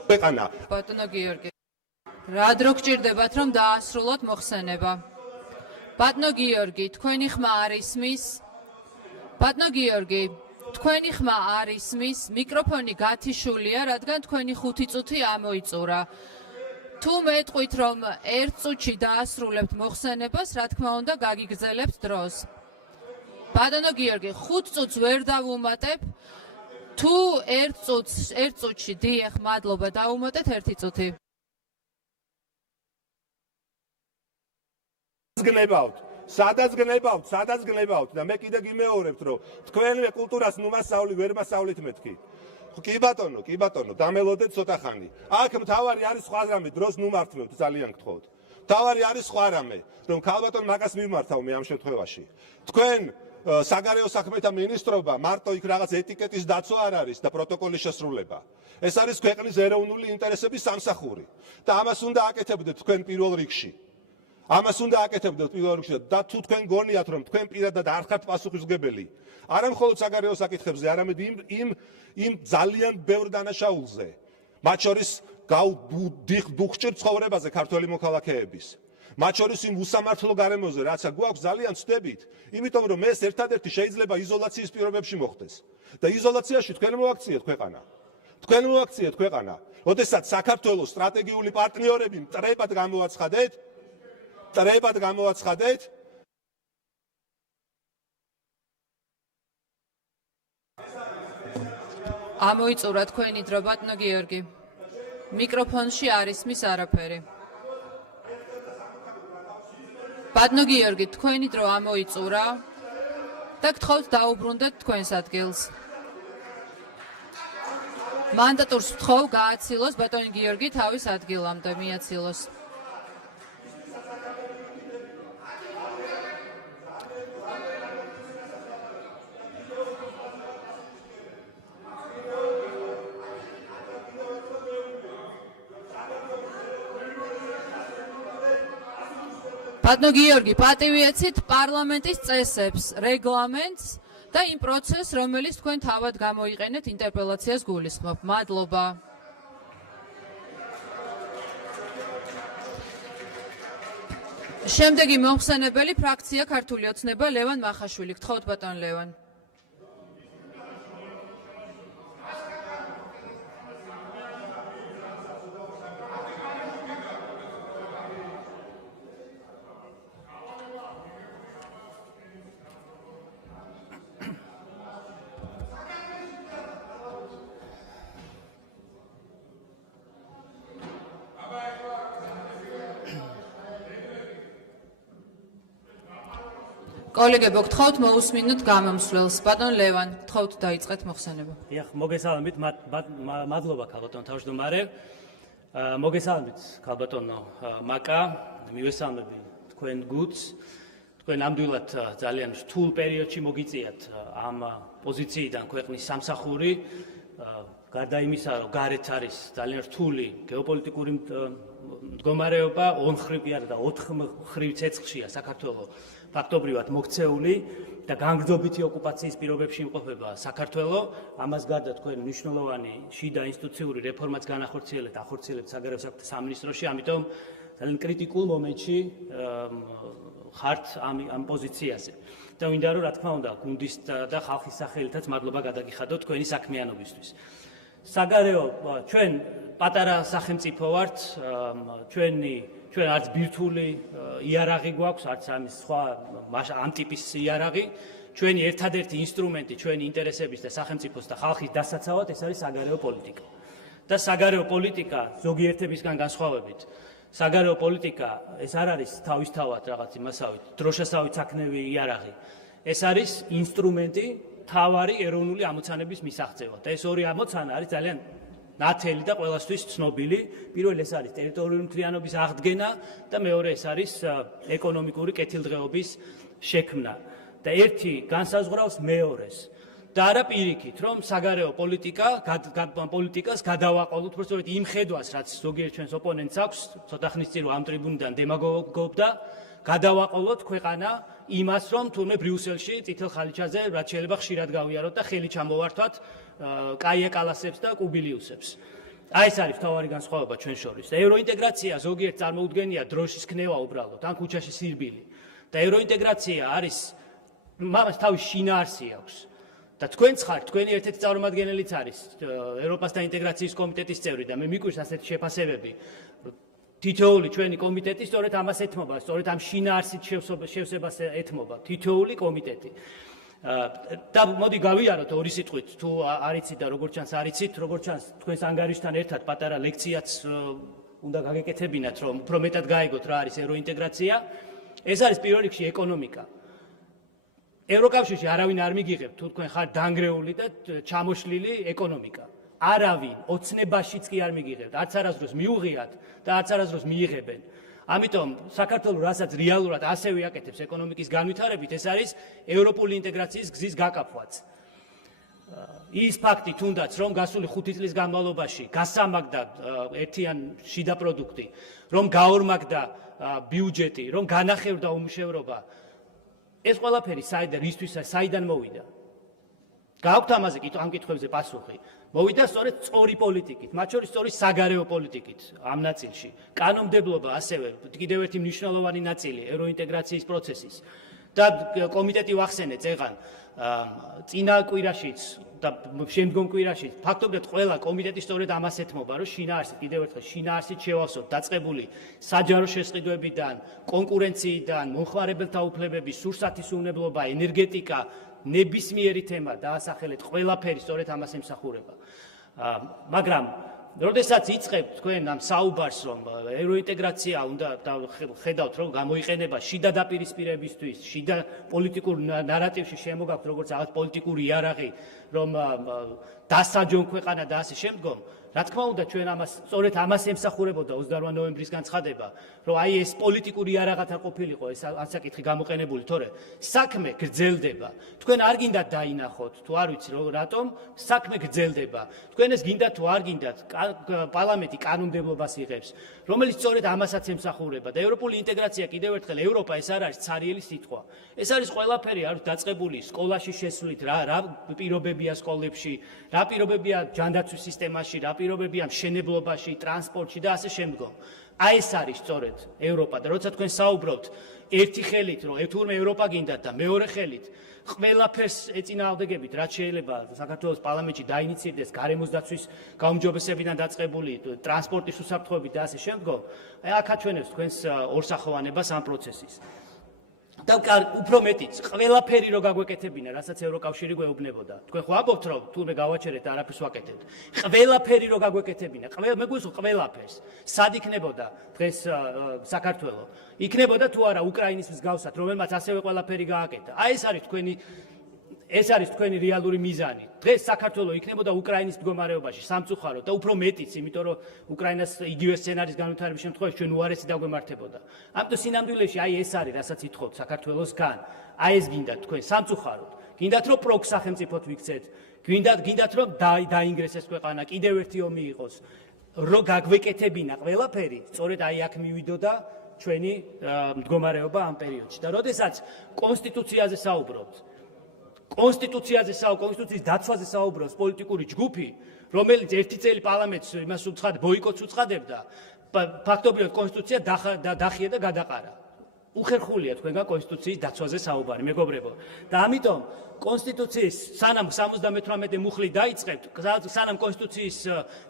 ქვეყანა. ბატონო გიორგი, რა დრო გჭირდებათ რომ დაასრულოთ მოხსენება? ბატონო გიორგი, თქვენი ხმა არ ისმის. ბატონო გიორგი, თქვენი ხმა არ ისმის, მიკროფონი გათიშულია, რადგან თქვენი 5 წუთი ამოიწურა. თუ მეტყვით რომ 1 წუთში დაასრულებთ მოხსენებას, რა თქმა უნდა გაგიგრძელებთ დროს. ბატონო გიორგი, 5 წუთს ვერ დავუმატებ. თუ 1 წუთში დიახ, მადლობა, დავუმატეთ 1 წუთი. სადაც გნებავთ და მე კიდე გიმეორებთ რომ თქვენვე კულტურას ნუ მასწავლი ვერ მასწავლით მეთქი. კი ბატონო, დამელოდეთ ცოტა ხანი. აქ მთავარი არის სხვა რამე, დროს ნუ მართმევთ, ძალიან გთხოვთ. მთავარი არის სხვა რამე, რომ ქალბატონ მაგას მიმართავ მე ამ შემთხვევაში. თქვენ საგარეო საქმეთა მინისტრობა მარტო იქ რაღაც ეტიკეტის დაცვა არ არის და პროტოკოლის შესრულება. ეს არის ქვეყნის ეროვნული ინტერესების სამსახური და ამას უნდა აკეთებდეთ თქვენ პირველ რიგში. და თუ თქვენ გონიათ რომ თქვენ პირადად არ ხართ პასუხისმგებელი, არა მხოლოდ საგარეო საკითხებზე, არამედ იმ ძალიან ბევრ დანაშაულზე, მათ შორის დუხჭირ ცხოვრებაზე ქართველი მოქალაქეების. მათ შორის იმ უსამართლო გარემოზე, რაცა გვაქვს, ძალიან ვწდებით, იმიტომ რომ ეს ერთადერთი შეიძლება იზოლაციის პირობებში მოხდეს. და იზოლაციაში თქვენ მოაქციეთ ქვეყანა. როდესაც საქართველოს სტრატეგიული პარტნიორები მტრებად გამოაცხადეთ, ამოიწურა თქვენი დრო, ბატონო გიორგი. მიკროფონში არ ისმის არაფერი. ბატონო გიორგი, თქვენი დრო ამოიწურა და გთხოვთ დაუბრუნდეთ თქვენს ადგილს. მანდატურს ვთხოვ გააცილოს ბატონი გიორგი თავის ადგილამდე მიაცილოს. ბატონო გიორგი, პატივიაცით პარლამენტის წესებს, რეგლამენტს და იმ პროცესს, რომელიც თქვენ თავად გამოიყენეთ ინტერპელაციას გულისხმობ. მადლობა. შემდეგი მოხსენებელი ფრაქცია ქართული ოცნება ლევან მახაშვილი. გთხოვთ ბატონ ლევან. კოლეგებო, გთხოვთ მოусმინოთ გამომსვლელს. ბატონ ლევან, გთხოვთ დაიწყეთ მოხსენება. დიახ, მოგესალმებით, მადლობა ქალბატონ თავმჯდომარე. მოგესალმებით ქალბატონო მაკა, მივესალმები თქვენ გუნდს. თქვენ ნამდვილად ძალიან რთულ პერიოდში მოგიწიათ ამ პოზიციიდან ქვეყნის სამსახური. გარდა იმისა, რომ გარეთ არის ძალიან რთული გეოპოლიტიკური მდგომარეობა, ორმხრივ კი არა და 4 მხრივ ცეცხლშია საქართველოს ფაქტობრივად მოქცეული და განგრძობითი ოკუპაციის პირობებში იმყოფება საქართველოს. ამას გარდა თქვენ მნიშვნელოვანი შიდა ინსტიტუციური რეფორმაც განახორციელებთ, ახორციელებთ საგარეო საქმეთა სამინისტროში, ამიტომ ძალიან კრიტიკულ მომენტში ხართ ამ პოზიციაზე. და მინდა რომ რა თქმა უნდა გუნდის და ხალხის სახელითაც მადლობა გადაგიხადოთ თქვენი საქმიანობისთვის. საგარეო ჩვენ პატარა სახელმწიფო ვართ, ჩვენ არც ბირთვული იარაღი გვაქვს, არც ამის სხვა ამ ტიპის იარაღი. ჩვენი ერთადერთი ინსტრუმენტი ჩვენი ინტერესების და სახელმწიფოს და ხალხის დასაცავად ეს არის საგარეო პოლიტიკა. და საგარეო პოლიტიკა ზოგიერთებისგან განსხვავებით, საგარეო პოლიტიკა ეს არ არის თავისთავად რაღაც იმასავით, დროშასავით საქმნევი იარაღი. ეს არის ინსტრუმენტი თავარი ეროვნული ამოცანების მისაღწევად. და ეს ორი ამოცანა არის ძალიან ნათელი და ყველასთვის ცნობილი. პირველი ეს არის ტერიტორიული მთლიანობის აღდგენა და მეორე ეს არის ეკონომიკური კეთილდღეობის შექმნა. და ერთი განსაზღვრავს მეორეს. და არა პირიქით, რომ საგარეო პოლიტიკას გადავაყოლოთ, უბრალოდ იმ ხედვას, რაც ზოგიერთ ჩვენს ოპონენტს აქვს, ცოტა ხნის წინ ამ ტრიბუნიდან დემაგოგობდა, გადავაყოლოთ ქვეყანა იმას, რომ თურმე ბრიუსელში წითელ ხალიჩაზე რაც შეიძლება ხშირად გავიაროთ და ხელი ჩამოვართვათ კაია კალასებს და კუბილიუსებს. აი ეს არის მთავარი განსხვავება ჩვენ შორის. და ევროინტეგრაცია ზოგიერთ წარმოუდგენია დროშის ქნევა უბრალოდ, ან ქუჩაში სირბილი. და ევროინტეგრაცია არის მამას თავის შინაარსი აქვს. და თქვენც ხართ, თქვენი ერთ-ერთი წარმომადგენელიც არის ევროპასთან ინტეგრაციის კომიტეტის წევრი და მე მიგვირს ასეთი შეფასებები. თითოეული ჩვენი კომიტეტი სწორედ ამას ეთმობა, სწორედ ამ შინაარსით შევსებას ეთმობა თითოეული კომიტეტი. და მოდი გავიაროთ ორი სიტყვით, თუ არიცით და როგორც ჩანს არიცით, როგორც ჩანს თქვენს ანგარიშთან ერთად პატარა ლექციაც უნდა გაგეკეთებინათ, რომ უფრო მეტად გაიგოთ რა არის ევროინტეგრაცია. ეს არის პირველ რიგში ეკონომიკა. ევროკავშირში არავინ არ მიგიღებ, თუ თქვენ ხართ დანგრეული და ჩამოშლილი ეკონომიკა. არავინ ოცნებაშიც კი არ მიგიღებთ, არც არასდროს მიუღიათ და არც არასდროს მიიღებენ. ამიტომ საქართველოს რასაც რეალურად ასე ვიაკეთებს ეკონომიკის განვითარებით, ეს არის ევროპული ინტეგრაციის გზის გაკაფვაც. ის ფაქტი თუნდაც, რომ გასული 5 წლის განმავლობაში გასამაგდა ერთიან შიდა პროდუქტი, რომ გაორმაგდა ბიუჯეტი, რომ განახევრდა უმუშევრობა, ეს ყველაფერი საიდან მოვიდა? გააქვთ ამაზე ამ კითხვებზე პასუხი? მოვიდა სწორედ სწორი პოლიტიკით, მათ შორის სწორი საგარეო პოლიტიკით ამ ნაწილში. კანონმდებლობა ასევე კიდევ ერთი მნიშვნელოვანი ნაწილი ევროინტეგრაციის პროცესის. და კომიტეტი ვახსენეთ წეღან წინა კვირაშიც და შემდგომ კვირაშიც ფაქტობრივად ყველა კომიტეტი სწორედ ამას ეთმობა, რომ შინაარსით კიდევ ერთხელ შინაარსით შევავსოთ დაწყებული საჯარო შესყიდვებიდან, კონკურენციიდან, მომხმარებელთა უფლებების, სურსათისუნებლობა, ენერგეტიკა, ნებისმიერი თემა დაასახელეთ, ყველაფერი სწორედ ამას ემსახურება. მაგრამ როდესაც იწყებთ თქვენ ამ საუბარს, რომ ევროინტეგრაცია უნდა ხედავთ, რომ გამოიყენება შიდა დაპირისპირებისთვის, შიდა პოლიტიკურ ნარატივში შემოგაქვთ როგორც რაღაც პოლიტიკური იარაღი, რომ დასაჯონ ქვეყანა და ასე შემდგომ, რა თქმა უნდა ჩვენ სწორედ ამას ემსახურებოდა 28 ნოემბრის განცხადება, რომ აი ეს პოლიტიკური იარაღად არ ყოფილიყო ეს ასაკითხი გამოყენებული, თორე საქმე გრძელდება. თქვენ არ გინდათ დაინახოთ, თუ არ ვიცი რატომ, საქმე გრძელდება. თქვენ ეს გინდათ თუ არ გინდათ, პარლამენტი კანონმდებლობას იღებს, რომელიც სწორედ ამასაც ემსახურება. და ევროპული ინტეგრაცია კიდევ ერთხელ ევროპა ეს არ არის ცარიელი სიტყვა. ეს არის ყველაფერი არის დაწყებული სკოლაში შესვლით, რა პირობებია სკოლებში, რა პირობებია ჯანდაცვის სისტემაში, რა პირობებია მშენებლობაში, ტრანსპორტში და ასე შემდგომ. აი ეს არის სწორედ ევროპა და როცა თქვენ საუბრობთ ერთი ხელით, რომ თურმე ევროპა გინდათ და მეორე ხელით ყველაფერს ეწინააღმდეგებით, რაც შეიძლება საქართველოს პარლამენტში დაინიცირდეს გარემოს დაცვის გაუმჯობესებიდან დაწყებული ტრანსპორტის უსაფრთხოებით და ასე შემდგომ, აი აქ აჩვენებს თქვენს ორსახოვანებას ამ პროცესის. და უფრო მეტიც, ყველაფერი რო გაგვეკეთებინა, რასაც ევროკავშირი გვეუბნებოდა. თქვენ ხო ამბობთ, რომ თურმე გავაჩერეთ და არაფერს ვაკეთებთ. ყველაფერი რო გაგვეკეთებინა, მე გვესო ყველაფერს. სად იქნებოდა დღეს საქართველო? იქნებოდა თუ არა უკრაინის მსგავსად, რომელმაც ასევე ყველაფერი გააკეთა. აი ეს არის თქვენი რეალური მიზანი. დღეს საქართველო იქნებოდა უკრაინის მდგომარეობაში, სამწუხაროდ და უფრო მეტიც, იმიტომ რომ უკრაინას იგივე სცენარის განვითარების შემთხვევაში ჩვენ უარესი დაგვემართებოდა. ამიტომ სინამდვილეში აი ეს არის, რასაც ითხოვთ საქართველოსგან. აი ეს გინდათ თქვენ სამწუხაროდ. გინდათ რომ პროქ სახელმწიფოთ ვიქცეთ, გინდათ რომ დაინგრესეს ქვეყანა, კიდევ ერთი ომი იყოს. რომ გაგვეკეთებინა ყველაფერი, სწორედ აი აქ მივიდოდა ჩვენი მდგომარეობა ამ პერიოდში. და როდესაც კონსტიტუციაზე საუბრობთ, კონსტიტუციის დაცვაზე საუბრობს პოლიტიკური ჯგუფი, რომელიც ერთი წელი პარლამენტს იმას ბოიკოტს უცხადებდა, ფაქტობრივად კონსტიტუცია დახია და გადაყარა. უხერხულია თქვენგან კონსტიტუციის დაცვაზე საუბარი, მეგობრებო. და ამიტომ კონსტიტუციის სანამ 78 მუხლი დაიწყებთ, სანამ კონსტიტუციის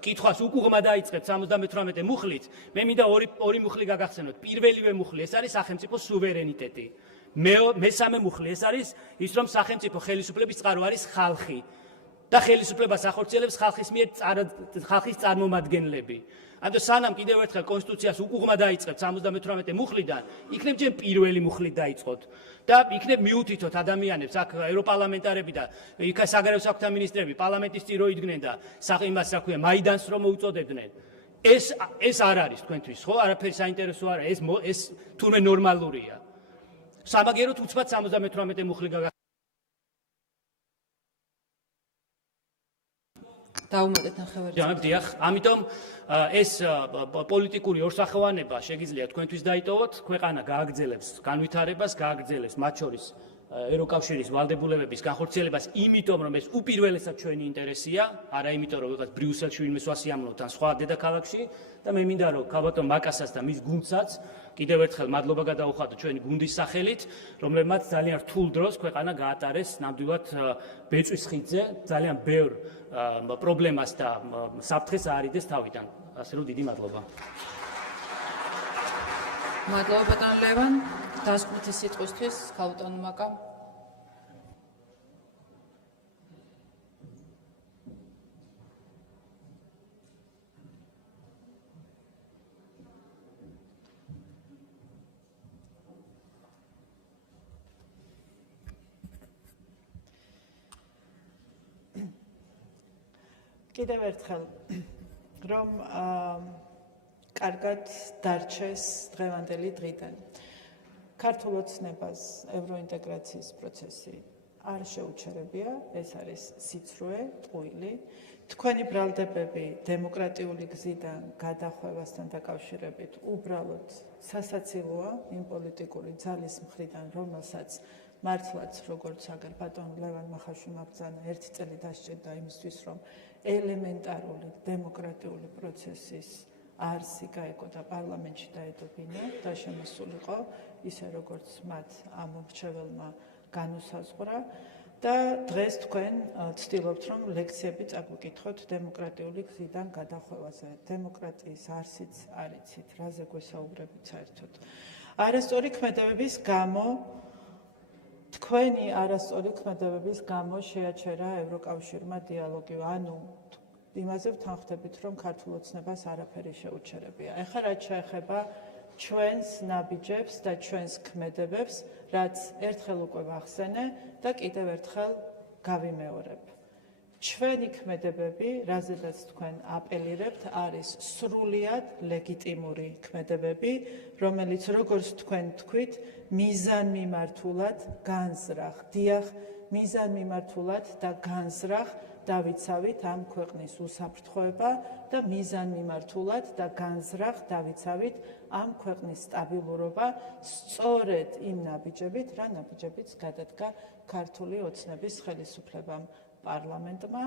კითხვას უკუღმა დაიწყებთ 78 მუხლით, მე მინდა ორი მუხლი გაგახსენოთ. პირველივე მუხლი ეს არის სახელმწიფო სუვერენიტეტი. მესამე მუხლი ეს არის ის, რომ სახელმწიფო ხელისუფლების წყარო არის ხალხი და ხელისუფლებას ახორციელებს ხალხის წარმომადგენლები. ამიტომ სანამ კიდევ ერთხელ კონსტიტუციას უკუღმა დაიწყებთ 78 მუხლიდან, იქნებ ჯერ პირველი მუხლით დაიწყოთ და იქნებ მიუთითოთ ადამიანებს, აქ ევროპარლამენტარები და იქ საგარეო საქმეთა მინისტრები პარლამენტის წინ რო იდგნენ და იმას რა ქვია, მაიდანს რომ მოუწოდებდნენ. ეს არ არის თქვენთვის, ხო? არაფერი საინტერესო არა, ეს თურმე ნორმალურია. სამაგიეროდ უცბად 78 მუხლი გაგა დაუმატეთ ნახევარი. დიახ, ამიტომ ეს პოლიტიკური ორსახევანება შეგიძლია თქვენთვის დაიტოვოთ, ქვეყანა გააგრძელებს განვითარებას, გააგრძელებს მათ შორის ევროკავშირის ვალდებულებების განხორციელებას, იმიტომ რომ ეს უპირველესად ჩვენი ინტერესია, არა იმიტომ რომ ვიღაც ბრიუსელში ვინმე ვასიამოვნოთ ან სხვა დედაქალაქში და მე მინდა რომ ქალბატონ მაკასაც და მის გუნდსაც კიდევ ერთხელ მადლობა გადაუხადო ჩვენი გუნდის სახელით, რომლებმაც ძალიან რთულ დროს ქვეყანა გაატარეს ნამდვილად ბეწვის ხიდზე, ძალიან ბევრ პრობლემას და საფრთხეს აარიდეს თავიდან. ასე რომ დიდი მადლობა. მადლობა ბატონ ლევან. დასკვნითი სიტყვისთვის ქალბატონ მაკა. კიდევ ერთხელ რომ კარგად დარჩეს დღევანდელი დღიდან. ქართულ ოცნებას ევროინტეგრაციის პროცესი არ შეუჩერებია, ეს არის სიცრუე, ტყუილი. თქვენი ბრალდებები დემოკრატიული გზიდან გადახვევასთან დაკავშირებით უბრალოდ სასაცილოა იმ პოლიტიკური ძალის მხრიდან, რომელსაც მართლაც როგორც აგერ ბატონ ლევან მახაშვილმა ბრძანა 1 წელი დასჭირდა იმისთვის, რომ ელემენტარული დემოკრატიული პროცესის არსი გაეკოდა პარლამენტში დაედობინა და შემოსულიყო ისე როგორც მათ ამ მომრჩეველმა განუსაზღვრა და დღეს თქვენ ცდილობთ რომ ლექციები წაგვიკითხოთ დემოკრატიული გზიდან გადახვევაზე. დემოკრატიის არსიც არ იცით, რაზე გვესაუბრებით საერთოდ. არასწორი ქმედებების გამო თქვენი არასწორი ქმედებების გამო შეაჩერა ევროკავშირმა დიალოგი, ანუ იმაზე ვთანხმდებით, რომ ქართულ ოცნებას არაფერი შეუჩერებია. ეხლა რაც შეეხება ჩვენს ნაბიჯებს და ჩვენს ქმედებებს, რაც ერთხელ უკვე ვახსენე და კიდევ ერთხელ გავიმეორებ. ჩვენი ქმედებები, რაზედაც თქვენ აპელირებთ, არის სრულიად ლეგიტიმური ქმედებები, რომელიც როგორც თქვენ თქვით, მიზანმიმართულად განზრახ, დიახ, მიზანმიმართულად და განზრახ დავიცავით ამ ქვეყნის უსაფრთხოება და მიზანმიმართულად და განზრახ დავიცავით ამ ქვეყნის სტაბილურობა სწორედ იმ ნაბიჯებით, რა ნაბიჯებიც გადადგა ქართული ოცნების ხელისუფლებამ, პარლამენტმა,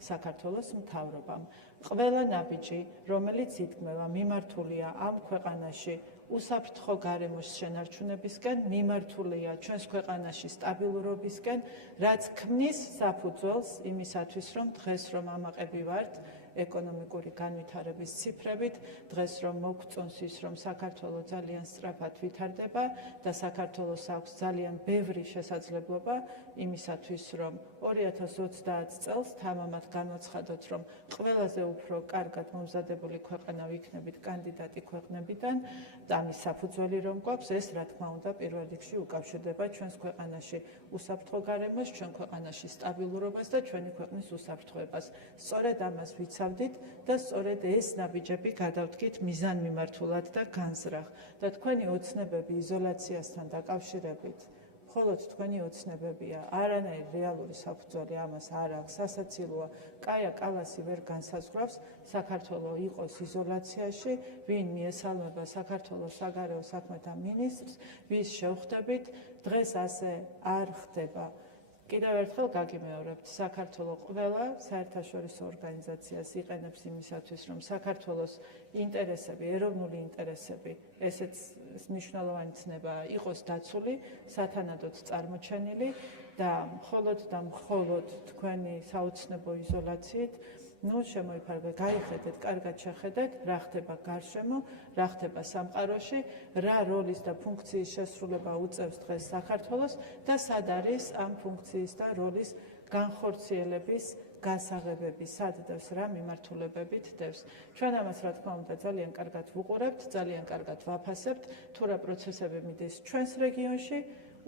საქართველოს მთავრობამ. ყველა ნაბიჯი, რომელიც იქმნება, მიმართულია ამ ქვეყანაში უსაფრთხო გარემოს შენარჩუნებისკენ, მიმართულია ჩვენს ქვეყანაში სტაბილურობისკენ, რაც ქმნის საფუძველს იმისათვის, რომ დღეს რომ ამაყები ვართ ეკონომიკური განვითარების ციფრებით, დღეს რომ მოგწონს ის, რომ საქართველო ძალიან სწრაფად ვითარდება და საქართველოს აქვს ძალიან ბევრი შესაძლებლობა იმისათვის, რომ 2030 წელს თამამად განვაცხადოთ, რომ ყველაზე უფრო კარგად მომზადებული ქვეყანა ვიქნებით კანდიდატი ქვეყნებიდან და ამის საფუძველი რომ გვაქვს, ეს რა თქმა უნდა პირველ რიგში უკავშირდება ჩვენს ქვეყანაში უსაფრთხო გარემოს, ჩვენ ქვეყანაში სტაბილურობას და ჩვენი ქვეყნის უსაფრთხოებას. სწორედ ამას ვიცავდით და სწორედ ეს ნაბიჯები გადავდგით მიზანმიმართულად და განზრახ და თქვენი ოცნებები იზოლაციასთან დაკავშირებით მხოლოდ თქვენი ოცნებებია, არანაირი რეალური საფუძველი ამას არ აქვს, სასაცილოა, კაია კალასი ვერ განსაზღვრავს საქართველო იყოს იზოლაციაში, ვინ მიესალმება საქართველოს საგარეო საქმეთა მინისტრს, ვის შევხვდებით, დღეს ასე არ ხდება. კიდევ ერთხელ გაგიმეორებთ, საქართველო ყველა საერთაშორისო ორგანიზაციას იყენებს იმისათვის, რომ საქართველოს ინტერესები, ეროვნული ინტერესები, ესეც მნიშვნელოვანი ცნება იყოს დაცული, სათანადოდ წარმოჩენილი და მხოლოდ თქვენი საოცნებო იზოლაციით შემოიფარგლეთ, გაიხედეთ, კარგად შეხედეთ, რა ხდება გარშემო, რა ხდება სამყაროში, რა როლის და ფუნქციის შესრულება უწევს დღეს საქართველოს და სად არის ამ ფუნქციის და როლის განხორციელების გასაღებები, სად დევს, რა მიმართულებებით დევს. ჩვენ ამას რა თქმა უნდა ძალიან კარგად ვუყურებთ, ძალიან კარგად ვაფასებთ, თუ რა პროცესები მიდის ჩვენს რეგიონში,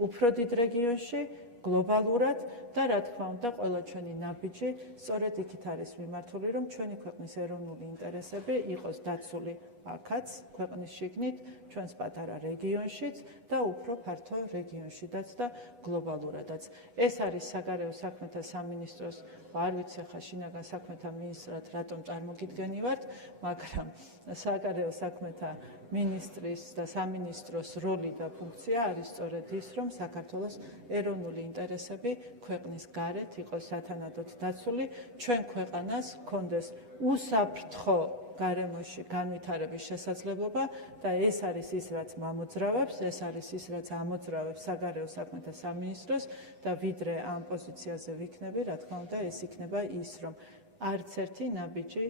უფრო დიდ რეგიონში, გლობალურად და რა თქმა უნდა ყველა ჩვენი ნაბიჯი სწორედ იქით არის მიმართული, რომ ჩვენი ქვეყნის ეროვნული ინტერესები იყოს დაცული აქაც ქვეყნის შიგნით, ჩვენს პატარა რეგიონშიც და უფრო ფართო რეგიონშიც და გლობალურადაც. ეს არის საგარეო საქმეთა სამინისტროს, არ ვიცი ახლა შინაგან საქმეთა მინისტრად რატომ წარმოგიდგენი ვართ, მაგრამ საგარეო საქმეთა მინისტრის და სამინისტროს როლი და ფუნქცია არის სწორედ ის, რომ საქართველოს ეროვნული ინტერესები ქვეყნის გარეთ იყოს სათანადოდ დაცული, ჩვენ ქვეყანას ჰქონდეს უსაფრთხო გარემოში განვითარების შესაძლებლობა და ეს არის ის, რაც მამოძრავებს, ეს არის ის, რაც ამოძრავებს საგარეო საქმეთა სამინისტროს და ვიდრე ამ პოზიციაზე ვიქნები, რა თქმა უნდა, ეს იქნება ის, რომ არც ერთი ნაბიჯი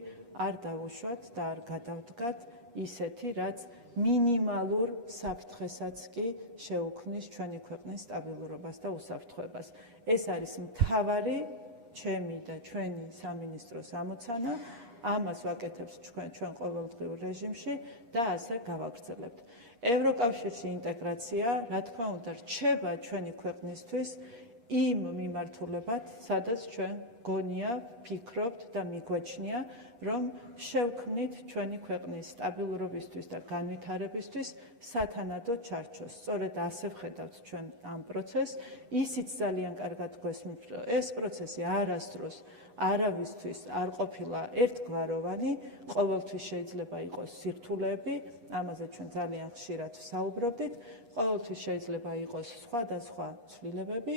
არ დავუშვათ და არ გადავდგათ ისეთი, რაც მინიმალურ საფრთხესაც კი შეუქმნის ჩვენი ქვეყნის სტაბილურობას და უსაფრთხოებას. ეს არის მთავარი ჩემი და ჩვენი სამინისტროს ამოცანა. ამას ვაკეთებთ ჩვენ ყოველდღიურ რეჟიმში და ასე გავაგრძელებთ. ევროკავშირში ინტეგრაცია, რა თქმა უნდა, რჩება ჩვენი ქვეყნისთვის იმ მიმართულებად, სადაც ჩვენ გონია, ფიქრობთ და მიგვაჩნია, რომ შევქმნით ჩვენი ქვეყნის სტაბილურობისთვის და განვითარებისთვის სათანადო ჩარჩოს. სწორედ ასე ვხედავთ ჩვენ ამ პროცესს. ისიც ძალიან კარგად გვესმით, რომ ეს პროცესი არასდროს არავისთვის არ ყოფილა ერთგვაროვანი, ყოველთვის შეიძლება იყოს სირთულეები, ამაზე ჩვენ ძალიან ხშირად ვსაუბრობდით, ყოველთვის შეიძლება იყოს სხვადასხვა ცვლილებები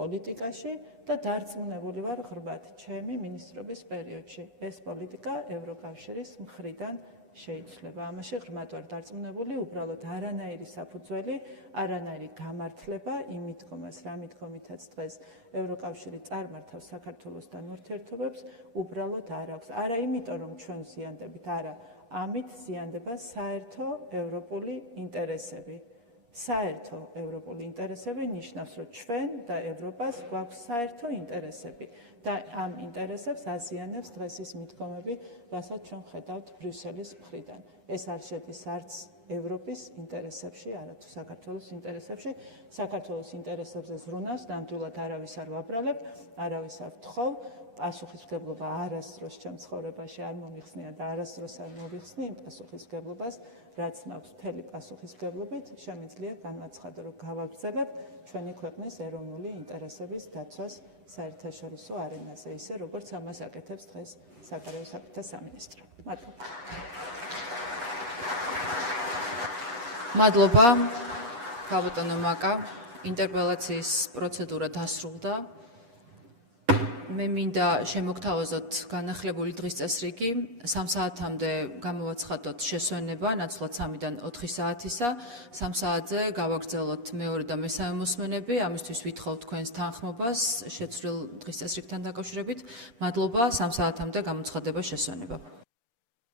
პოლიტიკაში და დარწმუნებული ვარ ღრმად ჩემი მინისტრობის პერიოდში ეს პოლიტიკა ევროკავშირის მხრიდან შეიცვლება. ამაში ღრმად ვარ დარწმუნებული, უბრალოდ არანაირი საფუძველი, არანაირი გამართლება იმ მიდგომას, რა მიდგომითაც დღეს ევროკავშირი წარმართავს საქართველოსთან ურთიერთობებს, უბრალოდ არ აქვს. არა იმიტომ, რომ ჩვენ ზიანდებით, არა, ამით ზიანდება საერთო ევროპული ინტერესები. საერთო ევროპული ინტერესები ნიშნავს, რომ ჩვენ და ევროპას გვაქვს საერთო ინტერესები და ამ ინტერესებს აზიანებს დღეს ის მიდგომები, რასაც ჩვენ ხედავთ ბრიუსელის მხრიდან. ეს არ შედის არც ევროპის ინტერესებში, არათუ საქართველოს ინტერესებში. საქართველოს ინტერესებზე ზრუნავს ნამდვილად არავის არ ვაბრალებ, არავის არ ვთხოვ. პასუხისმგებლობა არასდროს ჩემ ცხოვრებაში არ მომიხსნია და არასდროს არ მოვიხსნი იმ პასუხისმგებლობას, რაც მაქვს მთელი პასუხისმგებლობით, შემიძლია განაცხადო, რომ გავაგრძელებ ჩვენი ქვეყნის ეროვნული ინტერესების დაცვას საერთაშორისო არენაზე, ისე როგორც ამას აკეთებს დღეს საგარეო საქმეთა სამინისტრო. მადლობა. მადლობა. ქალბატონო მაკა, ინტერპელაციის პროცედურა დასრულდა. მე მინდა შემოგთავაზოთ განახლებული დღის წესრიგი. 3 საათამდე გამოვაცხადოთ შესვენება, ნაცვლად 3-დან 4 საათისა. 3 საათზე გავაგრძელოთ მეორე და მესამე მოსმენები. ამისთვის ვითხოვთ თქვენს თანხმობას შეცვლილ დღის წესრიგთან დაკავშირებით. მადლობა, 3 საათამდე გამოცხადება შესვენება.